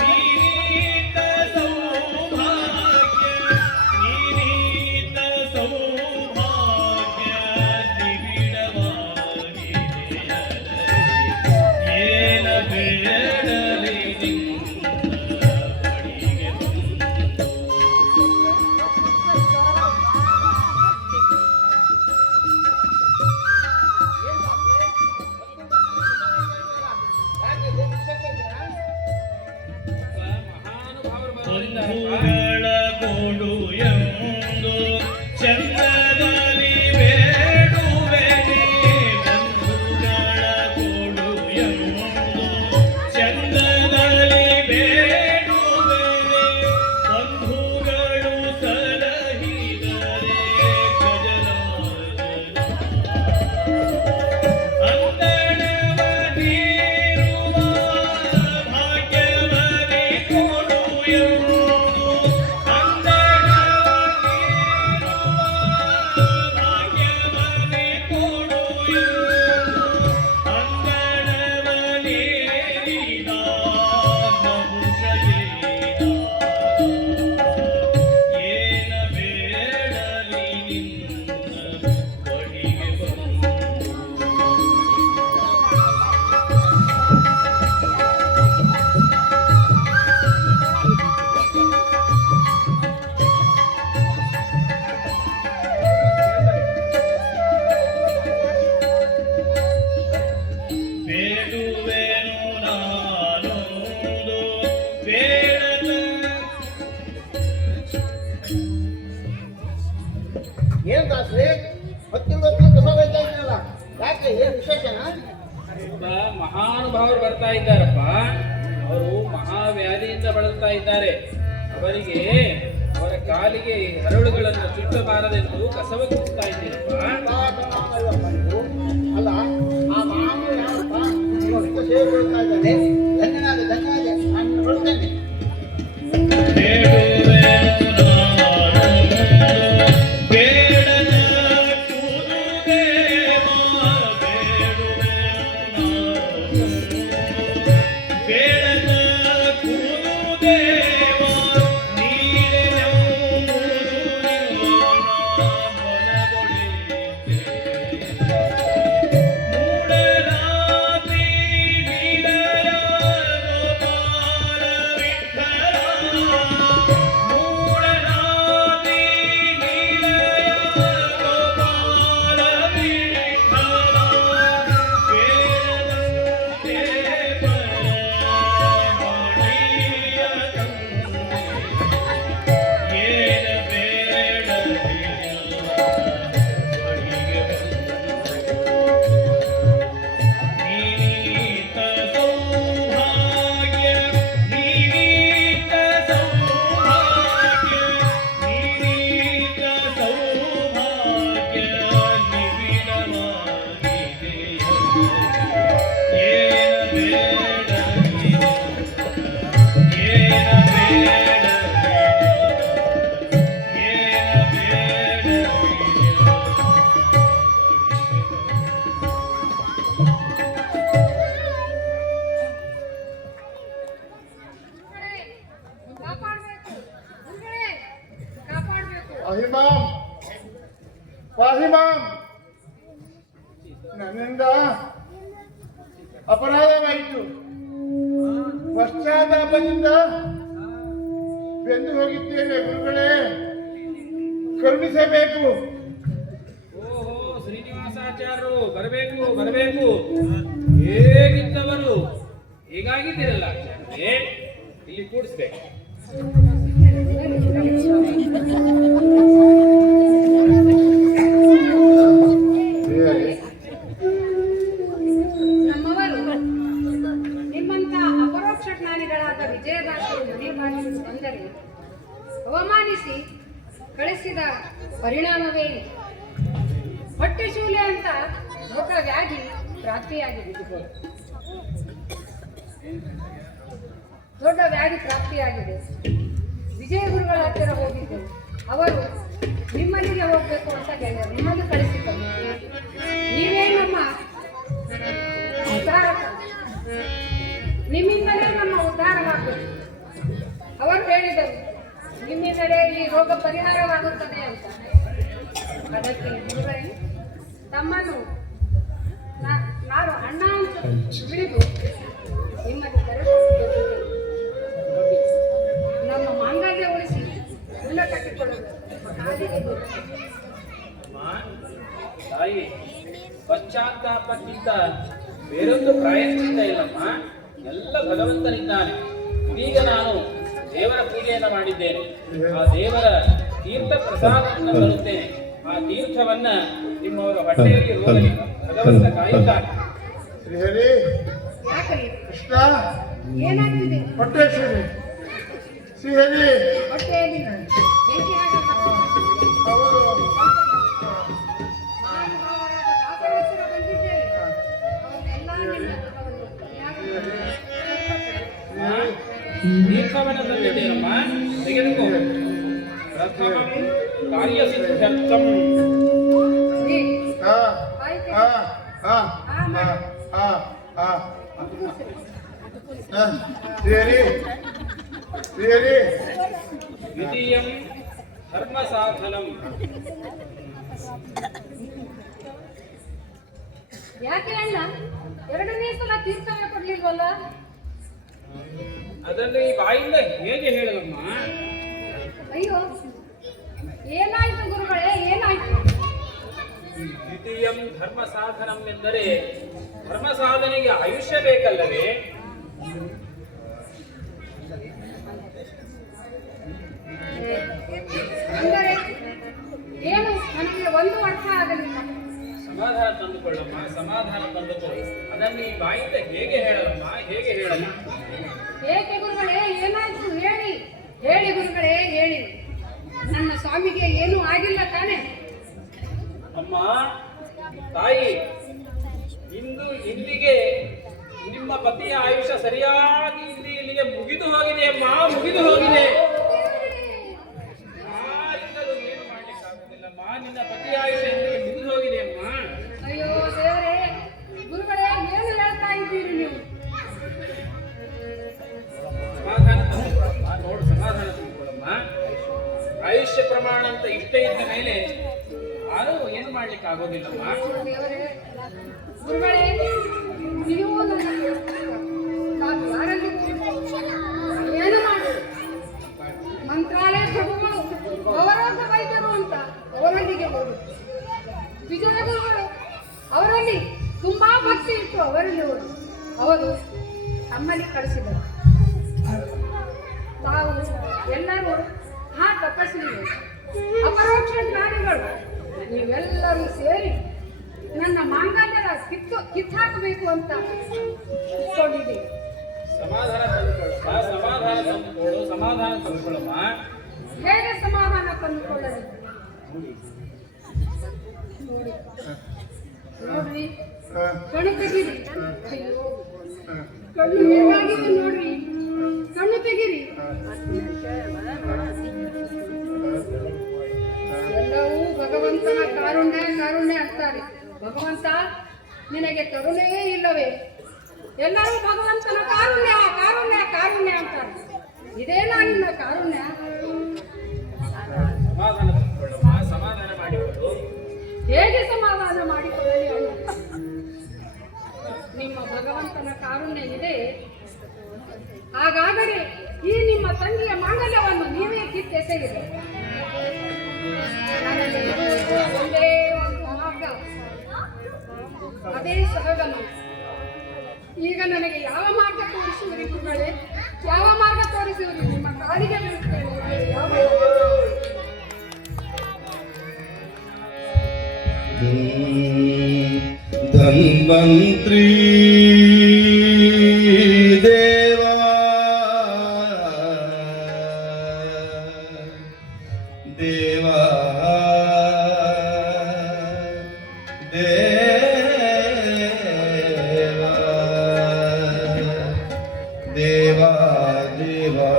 ನೀನೀತ ಸೌಭಾಗ್ಯ ನೀನೀತ ಸೌಭಾಗ್ಯ ನಿಬಿಡವಾಗಿ ಏನ ಬೇಡಲಿ ನಿನ್ನ ಬಳಿಗೆ ಬಂದು ಬಂಧುಗಳ ಕೊಡು ಎಂದು ಚಂದದಲ್ಲಿ ಬೇಡುವೆನೆ ಬಂಧುಗಳ ಕೊಡು ಎಂದು ಚಂದದಲ್ಲಿ ಬೇಡುವೆನೆ ಬಂಧುಗಳು ಸಲಹಿದರೆ ಗಜರಾಜನ ಅಂದಣವದಿರುವ ಭಾಗ್ಯವದಿ ಕೊಡು ಎಂದು ಶ್ರೀ ಹೊತ್ತಿಂದ ಕಸ ಬೈತಾ ಇದ್ದೀರಲ್ಲ, ಯಾಕೆ ಏನು ವಿಶೇಷನಾ? ಒಬ್ಬ ಮಹಾನುಭಾವರು ಬರ್ತಾ ಇದ್ದಾರಪ್ಪ. ಅವರು ಮಹಾವ್ಯಾಧಿಯಿಂದ ಬಳಲ್ತಾ ಇದ್ದಾರೆ. ಅವರಿಗೆ ಅವರ ಕಾಲಿಗೆ ಹರಳುಗಳನ್ನು ಚುಚ್ಚಬಾರದೆಂದು ಕಸವ ಕುಡಿಸ್ತಾ ಇದ್ದೀರಪ್ಪ. ಅಲ್ಲ, ಆ ಮಾಮೂಲು ಯಾರಪ್ಪ ನಿಮ್ಮ ಸೇವೆ ಕೊಡ್ತಾ ಇದ್ದಾನೆ. ಧನ್ಯನಾದೆ ಧನ್ಯನಾದೆ, ನಾನು ಬರ್ತೇನೆ. ನನ್ನಿಂದ ಅಪರಾಧವಾಯಿತು. ಪಶ್ಚಾತ್ತಾಪದಿಂದ ಬೆಂದು ಹೋಗಿದ್ದೇನೆ ಗುರುಗಳೇ, ಕರುಣಿಸಬೇಕು. ಓಹೋ, ಶ್ರೀನಿವಾಸಾಚಾರ್ಯರು ಬರಬೇಕು ಬರಬೇಕು. ಹೇಗಿದ್ದವರು ಹೀಗಾಗಿದ್ದೀರಲ್ಲ ಆಚಾರ್ಯರೇ, ಇಲ್ಲಿ ಕೂಡಿಸ್ಬೇಕು. ನಮ್ಮವರು ನಿಮ್ಮಂತ ಅಪರೋಕ್ಷ ಜ್ಞಾನಿಗಳಾದ ವಿಜಯದಾಸರು ಮನೆ ಬಾಗಿಲು ಬಂದರೆ ಅವಮಾನಿಸಿ ಕಳಿಸಿದ ಪರಿಣಾಮವೇ ಹೊಟ್ಟೆ ಶೂಲೆ ಅಂತ ದೊಡ್ಡ ವ್ಯಾಧಿ ಪ್ರಾಪ್ತಿಯಾಗಿದೆ. ದೊಡ್ಡ ವ್ಯಾಧಿ ಪ್ರಾಪ್ತಿಯಾಗಿದೆ. ವಿಜಯ ಗುರುಗಳ ಹತ್ತಿರ ಹೋಗಿದ್ದರು. ಅವರು ನಿಮ್ಮಲ್ಲಿಗೆ ಹೋಗ್ಬೇಕು ಅಂತ ಹೇಳಿದರು. ನಿಮ್ಮನ್ನು ಕಳಿಸಿಕೊಂಡು ನೀವೇ ನಮ್ಮ ಉದ್ಧಾರ, ನಿಮ್ಮಿಂದಲೇ ನಮ್ಮ ಉದ್ಧಾರವಾಗಬೇಕು. ಅವರು ಹೇಳಿದರು ನಿಮ್ಮಿಂದಲೇ ಈ ರೋಗ ಪರಿಹಾರವಾಗುತ್ತದೆ ಅಂತ. ಅದಕ್ಕೆ ಗುರುಗಳೇ ತಮ್ಮನ್ನು ನಾನು ಅಣ್ಣ ಅಂತ ಹಿಡಿದು ನಿಮ್ಮಲ್ಲಿ ಕರೆದು ನಮ್ಮ ಮಾಂಗಲ್ಯ ಉಳಿಸಿ ಉಳ್ಳ ಕಟ್ಟಿಕೊಳ್ಳಲು ತಾಯಿ, ಪಶ್ಚಾತ್ತಾಪಕ್ಕಿಂತ ಬೇರೊಂದು ಪ್ರಾಯಶ್ಚಿತ್ತ ಇಲ್ಲಮ್ಮ. ಎಲ್ಲ ಭಗವಂತನಿದ್ದಾನೆ. ಈಗ ನಾನು ದೇವರ ಪೂಜೆಯನ್ನು ಮಾಡಿದ್ದೇನೆ. ಆ ದೇವರ ತೀರ್ಥ ಪ್ರಸಾದವನ್ನು ತರುತ್ತೇನೆ. ಆ ತೀರ್ಥವನ್ನ ನಿಮ್ಮವರ ಹೊಟ್ಟೆಯಲ್ಲಿ ರೋಗಲಿ ಭಗವಂತ ಕಾಯುತ್ತಾನೆ. ಶ್ರೀಹರಿ, ಯಾಕರಿ ಕೃಷ್ಣ, ಏನಾಗ್ತಿದೆ? ಹೊಟ್ಟೆ ಶ್ರೀ ಶ್ರೀಹರಿ, ಹೊಟ್ಟೆಯಲ್ಲಿ ಬೆಂಕಿ ಹಾಕಿ ಹೌದು. ಮಹಾನುಭಾವರಾದ ದಾಸರ ಹತ್ತಿರ ಬಂದಿದ್ದೇವೆ. ಅವರೆಲ್ಲ ತೀರ್ಥವನ್ನು ತಂದಿದ್ದೇನಮ್ಮ, ತೆಗೆದುಕೋ. ಪ್ರಥಮಂ ಕಾರ್ಯಸಿದ್ಧ್ಯರ್ಥಂ. ಶ್ರೀಹರಿ, ಶ್ರೀಹರಿ, ದ್ವಿತೀಯಂ ಧರ್ಮ ಸಾಧನಂ. ಯಾಕೆ ಅಣ್ಣ ಎರಡನೇ ಸಲ ತೀರ್ಥವೇ ಕೊಡ್ಲಿಲ್ವಲ್ಲ? ಅದನ್ನು ಈ ಬಾಯಿಂದ ಹೇಗೆ ಹೇಳಲಮ್ಮ? ಅಯ್ಯೋ, ಏನಾಯ್ತು ಗುರುಗಳೇ, ಏನಾಯ್ತು? ದ್ವಿತೀಯಂ ಧರ್ಮ ಸಾಧನಂ ಎಂದರೆ ಧರ್ಮ ಸಾಧನೆಗೆ ಆಯುಷ್ಯ ಬೇಕಲ್ಲವೇ? ಅಂದರೆ ಏನು ನನಗೆ ಒಂದು ಅರ್ಥ ಆಗಲಿಲ್ಲ. ಸಮಾಧಾನ ತಂದುಕೊಳ್ಳಮ್ಮ, ಸಮಾಧಾನ ತಂದುಕೊಳ್ಳಿ. ಅದನ್ನು ಈ ಬಾಯಿಂದ ಹೇಗೆ ಹೇಳಲಮ್ಮ, ಹೇಗೆ ಹೇಳಮ್ಮ? ಏಕೆ ಗುರುಗಳೇ, ಏನಾಯ್ತು ಹೇಳಿ, ಹೇಳಿ ಗುರುಗಳೇ ಹೇಳಿ. ನನ್ನ ಸ್ವಾಮಿಗೆ ಏನೂ ಆಗಿಲ್ಲ ತಾನೆ? ಅಮ್ಮ ತಾಯಿ, ಇಂದಿಗೆ ನಿಮ್ಮ ಪತಿಯ ಆಯುಷ್ಯ ಸರಿಯಾಗಿ ಇಲ್ಲಿಗೆ ಮುಗಿದು ಹೋಗಿದೆ ಅಮ್ಮ, ಮುಗಿದು ಹೋಗಿದೆ. ಏನು ಮಾಡ್ಲಿಕ್ಕಾಗುದಿಲ್ಲಮ್ಮ, ನಿನ್ನ ಪತಿಯ ಆಯುಷ್ಯ ಇಂದಿಗೆ ಮುಗಿದು ಹೋಗಿದೆ ಅಮ್ಮ. ಅಯ್ಯೋ ದೇವರೇ, ಗುರುಗಳೇ ಏನು ಹೇಳ್ತಾ ಇದ್ದೀರಿ ನೀವು? ಸಮಾಧಾನ ತಂದುಕೊಳ್ಳಮ್ಮ, ನೋಡು ಸಮಾಧಾನ ತಂದುಕೊಳ್ಳಮ್ಮ. ಆಯುಷ್ಯ ಪ್ರಮಾಣ ಅಂತ ಇಷ್ಟೇ ಇದ್ದ ಮೇಲೆ ಯಾರು ಏನು ಮಾಡ್ಲಿಕ್ಕೆ ಆಗೋದಿಲ್ಲಮ್ಮ. ದೇವರೇ, ಗುರುಗಳೇ ನೀವು ನಾನು ಯಾರಲ್ಲಿ ಏನು ಮಾಡಿ ಮಂತ್ರಾಲಯ ಪ್ರಭುಗಳು ಅವರಾದ ವೈದ್ಯರು ಅಂತ ಅವರೊಂದಿಗೆ ಹೋದು, ವಿಜಯ ಗುರುಗಳು ಅವರಲ್ಲಿ ತುಂಬಾ ಭಕ್ತಿ ಇತ್ತು, ಅವರಲ್ಲಿ ಹೋದು ಅವರು ನಮ್ಮಲ್ಲಿ ಕಳಿಸಿದರು. ತಾವು ಎಲ್ಲರೂ ತಪಸ್ವಿಗಳು, ಅಪರೋಕ್ಷ ಜ್ಞಾನಿಗಳು, ನೀವೆಲ್ಲರೂ ಸೇರಿ ನನ್ನ ಮಾಂಗಲ್ಯದ ಕಿತ್ತಾಕಬೇಕು ಅಂತ ಇಟ್ಕೊಂಡಿದ್ದೀವಿ. ಸಮಾಧಾನ ತಂದುಕೊಳ್ಳಮ್ಮ, ಸಮಾಧಾನ ತಂದುಕೊಳ್ಳು, ಸಮಾಧಾನ ತಂದುಕೊಳ್ಳಮ್ಮ. ಹೇಗೆ ಸಮಾಧಾನ ತಂದುಕೊಳ್ಳಲು? ನೋಡ್ರಿ, ಕಣ್ಣು ತೆಗೀರಿ. ಅಯ್ಯೋ, ಕಣ್ಣು ಹೇಗಾಗಿದೆ ನೋಡ್ರಿ, ಕಣ್ಣು ತೆಗೀರಿ. ಎಲ್ಲವೂ ಭಗವಂತನ ಕಾರುಣ್ಯ ಕಾರುಣ್ಯ ಅಂತಾರೆ. ಭಗವಂತ ನಿನಗೆ ಕರುಣೆಯೇ ಇಲ್ಲವೇ? ಎಲ್ಲರೂ ಭಗವಂತನ ಕಾರುಣ್ಯ ಕಾರುಣ್ಯ ಕಾರುಣ್ಯ ಅಂತಾರೆ. ಇದೇನಾ ನಿನ್ನ ಕಾರುಣ್ಯ? ಸಮಾಧಾನ ತಂದುಕೊಳ್ಳಮ್ಮ, ಸಮಾಧಾನ ಮಾಡಿಕೊಳ್ಳು. ಹೇಗೆ ಸಮಾಧಾನ ಮಾಡಿಕೊಳ್ಳಲಿ? ನಿಮ್ಮ ಭಗವಂತನ ಕಾರುಣ್ಯ ಇದೆ. ಹಾಗಾದರೆ ಈ ನಿಮ್ಮ ತಂಗಿಯ ಮಾಂಗಲ್ಯವನ್ನು ನೀವೇ ಕಿತ್ತೆಸೆಯಿರಿ. ನನಗೆ ಒಂದೇ ಒಂದು ಮಾರ್ಗ, ಅದೇ ಸಹಗಮ. ಈಗ ನನಗೆ ಯಾವ ಮಾರ್ಗ ತೋರಿಸುವಿರಿ ಗುರುಗಳೇ? ಯಾವ ಮಾರ್ಗ ತೋರಿಸುವಿರಿ? ನಿಮ್ಮ ಕಾಲಿಗೆ ಬೀಳುತ್ತೇನೆ. ಯಾವ ಧನ್ವಂತ್ರಿ ದೇವಾ ದೇವಾ ದೇವಾ ದೇವಾ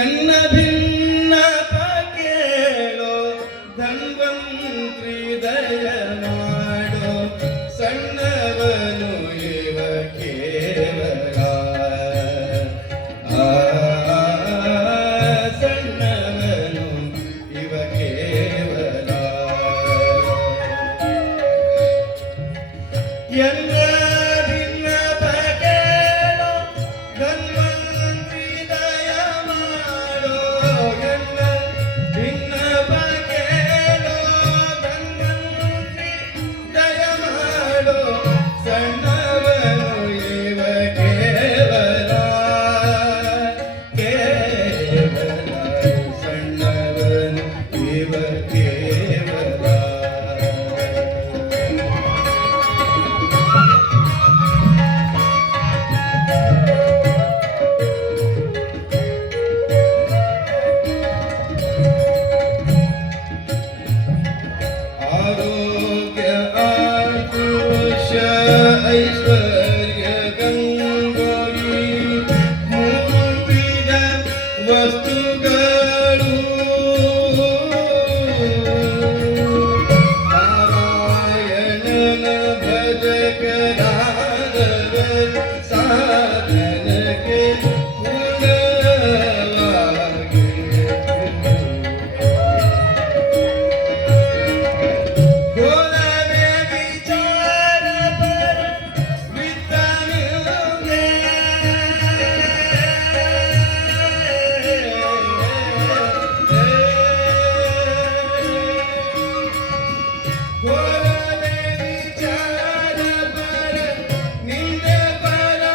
ಎನ್ನ ಭಿನ್ನ ಕೇಳೋ ಧನ್ವಂತ್ರಿ ದಯ ಮಾಡೋ ಸಣ್ಣವನು ಇವ ಕೇವಲ ಸಣ್ಣವನು ಇವ ಕೇವಲ ಎನ್ನ ಭಿನ್ನ ಕೇಳೋ ಧನ್ವಂತ್ರಿ ದಯ ಮಾಡೋ ಎನ್ನ ಭಿನ್ನ ಕೇಳೋ ಧನ್ವಂತ್ರಿ ದಯ ಮಾಡೋ ಸಣ್ಣವನು ಇವ ಕೇವಲ ಕೇವಲ ಸಣ್ಣವನು ಇವ ಕೇವಲ ಆರೋಗ್ಯ ಆಯುಷ ಐಶ್ವರ್ಯ ಗಂಗೋರಿ ಮೂವಿದ ವಸ್ತುಗಳು ನಾರಾಯಣನ ಭಜಕರಾದವ ಸಾಧನಕ್ಕೆ ಗುಣವಾಗಿ ಗೋಲನೆ ವಿಚಾರ ಪರ ವಿತ್ತನಿಗೆ ಗೋಲನೆ ವಿಚಾರ ಪರ ನಿಂದೆ ಪರ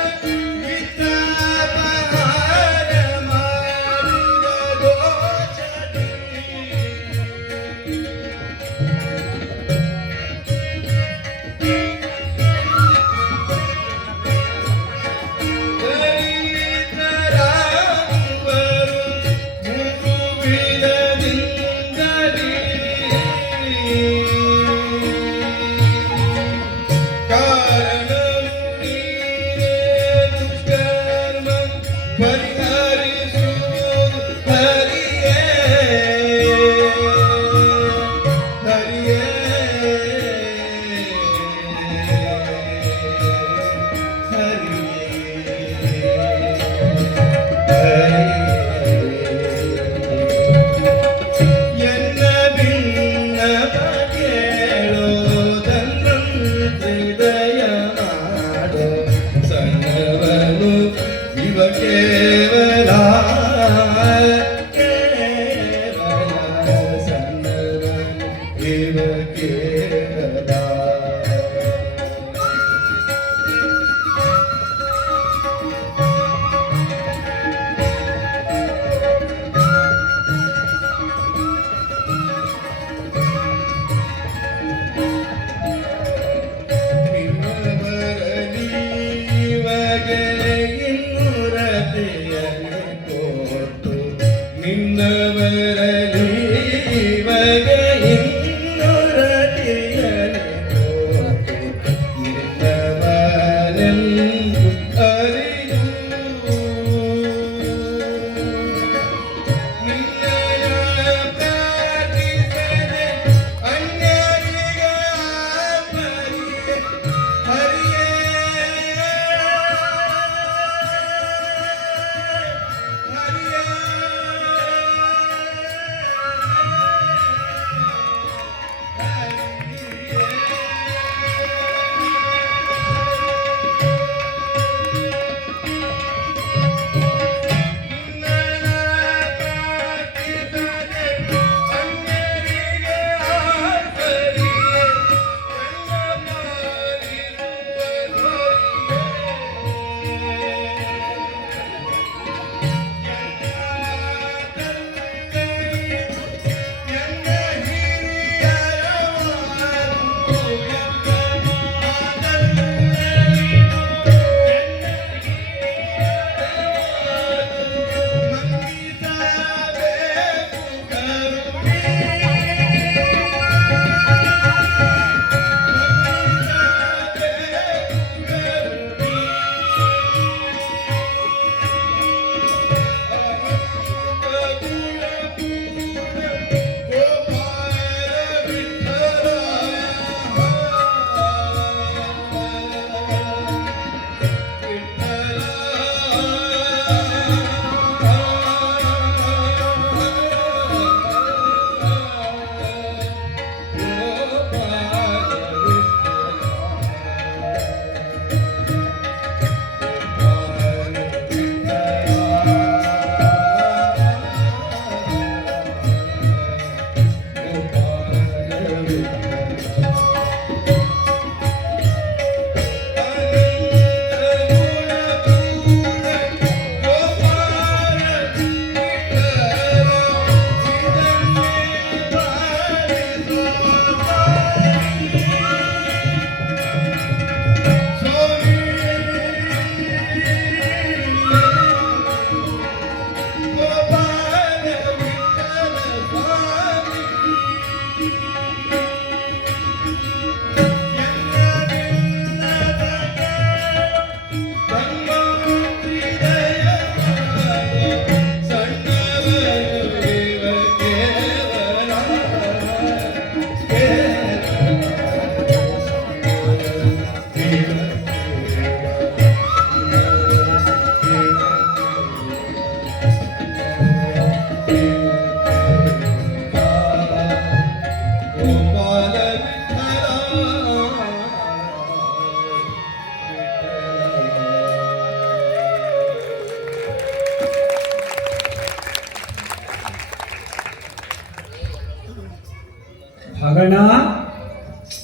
ಭಾಗಣ್ಣ,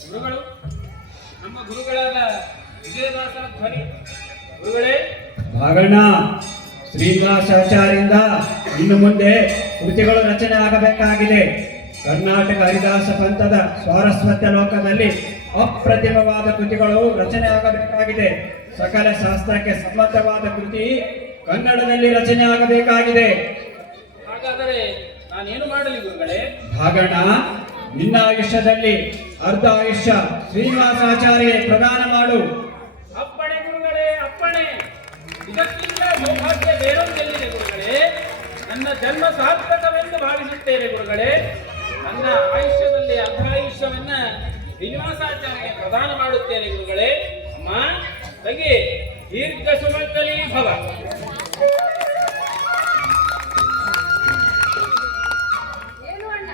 ಗುರುಗಳು, ನಮ್ಮ ಗುರುಗಳಾದ ವಿಜಯದಾಸರ ಧ್ವನಿ. ಗುರುಗಳೇ, ಭಾಗಣ್ಣ, ಶ್ರೀನಿವಾಸಾಚಾರ್ಯರಿಂದ ಇನ್ನು ಮುಂದೆ ಕೃತಿಗಳು ರಚನೆ ಆಗಬೇಕಾಗಿದೆ. ಕರ್ನಾಟಕ ಹರಿದಾಸ ಪಂಥದ ಸ್ವಾರಸ್ವತ್ಯ ಲೋಕದಲ್ಲಿ ಅಪ್ರತಿಮವಾದ ಕೃತಿಗಳು ರಚನೆ ಆಗಬೇಕಾಗಿದೆ. ಸಕಲ ಶಾಸ್ತ್ರಕ್ಕೆ ಸಮ್ಮತವಾದ ಕೃತಿ ಕನ್ನಡದಲ್ಲಿ ರಚನೆ ಆಗಬೇಕಾಗಿದೆ. ಹಾಗಾದರೆ ನಾನೇನು ಮಾಡಲಿ ಗುರುಗಳೇ? ಭಾಗಣ್ಣ, ನಿನ್ನ ಆಯುಷ್ಯದಲ್ಲಿ ಅರ್ಧ ಆಯುಷ್ಯ ಶ್ರೀನಿವಾಸಾಚಾರ್ಯ ಪ್ರದಾನ ಮಾಡು. ಅಪ್ಪಣೆ ಗುರುಗಳೇ, ಅಪ್ಪಣೆ. ಇದಕ್ಕಿಂತ ಸೌಭಾಗ್ಯ ಬೇರೊಂದೆಲ್ಲಿದೆ ಗುರುಗಳೇ? ನನ್ನ ಜನ್ಮ ಸಾರ್ಥಕವೆಂದು ಭಾವಿಸುತ್ತೇನೆ ಗುರುಗಳೇ. ನನ್ನ ಆಯುಷ್ಯದಲ್ಲಿ ಅರ್ಧಾಯುಷ್ಯವನ್ನ ಶ್ರೀನಿವಾಸಾಚಾರ್ಯಗೆ ಪ್ರದಾನ ಮಾಡುತ್ತೇನೆ ಗುರುಗಳೇ. ಅಮ್ಮ ತಂಗಿ, ದೀರ್ಘ ಸುಮಂಗಲಿ ಭವ. ಏನು ಅಣ್ಣ,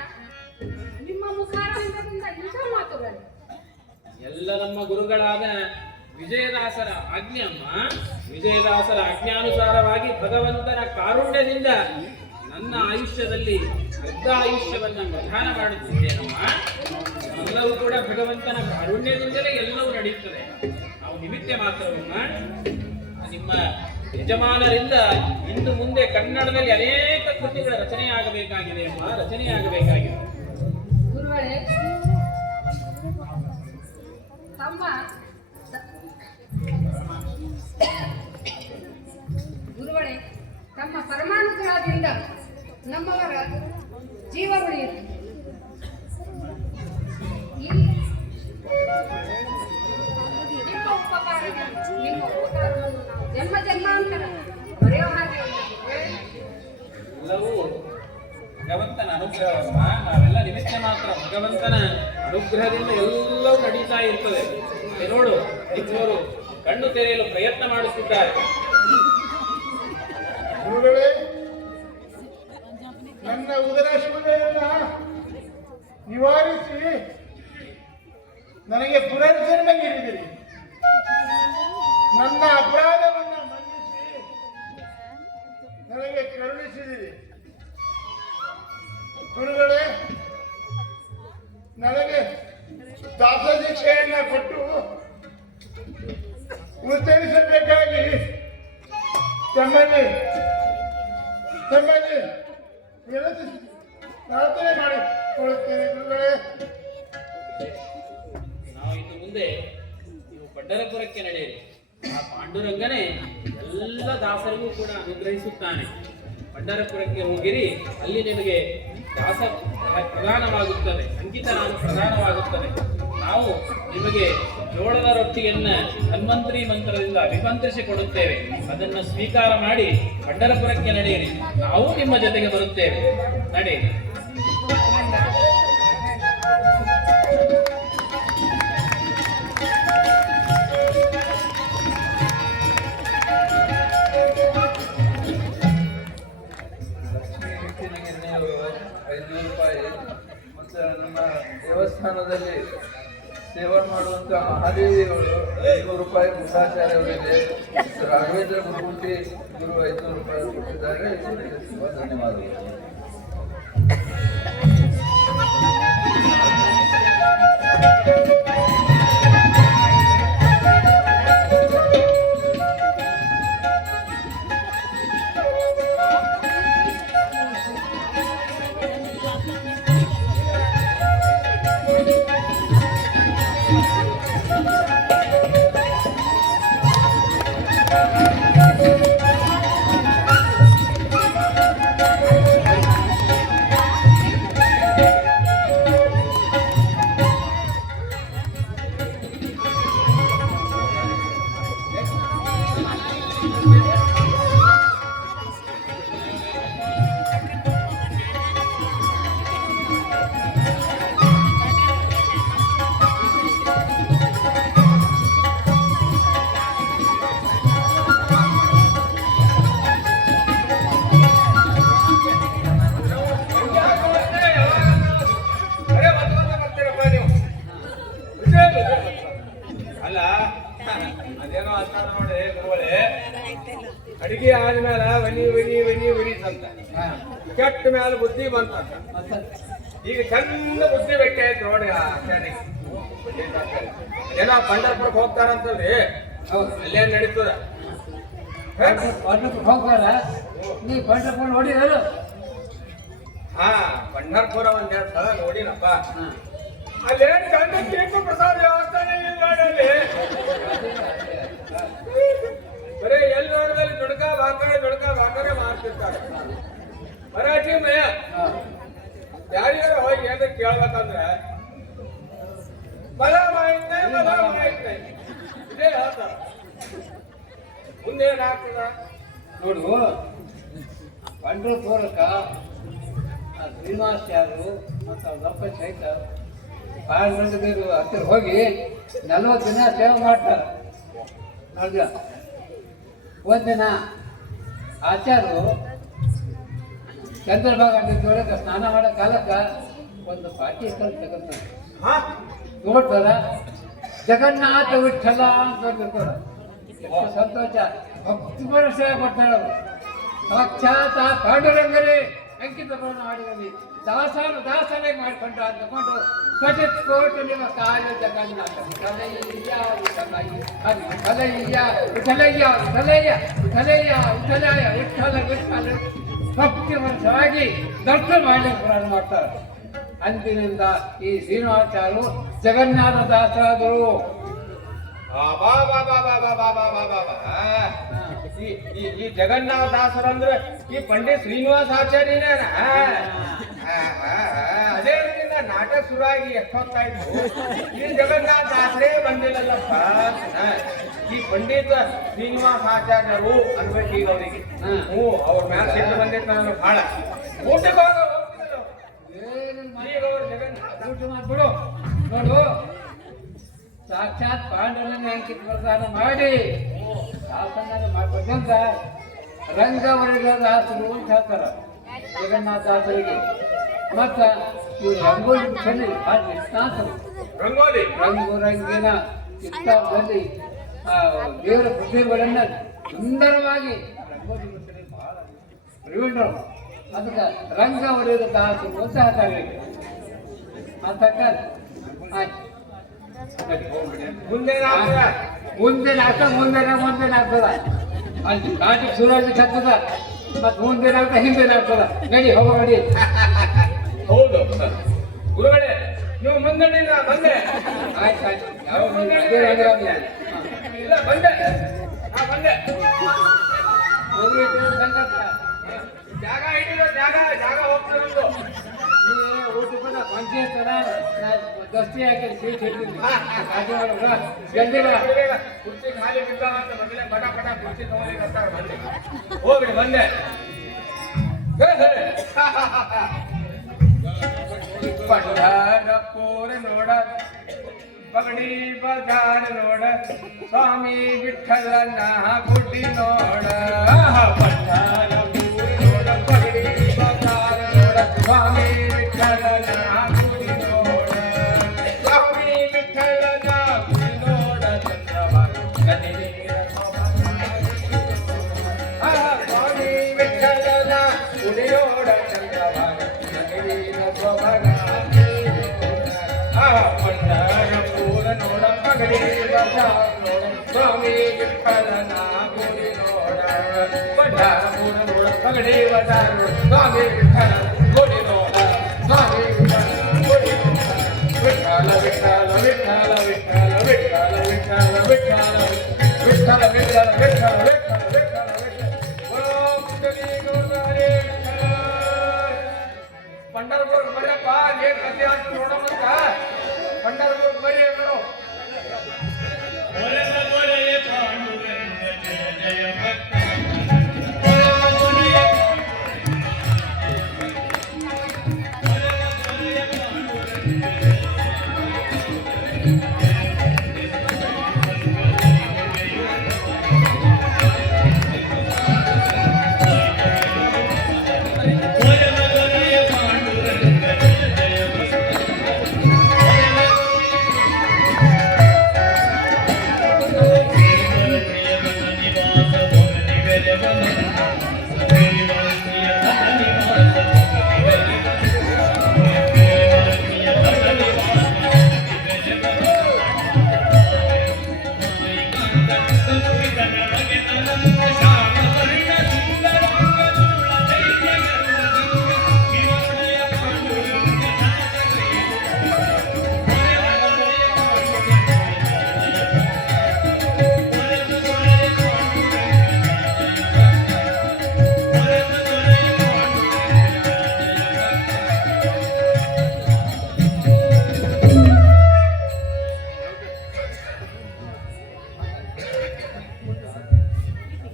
ನಿಮ್ಮ ಮುಖಾರವಿಂದದಿಂದ ಇಂಥ ಮಾತುಗಳು? ಎಲ್ಲ ನಮ್ಮ ಗುರುಗಳಾದ ವಿಜಯದಾಸರ ಆಜ್ಞೆ ಅಮ್ಮ. ವಿಜಯದಾಸರ ಆಜ್ಞಾನುಸಾರವಾಗಿ ಭಗವಂತನ ಕಾರುಣ್ಯದಿಂದ ನನ್ನ ಆಯುಷ್ಯದಲ್ಲಿ ಅರ್ಧ ಆಯುಷ್ಯವನ್ನ ಪ್ರದಾನ ಮಾಡುತ್ತಿದ್ದೇನಮ್ಮ. ಎಲ್ಲವೂ ಕೂಡ ಭಗವಂತನ ಕಾರುಣ್ಯದಿಂದಲೇ ಎಲ್ಲವೂ ನಡೆಯುತ್ತದೆ. ನಾವು ನಿಮಿತ್ತ ಮಾತ್ರವಮ್ಮ. ನಿಮ್ಮ ಯಜಮಾನರಿಂದ ಇನ್ನು ಮುಂದೆ ಕನ್ನಡದಲ್ಲಿ ಅನೇಕ ಕೃತಿಗಳ ರಚನೆಯಾಗಬೇಕಾಗಿದೆ ಅಮ್ಮ, ರಚನೆಯಾಗಬೇಕಾಗಿದೆ. ಗುರುಗಳೇ, ತಮ್ಮ ಪರಮಾನುಗ್ರಹದಿಂದ ನಮ್ಮವರ ಜೀವ ಉಳಿಯಿತು. ನಿಮ್ಮ ಉಪಕಾರವನ್ನು ನಾವು ಜನ್ಮ ಜನ್ಮಾಂತರ ಬರೆಯೋ ಹಾಗೆ ಎಲ್ಲವೂ ಭಗವಂತನ ಅನುಗ್ರಹವಮ್ಮ. ನಾವೆಲ್ಲ ನಿಮಿತ್ತ ಮಾತ್ರ. ಭಗವಂತನ ಅನುಗ್ರಹದಿಂದ ಎಲ್ಲವೂ ನಡೀತಾ ಇರ್ತದೆ. ನೋಡು, ನಿಮ್ಮವರು ಕಣ್ಣು ತೆರೆಯಲು ಪ್ರಯತ್ನ ಮಾಡುತ್ತಿದ್ದಾರೆ. ಗುರುಗಳೇ, ನನ್ನ ಉದರ ಶೂನ್ಯವನ್ನು ನಿವಾರಿಸಿ ನನಗೆ ಪುನರ್ಜನ್ಮ ನೀಡಿದಿರಿ. ನನ್ನ ಅಪರಾಧವನ್ನು ಮನ್ನಿಸಿ ನನಗೆ ಕರುಣಿಸಿದಿರಿ. ಗುರುಗಳೇ, ನನಗೆ ದಾಸದೀಕ್ಷೆಯನ್ನ ಕೊಟ್ಟು ಉತ್ತರಿಸಬೇಕಾಗಿ ತಮ್ಮಲ್ಲಿ ಪ್ರಾರ್ಥನೆ ಮಾಡಿಕೊಳ್ಳುತ್ತೇನೆ. ಗುರುಗಳೇ, ನಾವು ಇನ್ನು ಮುಂದೆ ನೀವು ಪಂಢರಪುರಕ್ಕೆ ನಡೆಯಿರಿ. ಆ ಪಾಂಡುರಂಗನೇ ಎಲ್ಲ ದಾಸರಿಗೂ ಕೂಡ ಅನುಗ್ರಹಿಸುತ್ತಾನೆ. ಪಂಢರಪುರಕ್ಕೆ ಹೋಗಿರಿ, ಅಲ್ಲಿ ನಿಮಗೆ ದಾಸ ಪ್ರದಾನವಾಗುತ್ತದೆ, ಅಂಕಿತನಾಮ ಪ್ರದಾನವಾಗುತ್ತದೆ. ನಾವು ನಿಮಗೆ ಜೋಳದ ರೊಟ್ಟಿಯನ್ನ ಧನ್ವಂತರಿ ಮಂತ್ರದಿಂದ ಅಭಿಮಂತ್ರಿಸಿ ಕೊಡುತ್ತೇವೆ. ಅದನ್ನು ಸ್ವೀಕಾರ ಮಾಡಿ ಪಂಢರಪುರಕ್ಕೆ ನಡೆಯಿರಿ. ನಾವು ನಿಮ್ಮ ಜೊತೆಗೆ ಬರುತ್ತೇವೆ. ನಡೆಯಿರಿ. ₹500 ಮತ್ತು ನಮ್ಮ ದೇವಸ್ಥಾನದಲ್ಲಿ ಸೇವೆ ಮಾಡುವಂಥ ಮಹಾದೇವಿಗಳು ₹500 ಗುರುಚಾರ್ಯ ಅವರಿಗೆ, ರಾಘವೇಂದ್ರ ಗುರುಮೂರ್ತಿ ಗುರು ₹500 ಕೊಟ್ಟಿದ್ದಾರೆ. ತುಂಬ ಧನ್ಯವಾದಗಳು. ಅಂತ ನೋಡಿ ಗುರುಗಳೇ, ಅಡಿಗೆ ಆದ್ಮೇಲೆ ವನಿ ಅಂತ ಕೆಟ್ಟ ಮೇಲೆ ಬುದ್ಧಿ ಬಂತ. ಈಗ ಚಂದ ಬುದ್ಧಿ ಬೆಟ್ಟೆ ಆಯ್ತು ನೋಡಿ ಆಚಾರ್ಯ. ಜನ ಪಂಡರ್ಪುರಕ್ಕೆ ಹೋಗ್ತಾರಂತಲ್ರಿ, ಅಲ್ಲೇ ನಡೀತದ. ಹೋಗ್ತಾರ ನೀ ಪಂಡರ್ಪುರ ನೋಡಿದ್ರು? ಹಾ, ಪಂಡರ್ಪುರ ಒಂದೆರಡು ಸಲ ನೋಡಿನಪ್ಪ. ಅಲ್ಲೇನ್ ಗಂಡ ತೀರ್ಥ ಪ್ರಸಾದ ವ್ಯವಸ್ಥೆನೇ ಇಲ್ಲ ನೋಡಿ ಅಲ್ಲಿ. ಬರೀ ಎಲ್ಲಿ ನೋಡಿದಲ್ಲಿ ದುಡ್ಕ ಬಾಕರೆ ಮಾಡ್ತಿರ್ತಾರೆ. ಮರಾಠಿ ಮಯ ಯಾರ್ಯಾರು ಹೋಗಿ ಏನಾದ್ರು ಕೇಳ್ಬೇಕಂದ್ರೆ ಬಲ ಮಾಹಿತಿ ಇದೇ ಹೇಳ್ತಾರ. ಮುಂದೆ ಏನಾಗ್ತದ ನೋಡು, ಪಂಡ್ರಪುರಕ್ಕ ಶ್ರೀನಿವಾಸ್ಯಾರು ಮತ್ತು ದಪ್ಪ ಸಹಿತ ಪಾಲ್ಗೊಂಡಿದ್ರು ಹತ್ತಿರ ಹೋಗಿ 40 ದಿನ ಸೇವೆ ಮಾಡ್ತಾರೆ. ನೋಡಿದ ಒಂದಿನ ಆಚಾರ್ಯರು ಚಂದ್ರಭಾಗ ನದಿಯೊಳಗೆ ಸ್ನಾನ ಮಾಡೋ ಕಾಲಕ್ಕೆ ಒಂದು ಪಾಟಿ ಕಲ್ ತಗೊಂತಾರೆ. ನೋಡ್ತಾರ ಜಗನ್ನಾಥ ವಿಠಲ ಅಂತ ಬರ್ತಿರ್ತಾರ. ಎಷ್ಟು ಸಂತೋಷ, ಭಕ್ತಿ ಸೇವೆ ಕೊಡ್ತಾರೆ ಅವರು. ಸಾಕ್ಷಾತ್ ಪಾಂಡುರಂಗರೇ ಅಂಕಿತ ಮಾಡಿದಲ್ಲಿ ದಾಸನೇ ಮಾಡಿಕೊಂಡು ಅಂದುಕೊಂಡು ಕಟಿಸ್ಕೋಟು ನಿಮ್ಮ ಕಾಲ ಜಗನ್ನಾಥ ವಿಠಲಯ್ಯ ವಿಠಲ ಭಕ್ತಿ ವರ್ಷವಾಗಿ ದರ್ಶನ ಮಾಡಲಿಕ್ಕೆ ಪ್ರಾರಂಭ ಮಾಡ್ತಾರೆ. ಅಂದಿನಿಂದ ಈ ಶ್ರೀನಿವಾಚಾರ್ಯರು ಜಗನ್ನಾಥ ದಾಸರಾದರು. ಈ ಜಗನ್ನಾಥ ದಾಸರಂದ್ರೆ ಈ ಪಂಡಿತ್ ಶ್ರೀನಿವಾಸ ಆಚಾರ್ಯನೇ. ಅದೇ ರೀತಿಯಿಂದ ನಾಟಕ ಶುರುವಾಗಿ ಎಷ್ಟೊತ್ತಾಯ್ತು, ಈ ಜಗನ್ನಾಥ ದಾಸರೇ ಬಂದಿಲ್ಲಲ್ಲಪ್ಪ. ಈ ಪಂಡಿತ ಶ್ರೀನಿವಾಸ ಆಚಾರ್ಯರು ಅನ್ಬೇಕು ಈಗ ಅವರಿಗೆ. ಅವ್ರ ಮ್ಯಾಲ ಸಿಟ್ಟು ಬಂದಿತ್ತು ನನಗೆ ಬಹಳ. ಊಟಕ್ಕೆ ಹೋಗ್ತಿದ್ರು ಈಗ ಅವ್ರು ಜಗನ್ನಾಥ ಊಟ ಮಾಡ್ಬಿಡು. ನೋಡು, ಸಾಕ್ಷಾತ್ ಪಾಂಡವರನ್ನ ಅಂಕಿತ ಪ್ರದಾನ ಮಾಡಿ ಶಾಸನ ಮಾಡ್ಕೊಂಡ ರಂಗವರ್ಗ ದಾಸರು ಅಂತ ಹೇಳ್ತಾರ ಜಗನ್ನಾಥ ದಾಸರಿಗೆ. ಮತ್ತ ಇವ್ರು ರಂಗೋಲಿ ಚಲಿ ರಂಗಿನ ಚಿತ್ತಾದಲ್ಲಿ ದೇವರ ಪ್ರತಿಭೆಗಳನ್ನ ಸುಂದರವಾಗಿ ರಂಗೋಲಿ ಬಹಳ ಪ್ರವೀಣರು. ಅದಕ್ಕೆ ರಂಗವರ್ಗ ದಾಸರು ಅಂತ ಹೇಳ್ತಾರೆ. ಆಯ್ತು, ಮುಂದೆ ಆಗ್ತದ. ಅಲ್ಲಿ ನಾಟಕ ಶುರುವಾಗಿ ಆಗ್ತದ, ಮತ್ತೆ ಮುಂದೆ ಆಗ್ತದ. ನಡಿ ಹೋಗ ನಡಿ. ಹೌದು ಗುರುಗಳೇ, ನೀವು ಮುಂದೆ ಬಂದೆ. ಆಯ್ತು ಯಾವ ಇಲ್ಲ ಬಂದೆ, ನಾ ಬಂದೆ. ಜಾಗ ಹಿಡಿದು ಜಾಗ ಹೋಗ್ತಿರೋದು. ಊಟ ಪಂಚಾಯತ್ ದಸ್ತಿ ಹಾಕಿ ಸೀಟ್ ಹಿಡ್ತೀನಿ. ಕುರ್ಚಿ ಖಾಲಿ ಬಿದ್ದ ಅಂತ ಮೊದಲೇ ಪಟ ಕುರ್ಚಿ ತಗೊಳ್ಳಿ ಬರ್ತಾರೆ. ಬಂದೆ ಹೋಗ್ರಿ, ಬಂದೆ. ಪಂಢರಪುರ ನೋಡ ಪಗಡಿ ಬಜಾರ್ ನೋಡ ಸ್ವಾಮಿ ವಿಠಲನ ಗುಡಿ ನೋಡ. ಪಂಢರಪುರ ನೋಡ ಪಗಡಿ ಬಜಾರ್ ನೋಡ ಸ್ವಾಮಿ ವಿಠಲನ ಗುಡಿ ನೋಡ. ಸ್ವಾಮಿ ವಿಠಲನ ಗುಡಿ ನೋಡ ಚಂದ್ರಭಾಗ ನದಿ ನೀರ ಸ್ವಾಮಿ ವಿಠಲನ ಗುಡಿ ನೋಡ ಚಂದ್ರಭಾಗ ನದಿ ನೀರ ಸೊಬಗ. ಪಂಢರಪುರ ನೋಡ ಪಗಡಿ ಬಜಾರ್ ನೋಡ ಸ್ವಾಮಿ ವಿಠಲನ ಗುಡಿ ನೋಡ. ಪಂಢರಪುರ ನೋಡ ಪಗಡಿ ಬಜಾರ್ ನೋಡ ಸ್ವಾಮಿ ವಿಠಲನ ಗುಡಿ ನೋಡ. ಸ್ವಾಮಿ ಗುಡಿ ನೋಡ. ವಿಠಲ ವಿಠಲ ವಿಠಲ ವಿಠಲ ವಿಠಲ ವಿಠಲ ವಿಠಲ ವಿಠಲ ವಿಠಲ ವಿಠಲ ವಿಠಲ ಪಂಢರಪುರ ಬರ್ಯಪ್ಪ, ಏನ್ ಕಥೆ ಅಂತ ನೋಡೋಮಂತ. ಪಂಢರಪುರ ಬರ್ರಿ ಎಲ್ಲರೂ.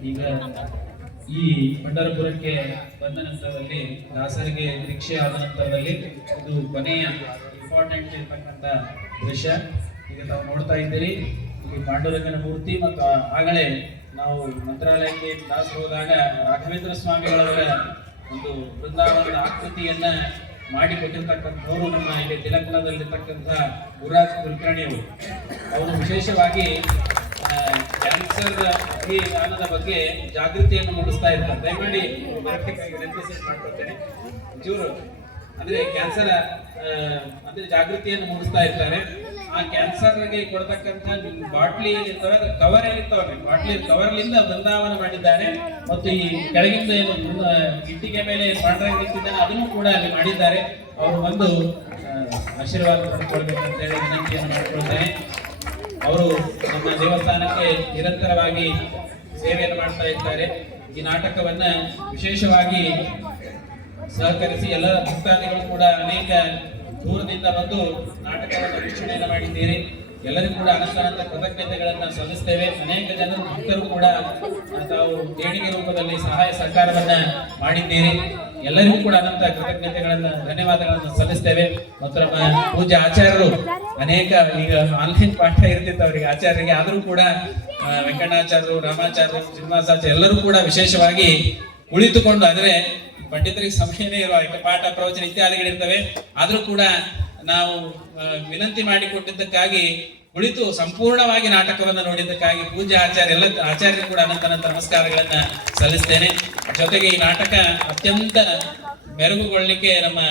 ಈಗ ಈ ಪಂಢರಪುರಕ್ಕೆ ಬಂದ ನಂತರದಲ್ಲಿ ದಾಸರಿಗೆ ದೀಕ್ಷೆ ಆದ ನಂತರದಲ್ಲಿ ಇದು ಕೊನೆಯ ಇಂಪಾರ್ಟೆಂಟ್ ಇರ್ತಕ್ಕಂಥ ದೃಶ್ಯ. ಈಗ ತಾವು ನೋಡ್ತಾ ಇದ್ದೀರಿ, ಈ ಪಾಂಡುರಂಗನ ಮೂರ್ತಿ ಮತ್ತು ಆಗಲೇ ನಾವು ಮಂತ್ರಾಲಯಕ್ಕೆ ದಾಸರು ಹೋದಾಗ ರಾಘವೇಂದ್ರ ಸ್ವಾಮಿಗಳವರ ಒಂದು ಬೃಂದಾವನದ ಆಕೃತಿಯನ್ನ ಮಾಡಿಕೊಟ್ಟಿರ್ತಕ್ಕಂಥವರು ನಮ್ಮ ಇಲ್ಲಿ ತಿಲಕನದಲ್ಲಿರ್ತಕ್ಕಂಥ ಗುರುರಾಜ್ ಕುಲಕರ್ಣಿಯವರು. ಅವರು ವಿಶೇಷವಾಗಿ ಕ್ಯಾನ್ಸರ್ ಅಭಿಯಾನದ ಬಗ್ಗೆ ಜಾಗೃತಿಯನ್ನು ಮೂಡಿಸ್ತಾ ಇರ್ತಾರೆ. ದಯಮಾಡಿ ಮಾಡ್ಕೊಳ್ತೇನೆ ಚೂರು ಅಂದ್ರೆ ಕ್ಯಾನ್ಸರ್ ಅಂದ್ರೆ ಜಾಗೃತಿಯನ್ನು ಮೂಡಿಸ್ತಾ ಇರ್ತಾರೆ. ಆ ಕ್ಯಾನ್ಸರ್ಗೆ ಕೊಡ್ತಕ್ಕಂಥ ಬಾಟ್ಲಿ ಏನಿರ್ತವೆ ಕವರ್ ಏನಿರ್ತಾವೆ, ಬಾಟ್ಲಿ ಕವರ್ಲಿಂದ ಬೃಂದಾವನ ಮಾಡಿದ್ದಾರೆ. ಮತ್ತು ಈ ಕೆಳಗಿಂದ ಏನು ಇಟ್ಟಿಗೆ ಮೇಲೆ ಪಾಂಡ್ರಂಗ ಇಟ್ಟಿದ್ದಾನೆ ಅದನ್ನು ಕೂಡ ಅಲ್ಲಿ ಮಾಡಿದ್ದಾರೆ. ಅವರು ಬಂದು ಆಶೀರ್ವಾದ ಪಡ್ಕೊಳ್ಬೇಕಂತ ಹೇಳಿ ವಿನಂತಿಯನ್ನು ಮಾಡ್ಕೊಳ್ತೇನೆ. ಅವರು ನಮ್ಮ ದೇವಸ್ಥಾನಕ್ಕೆ ನಿರಂತರವಾಗಿ ಸೇವೆಯನ್ನು ಮಾಡ್ತಾ ಇದ್ದಾರೆ. ಈ ನಾಟಕವನ್ನ ವಿಶೇಷವಾಗಿ ಸಹಕರಿಸಿ ಎಲ್ಲ ಭಕ್ತಾದಿಗಳು ಕೂಡ ಅನೇಕ ದೂರದಿಂದ ಬಂದು ನಾಟಕವನ್ನು ವೀಕ್ಷಣೆಯನ್ನು ಮಾಡಿದ್ದೀರಿ. ಎಲ್ಲರಿಗೂ ಕೂಡ ಅನಂತ ಕೃತಜ್ಞತೆಗಳನ್ನು ಸಲ್ಲಿಸ್ತೇವೆ. ಅನೇಕ ಜನರು ಭಕ್ತರು ಕೂಡ ತಾವು ದೇಣಿಗೆ ರೂಪದಲ್ಲಿ ಸಹಾಯ ಸಹಕಾರವನ್ನ ಮಾಡಿದ್ದೀರಿ. ಎಲ್ಲರಿಗೂ ಕೂಡ ಅನಂತ ಕೃತಜ್ಞತೆಗಳನ್ನು ಧನ್ಯವಾದಗಳನ್ನು ಸಲ್ಲಿಸ್ತೇವೆ. ಮತ್ತು ನಮ್ಮ ಪೂಜ್ಯ ಆಚಾರ್ಯರು ಅನೇಕ ಈಗ ಆನ್ಲೈನ್ ಪಾಠ ಇರ್ತಿತ್ತು ಅವರಿಗೆ ಆಚಾರ್ಯರಿಗೆ, ಆದರೂ ಕೂಡ ವೆಂಕಟಾಚಾರ್ಯರು, ರಾಮಾಚಾರ್ಯರು, ಶ್ರೀನಿವಾಸಾಚಾರ್ಯ ಎಲ್ಲರೂ ಕೂಡ ವಿಶೇಷವಾಗಿ ಕುಳಿತುಕೊಂಡು, ಅಂದ್ರೆ ಪಂಡಿತರಿಗೆ ಸಮಯನೇ ಇರುವ ಪಾಠ ಪ್ರವಚನ ಇತ್ಯಾದಿಗಳಿರ್ತವೆ, ಆದರೂ ಕೂಡ ನಾವು ವಿನಂತಿ ಮಾಡಿಕೊಟ್ಟಿದ್ದಕ್ಕಾಗಿ ಕುಳಿತು ಸಂಪೂರ್ಣವಾಗಿ ನಾಟಕವನ್ನು ನೋಡಿದ್ದಕ್ಕಾಗಿ ಪೂಜ್ಯ ಎಲ್ಲ ಆಚಾರ್ಯರು ಕೂಡ ಅನಂತ ನಮಸ್ಕಾರಗಳನ್ನ ಸಲ್ಲಿಸ್ತೇನೆ. ಜೊತೆಗೆ ಈ ನಾಟಕ ಅತ್ಯಂತ ಮೆರುಗುಗೊಳ್ಳಲಿಕ್ಕೆ ನಮ್ಮ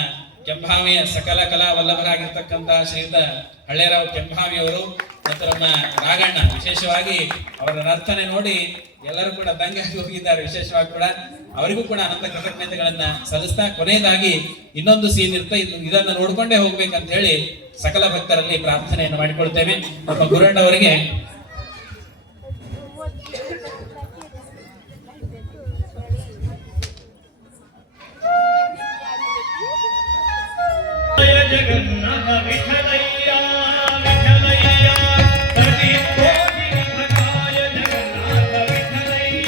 ಕೆಂಭಾವಿಯ ಸಕಲ ಕಲಾ ವಲ್ಲಭರಾಗಿರ್ತಕ್ಕಂಥ ಶ್ರೀಯುತ ಹಳ್ಳೇರಾವ್ ಕೆಂಭಾವಿಯವರು ಮತ್ತು ನಮ್ಮ ರಾಘಣ್ಣ ವಿಶೇಷವಾಗಿ ಅವರ ನರ್ತನೆ ನೋಡಿ ಎಲ್ಲರೂ ಕೂಡ ದಂಗಾಗಿ ಹೋಗಿದ್ದಾರೆ. ವಿಶೇಷವಾಗಿ ಕೂಡ ಅವರಿಗೂ ಕೂಡ ಅನಂತ ಕೃತಜ್ಞತೆಗಳನ್ನ ಸಲ್ಲಿಸ್ತಾ, ಕೊನೆಯದಾಗಿ ಇನ್ನೊಂದು ಸೀನ್ ಇರುತ್ತೆ, ಇದನ್ನು ನೋಡ್ಕೊಂಡೇ ಹೋಗ್ಬೇಕಂತ ಹೇಳಿ ಸಕಲ ಭಕ್ತರಲ್ಲಿ ಪ್ರಾರ್ಥನೆಯನ್ನು ಮಾಡಿಕೊಳ್ತೇವೆ. ನಮ್ಮ ಗುರಣ್ಣವರಿಗೆ ಜಗನ್ನಾಥ ವಿಠಲಯ್ಯ ವಿಠಲಯ್ಯ ಪ್ರತಿ ಕೋಟಿ ಭಕ್ತಾಯ ಜಗನ್ನಾಥ ವಿಠಲಯ್ಯ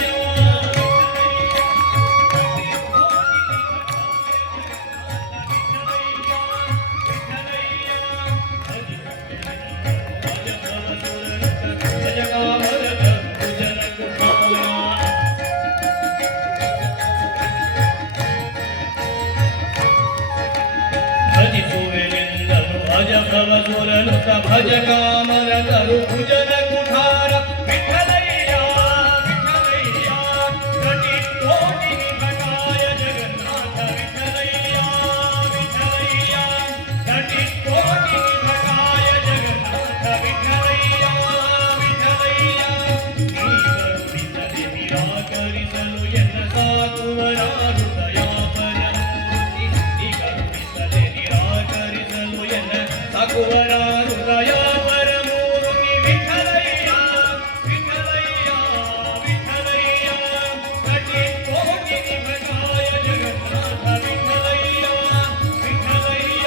ಭಜ ಕಾಮರ ತರು ಭುಜನ ಕುಠಾರ ವಿಠಲಯ್ಯ ವಿಠಲಯ್ಯ ಪ್ರತಿ ಕೋಟಿ ಭಕ್ತಾಯ ಜಗನ್ನಾಥ ವಿಠಲಯ್ಯ ವಿಠಲಯ್ಯ ಪ್ರತಿ ಕೋಟಿ ಭಕ್ತಾಯ ಜಗನ್ನಾಥ ವಿಠಲಯ್ಯ ವಿಠಲಯ್ಯ ನಿರಾಕರಿಸಲು ಎನ್ನ ಸಾಕುವರ ಹೃದಯಾಪರ ಕರುಣಿಸದೆ ನಿರಾಕರಿಸಲು ಎನ್ನ ಸಾಕುವರ ಹೃದಯ ಪರಮೂರ್ತಿ ವಿಠಲಯ್ಯ ವಿಠಲಯ್ಯ ವಿಠಲಯ್ಯ ಕಟಿ ಕೋಟಿ ಭಕ್ತಾಯ ಜಗನ್ನಾಥ ವಿಠಲಯ್ಯ ವಿಠಲಯ್ಯ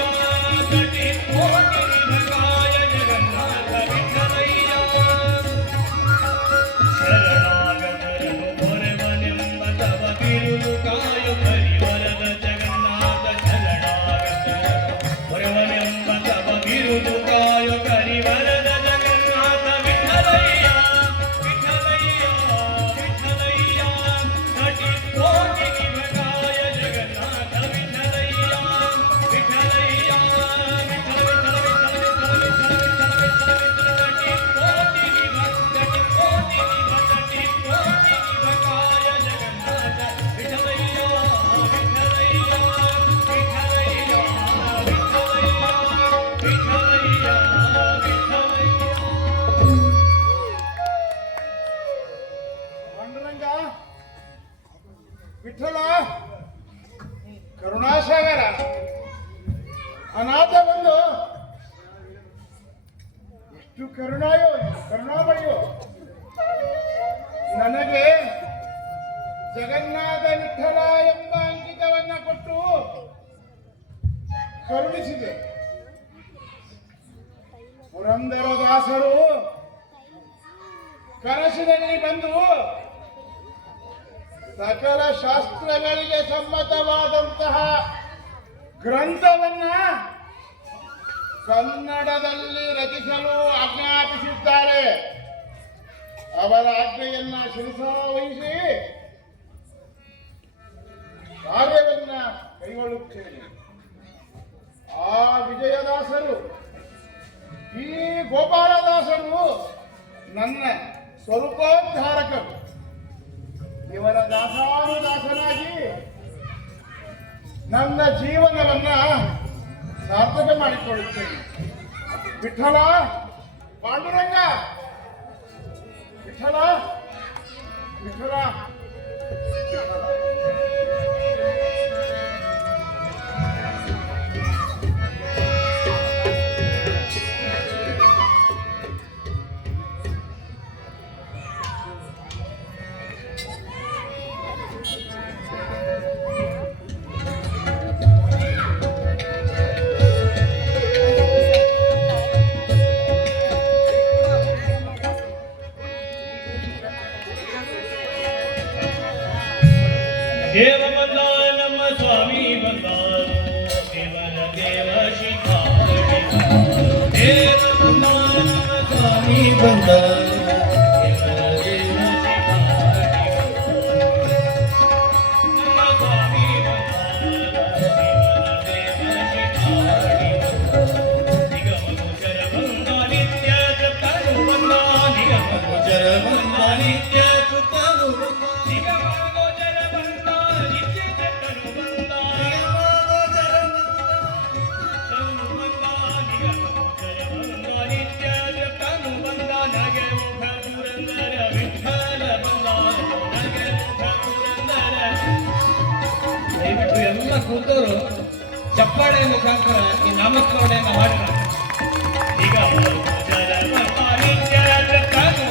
ಕಟಿ ಕೋಟಿ ಭಕ್ತಾಯ ಜಗನ್ನಾಥ ವಿಠಲಯ್ಯ ಶರಣಾಗತರನು ಹೊರವನೆಂಬ ತವ ಬಿರುದು ಕಾಯು ಪರಿವರದ ಜಗನ್ನಾಥ ಶರಣಾಗತರನು ಹೊರವನೆಂಬ ತವ ಬಿರುದು ಕಾಯು ಪರಿವರದ ಜಗನ್ನಾಥ ವಿಠಲಯ್ಯ ವಿಠಲಯ್ಯ ವಿಠಲಯ್ಯ ಕಟಿ ಕೋಟಿ ಭಕ್ತಾಯ ಜಗನ್ನಾಥ ವಿಠಲಯ್ಯ ವಿಠಲಯ್ಯ ಪಾಂಡುರಂಗ ವಿಠಲ ಕರುಣಾಸಾಗರ ಅನಾಥ ಬಂದು ಎಷ್ಟು ಕರುಣಾಮಣಿಯೋ ನನಗೆ ಜಗನ್ನಾಥ ವಿಠಲ ಎಂಬ ಅಂಕಿತವನ್ನ ಕೊಟ್ಟು ಕರುಣಿಸಿದೆ. ಪುರಂದರದಾಸರು ಕನಸಿನಲ್ಲಿ ಬಂದು ಸಕಲ ಶಾಸ್ತ್ರಗಳಿಗೆ ಸಮ್ಮತವಾದಂತಹ ಗ್ರಂಥವನ್ನ ಕನ್ನಡದಲ್ಲಿ ರಚಿಸಲು ಆಜ್ಞಾಪಿಸಿದ್ದಾರೆ. ಅವರ ಆಜ್ಞೆಯನ್ನ ಶಿರಸಾವಹಿಸಿ ಕಾರ್ಯವನ್ನ ಕೈಗೊಳ್ಳುತ್ತೇನೆ. ಆ ವಿಜಯದಾಸರು, ಈ ಗೋಪಾಲದಾಸರು ನನ್ನ ಸ್ವರೂಪೋದ್ಧಾರಕರು. ಇವರ ದಾಸಾನುದಾಸನಾಗಿ ನನ್ನ ಜೀವನವನ್ನ ಸಾರ್ಥಕ ಮಾಡಿಕೊಳ್ಳುತ್ತೇನೆ. ವಿಠಲ, ಪಾಂಡುರಂಗ, ವಿಠಲ, ವಿಠಲ, ವಿಠಲ. ದೇವ ಬಂದ ನಮ್ಮ ಸ್ವಾಮಿ ಬಂದ, ದೇವರ ದೇವ ಶಿಖಾಮಣಿ ಬಂದ. ದೇವ ಬಂದ ನಮ್ಮ ಸ್ವಾಮಿ ಬಂದ, ದೇವರ ದೇವ ಶಿಖಾಮಣಿ ಬಂದ. ನಮ್ಮ ಸ್ವಾಮಿ ಬಂದ, ದೇವರ ದೇವ ಶಿಖಾಮಣಿ ಬಂದ. ನಿಗಮ ಗೋಚರ ಬಂದ ನಿತ್ಯ ಕೃತನು ಬಂದ, ನಿಗಮ ಗೋಚರ ಬಂದ ನಿತ್ಯ ಕೃತನು ಬಂದ. ನಿಗಮ ಗೋಚರ ಬಂದ ನಿತ್ಯ ಕೃತನು ಬಂದ, ನಿಗಮ ಗೋಚರ ಬಂದ ನಿಗಮ ಗೋಚರ ಬಂದ ನಿತ್ಯ ಕೃತನು ಬಂದ. ನಗೆ ಮುಖ ಪುರಂದರ ವಿಠಲ ಬಂದ, ನಗೆ ಮುಖ ಪುರಂದರ. ದಯವಿಟ್ಟು ಎಲ್ಲ ಕೂತವರು ಚಪ್ಪಾಳೆ ಮುಖಾಂತರ ಈ ನಾಮಸ್ಮರಣೆಯನ್ನು ಮಾಡಿದ. ನಿಗಮ ಗೋಚರ ಬಂದ ನಿತ್ಯ ಕೃತನು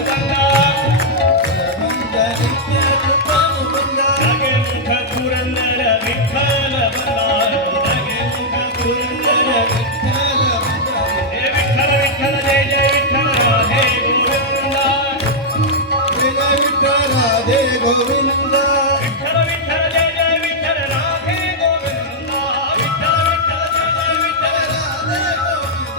ಬಂದ, ನಗೆ ಮುಖ ಪುರಂದರ ವಿಠಲ ಬಂದ, ನಗೆ ಮುಖ ಪುರಂದರ ವಿಠಲ ಬಂದ. ಹೇ ವಿಠಲ ವಿಠಲ ಜಯ ಜಯ ವಿಠಲ ರಾಧೆ ಗೋವಿಂದ, ಜಯ ವಿಠಲ ರಾಧೆ ಗೋವಿಂದ. ವಿಠಲ ವಿಠಲ ಜಯ ಜಯ ವಿಠಲ ರಾಧೆ ಗೋವಿಂದ, ವಿಠಲ ವಿಠಲ ಜಯ ಜಯ ವಿಠಲ ರಾಧೆ ಗೋವಿಂದ.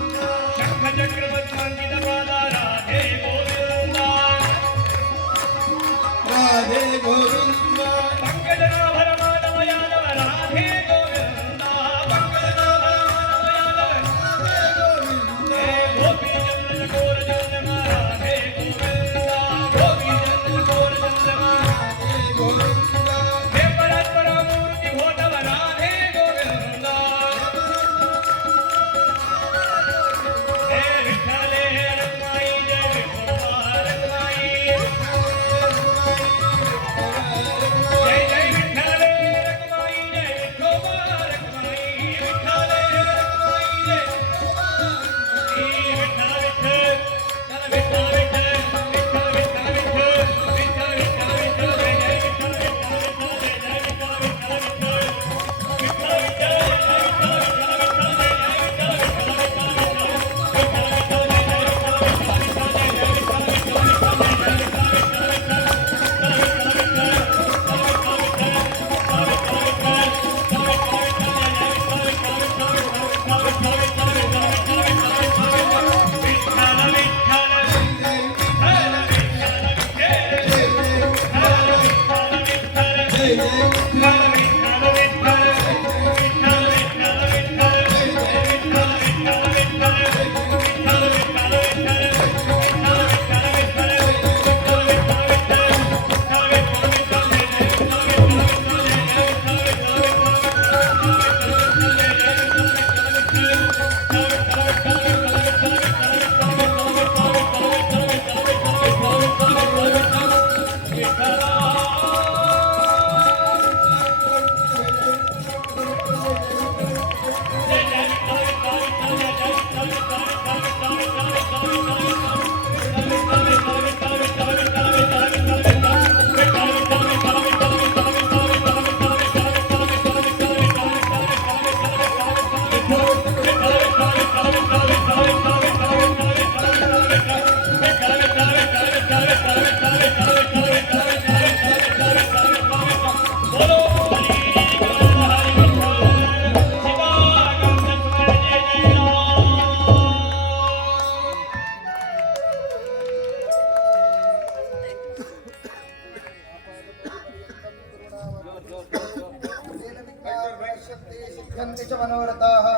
ಮನೋರಥಾಃ.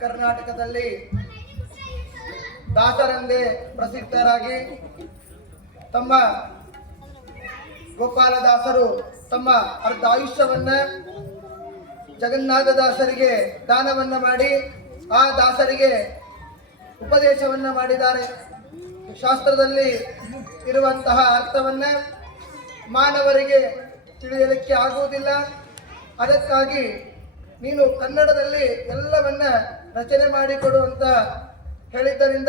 ಕರ್ನಾಟಕದಲ್ಲಿ ದಾಸರೆಂದೇ ಪ್ರಸಿದ್ಧರಾಗಿ ತಮ್ಮ ಗೋಪಾಲದಾಸರು ತಮ್ಮ ಅರ್ಧ ಆಯುಷ್ಯವನ್ನ ಜಗನ್ನಾಥದಾಸರಿಗೆ ದಾನವನ್ನ ಮಾಡಿ ಆ ದಾಸರಿಗೆ ಉಪದೇಶವನ್ನ ಮಾಡಿದ್ದಾರೆ. ಶಾಸ್ತ್ರದಲ್ಲಿ ಇರುವಂತಹ ಅರ್ಥವನ್ನ ಮಾನವರಿಗೆ ತಿಳಿಯಲಿಕ್ಕೆ ಆಗುವುದಿಲ್ಲ. ಅದಕ್ಕಾಗಿ ನೀನು ಕನ್ನಡದಲ್ಲಿ ಎಲ್ಲವನ್ನ ರಚನೆ ಮಾಡಿಕೊಡು ಅಂತ ಹೇಳಿದ್ದರಿಂದ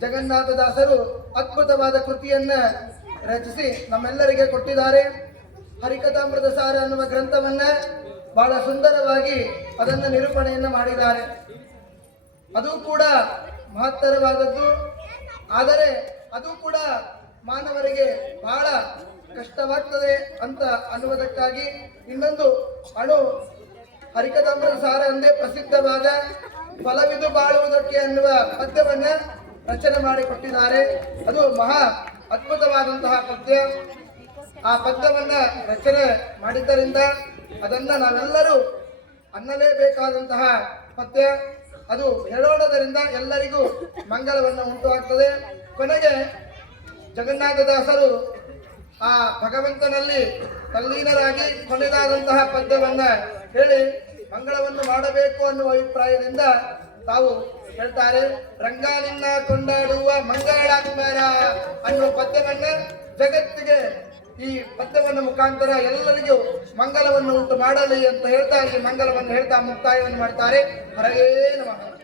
ಜಗನ್ನಾಥದಾಸರು ಅದ್ಭುತವಾದ ಕೃತಿಯನ್ನ ರಚಿಸಿ ನಮ್ಮೆಲ್ಲರಿಗೆ ಕೊಟ್ಟಿದ್ದಾರೆ. ಹರಿಕಥಾಮೃತ ಸಾರ ಅನ್ನುವ ಗ್ರಂಥವನ್ನ ಬಹಳ ಸುಂದರವಾಗಿ ಅದನ್ನು ನಿರೂಪಣೆಯನ್ನ ಮಾಡಿದ್ದಾರೆ. ಅದು ಕೂಡ ಮಹತ್ತರವಾದದ್ದು. ಆದರೆ ಅದು ಕೂಡ ಮಾನವರಿಗೆ ಬಹಳ ಕಷ್ಟವಾಗ್ತದೆ ಅಂತ ಅನ್ನುವುದಕ್ಕಾಗಿ ಇನ್ನೊಂದು ಅಣು ಹರಿಕಥಾಮೃತ ಸಾರ ಎಂದೇ ಪ್ರಸಿದ್ಧವಾದ ಫಲವಿದು ಬಾಳುವುದಕ್ಕೆ ಅನ್ನುವ ಪದ್ಯವನ್ನ ರಚನೆ ಮಾಡಿಕೊಟ್ಟಿದ್ದಾರೆ. ಅದು ಮಹಾ ಅದ್ಭುತವಾದಂತಹ ಪದ್ಯ. ಆ ಪದ್ಯವನ್ನ ರಚನೆ ಮಾಡಿದ್ದರಿಂದ ಅದನ್ನ ನಾವೆಲ್ಲರೂ ಅನ್ನಲೇಬೇಕಾದಂತಹ ಪದ್ಯ. ಅದು ಹೇಳೋಣದರಿಂದ ಎಲ್ಲರಿಗೂ ಮಂಗಲವನ್ನು ಉಂಟುವಾಗ್ತದೆ. ಕೊನೆಗೆ ಜಗನ್ನಾಥದಾಸರು ಆ ಭಗವಂತನಲ್ಲಿ ತಲ್ಲೀನರಾಗಿ ಕೊನೆಯದಾದಂತಹ ಪದ್ಯವನ್ನ ಹೇಳಿ ಮಂಗಳವನ್ನು ಮಾಡಬೇಕು ಅನ್ನುವ ಅಭಿಪ್ರಾಯದಿಂದ ತಾವು ಹೇಳ್ತಾರೆ. ರಂಗ ನಿನ್ನ ಕೊಂಡಾಡುವ ಮಂಗಳಾತ್ಮರ ಅನ್ನುವ ಪದ್ಯವನ್ನ ಜಗತ್ತಿಗೆ ಈ ಪದ್ಯವನ್ನು ಮುಖಾಂತರ ಎಲ್ಲರಿಗೂ ಮಂಗಲವನ್ನು ಉಂಟು ಮಾಡಲಿ ಅಂತ ಹೇಳ್ತಾ ಈ ಮಂಗಲವನ್ನು ಹೇಳ್ತಾ ಮುಕ್ತಾಯವನ್ನು ಮಾಡ್ತಾರೆ. ಹರೇ ನಮಃ.